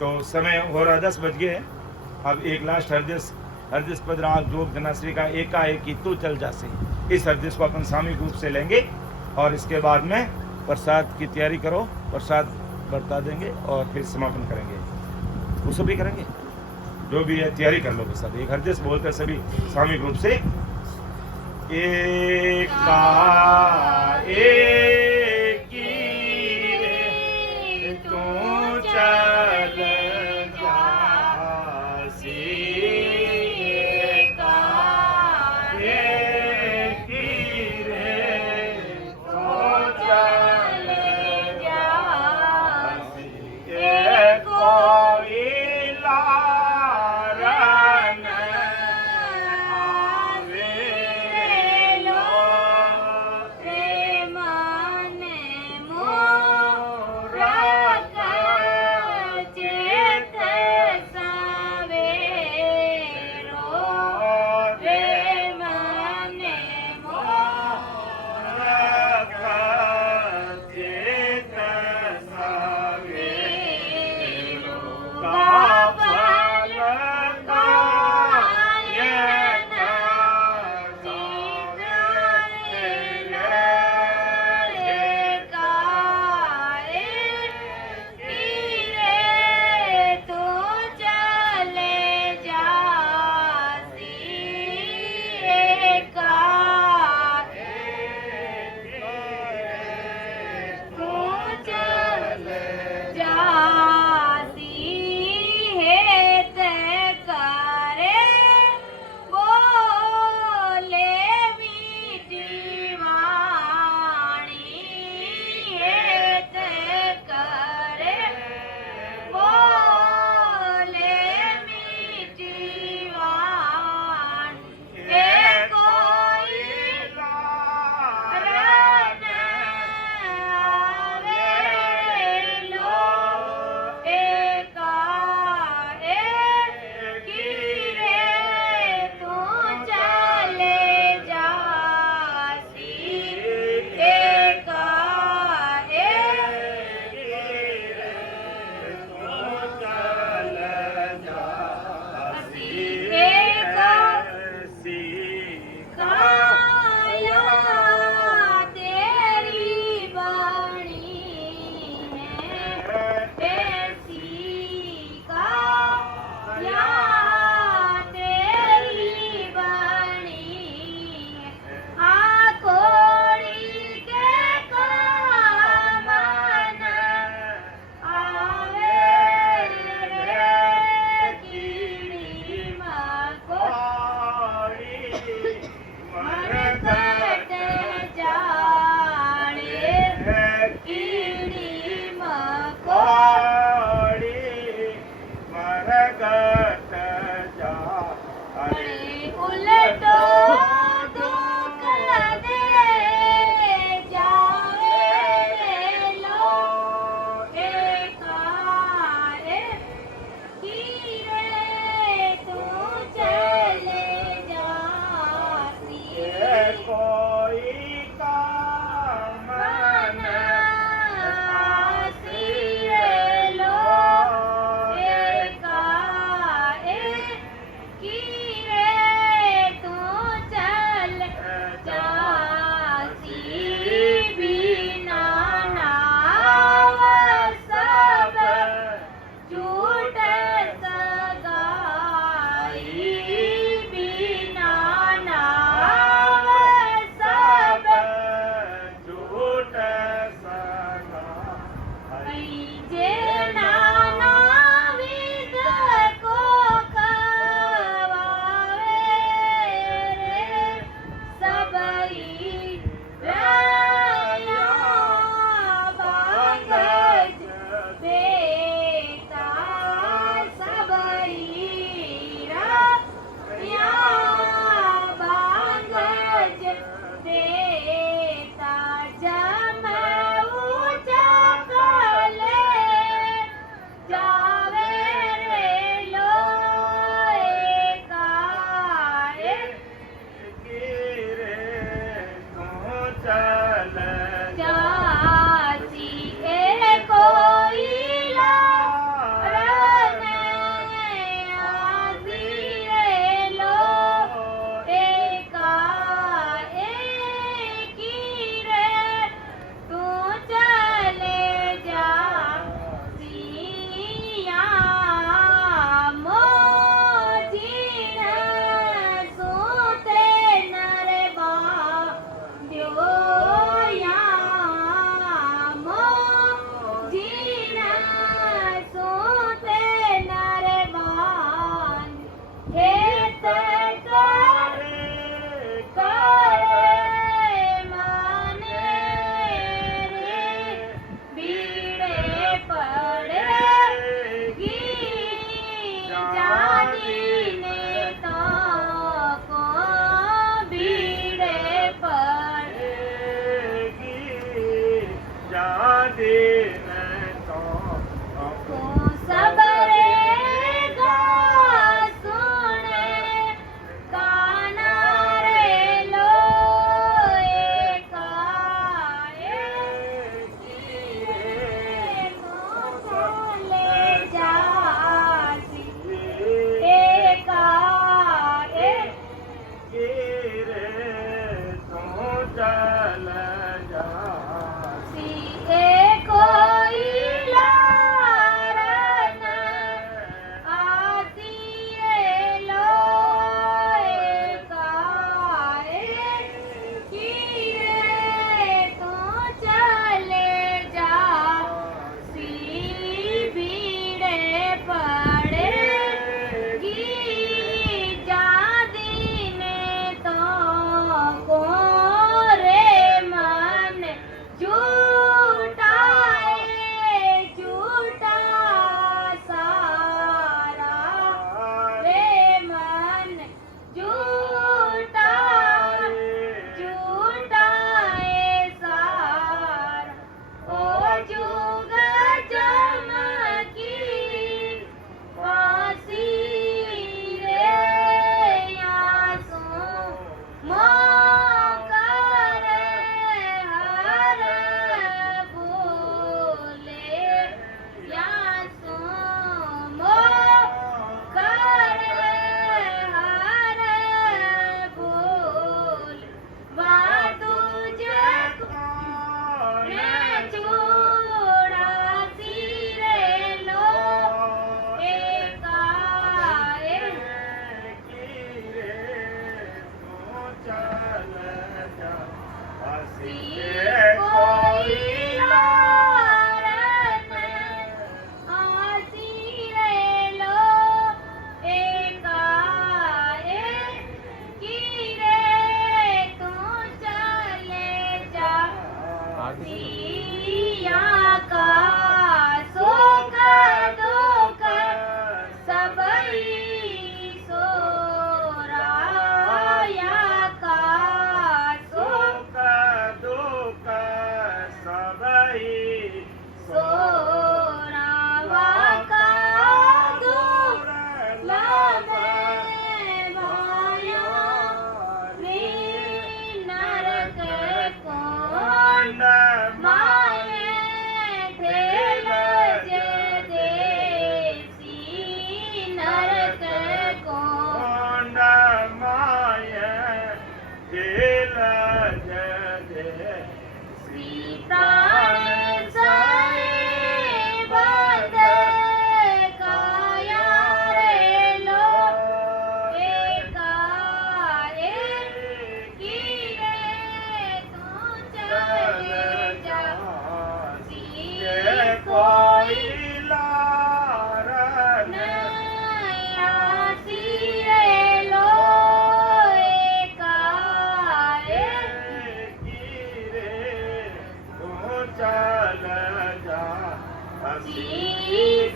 तो समय हो रहा 10 बज गए। अब एक लास्ट हरदेश पद राग जोग धनाश्री का एकाएकी तू चल जासे, इस हरदेश को अपन सामूहिक रूप से लेंगे और इसके बाद में प्रसाद की तैयारी करो, प्रसाद बरता देंगे और फिर समापन करेंगे। उसको भी करेंगे, जो भी है तैयारी कर लो सब। एक हरदेश बोलकर सभी सामूहिक रूप से एक तू चल जे नाना विध को खवावे रे सबई रया बांगज देता सबई रया बांगज देता जमऊ चकले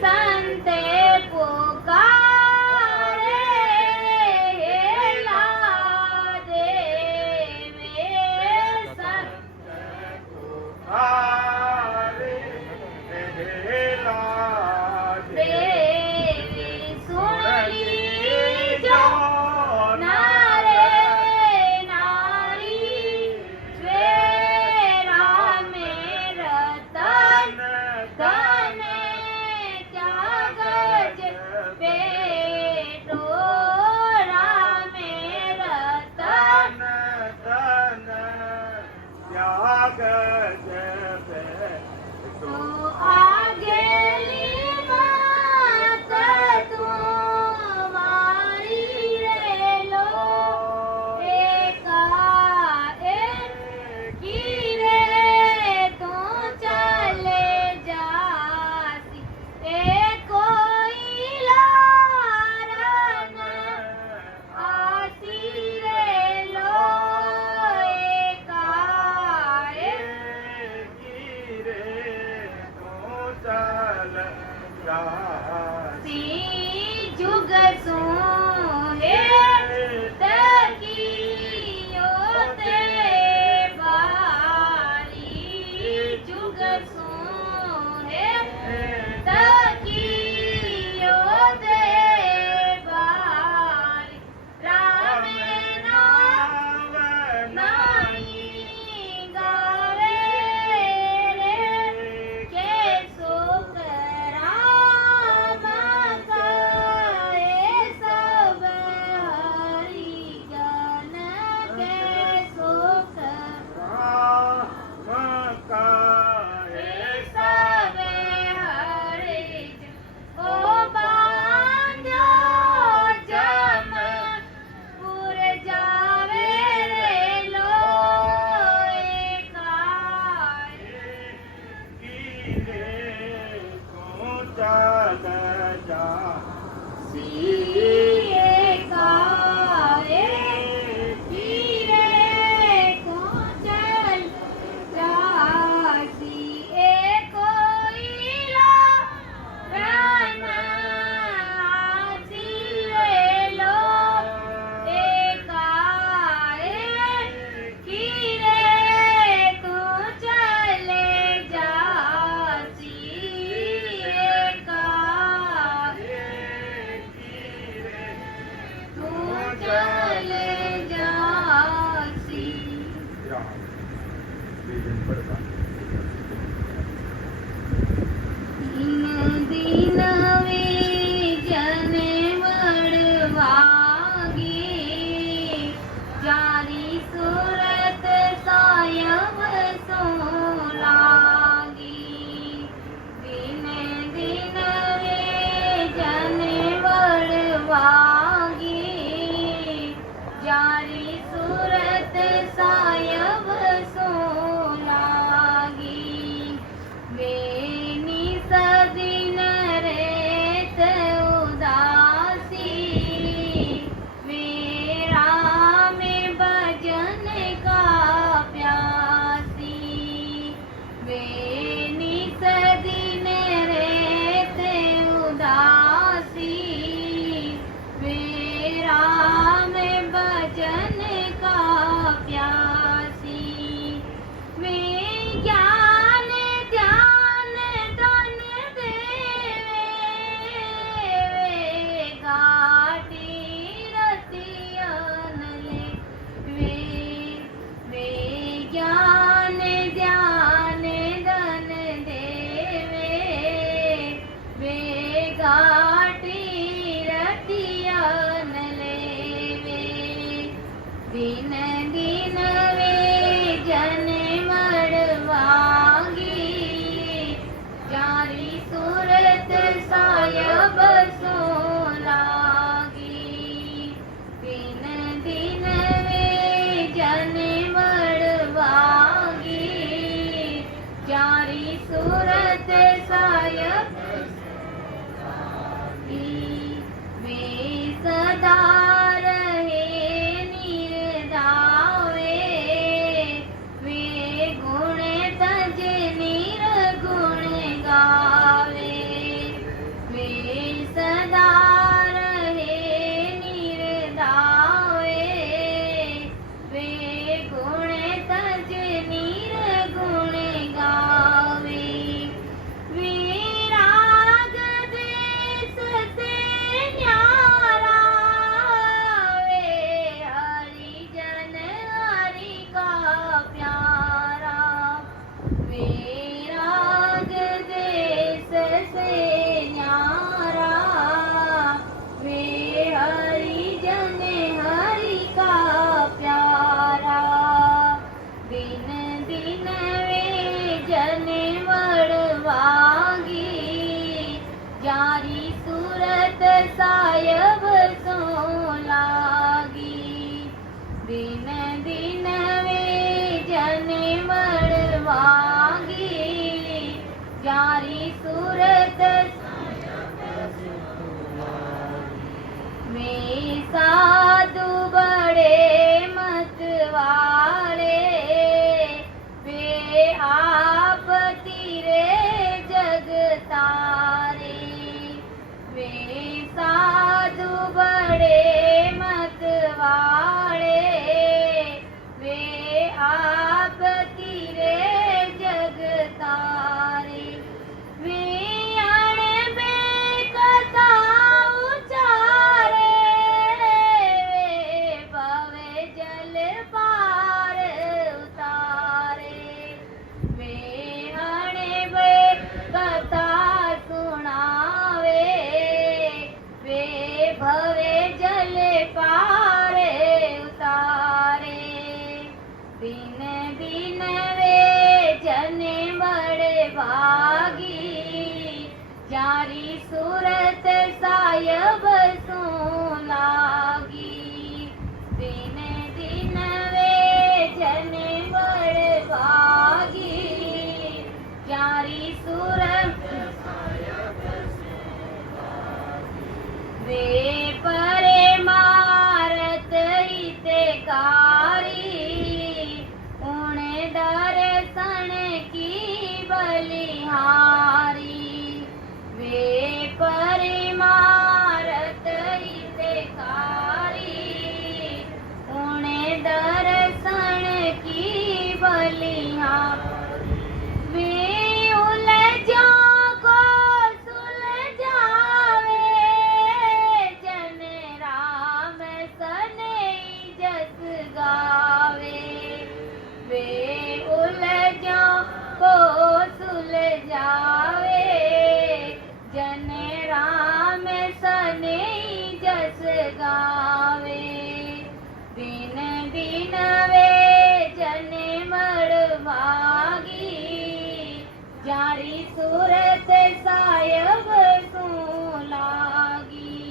संते पुकारे हेला देवे संत पुकारे हेला देवी सुन लीजो नारे नारी श्वेरा में रतन धने त्यागज पेटोरा में रतन धन त्याग तो आगेली बात तुम्हारी रे लो एकाएक की रे तू चले जासी ए कोई लारन आसी रे लो एकाएक सी जुग सोहे तकियो ते बारी जुग सोहे तकियो ते बारी राम नाम नाई गावे रे के सुख राम काए सब हरि जन के सुख सब हरि जन ओ बांधो जम पुर जावे रे लो चले जासी दिन दिन वे जने वड़वागे जारी सूरत सायब सो लागी दिन दिन वे जने वड़वागे जारी सूरत सायब सो लागी बेनी सदिन रेत उदासी मेरा में भजन का प्यासी बेनी सदिन रेत उदासी मेरा में भजन का प्यासी मैं ज्ञान ध्यान धन देवे घाटी रतियन ले वे ज्ञान ध्यान धन देवे वे घाटी रतियन लेवे दिन दिन वे जन मड़वागी जारी सूरत सायब सो लागी दिन दिन वे जन मड़वागी जारी सूरत सायब वे सदा रहे निर्धावे वे गुण तज निर्गुण गावे जारी सूरत वे साधु बड़े मतवाले वे आप तीरे जग तारे वे साधु बड़े मतवाले वे आप तीरे जग तारे वे अणे बे कथा उचारे वे भवे जल पार उतारे वे अणे बे कथा सुनावे वे भवे जल पार उतारे दिन दिन वे जने बड़े भागी जारी सूरत सायब सूं लागी दिन दिन वे जने बड़े भागी जारी सूरत वे परे मारत हितकारी उणे दर्शन की बलिहारी वे परे मारत हितकारी उणे दर्शन की बलिहारी वे उलझा को सुलझावे जन राम सने जस गावे वे उलझा को सुलझावे जन राम सने जस गावे दिन दिन वे जने मड़ भागी जारी सूरत सायब सूं लागी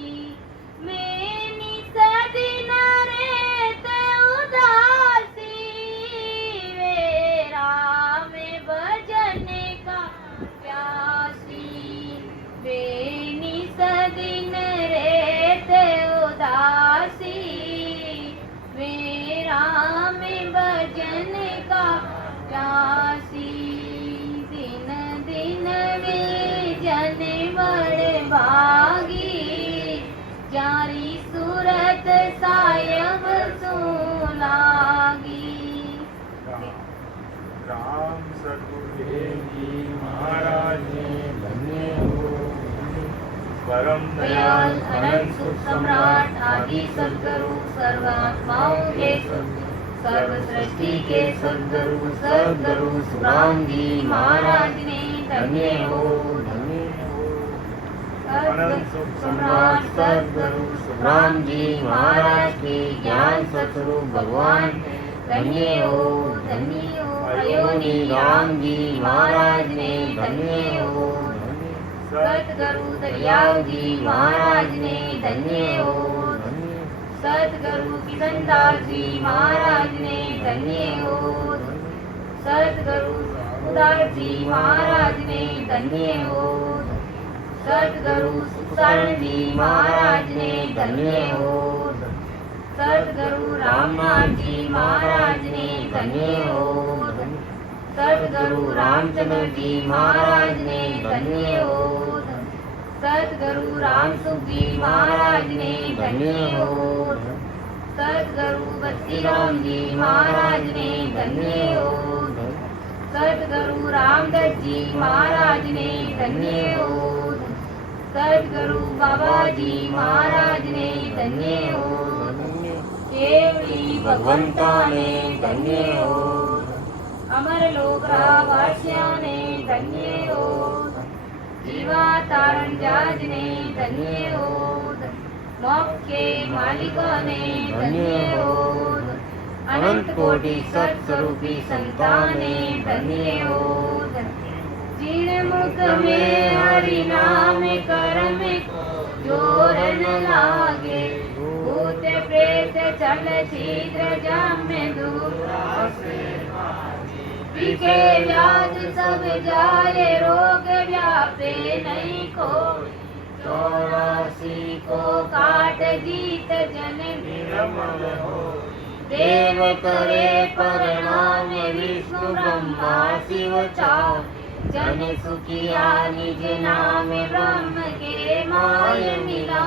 मेनी सदिन रेत उदासी वे राम भजन का प्यासी बेनी सदिन रेत उदासी वे राम भजन का प्यासी दिन दिन वे जन बड़ भागी जारी सूरत सायब सूं लागी राम सतगुरुदेव जी महाराज ने धन्य हो परम दयाल अनंत सुख सम्राट आदि सद्गुरु सर्वात्माओं के सर्व सृष्टि के सद्गुरु सद्गुरु सुराम जी महाराज ने धन्य हो अनंत सुख सम्राट सद्गुरु सुराम जी महाराज के ज्ञान सतरूप भगवान धन्य हो अयोनी राम जी महाराज ने धन्य हो सतगुरु दरियाव जी महाराज ने धन्य हो सतगुरु किशनदास जी महाराज ने धन्य हो सतगुरु उदास जी महाराज ने धन्य हो सतगुरु शरण जी महाराज ने धन्य हो सतगुरु रामनाथ जी महाराज ने धन्य हो सतगुरु रामचंद्र जी महाराज ने धन्य हो सतगुरु रामसुख जी महाराज ने धन्य हो सतगुरु बत्तीराम जी महाराज ने धन्य हो सतगुरु रामदास जी महाराज ने धन्य हो सतगुरु बाबा जी महाराज ने धन्य हो केवली भगवंता ने धन्य हो अमर लोक वासिया ने धन्य हो जीवा तारण जाज ने धन्य हो मोक्ष के मालिका ने धन्य हो अनंत कोटि सत्स्वरूपी संतान ने धन्य हो जिन मुख में हरि नाम कर्म जोर न लागे भूत प्रेत चल छिद्र जाम दूर के व्याध सब जाए, रोग व्यापे नहीं कोई। 84 को काट जीत जन निर्मल होई। देव करे प्रणाम, विष्णु ब्रह्मा शिव चार। जन सुखिया निज नाम, ब्रह्म के माय मिला।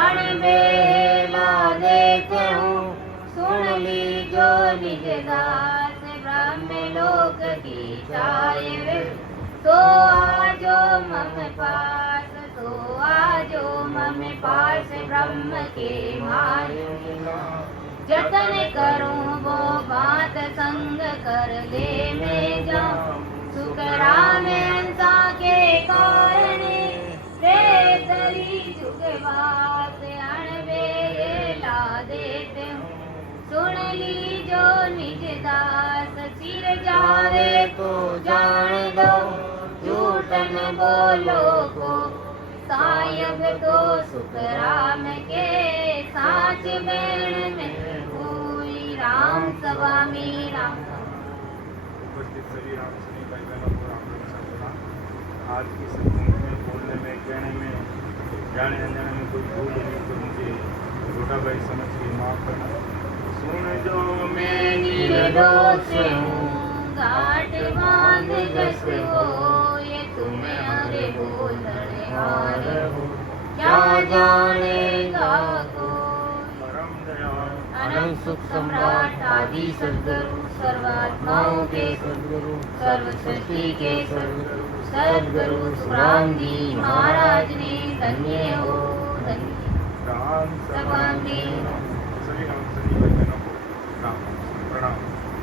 अणबेला देते हूँ, सुन ली जो निज दास। ब्रह्म लोक की चाय, तो आजो मम पास। तो आजो मम पास, ब्रह्म के माय मिला। जतन करूं वो बात, संग कर ले मैं जाऊं। सुकराम अंसा के कारण, रे दरी जुगवास। अणबेला देते हूँ, सुन ली जो निज दास। सिर जावे तो जान दो, झूठ न बोलो को। सायब तो सुखराम के, साच बैण में कोई। राम स्वामी राम। उपस्थित सभी राम सभी भाई बहनों को राम नमस्कार बोला। आज की सत्संग में, बोलने में, कहने में, जाने अनजाने में कोई भूल हुई तो मुझे छोटा भाई समझ के माफ करना। सुन जो मैं निर्दोष हूँ, घाट बांध जस हो। ये तुम्हारे बोलने हार हो, क्या जानेगा कोई। परम दयाल अनंत सुख सम्राट आदि सद्गुरु, सर्वात्माओं के सद्गुरु, सर्व सृष्टि के सद्गुरु, सद्गुरु सुखराम जी महाराज ने धन्य हो धन्य। राम सभांगी सभी राम सभी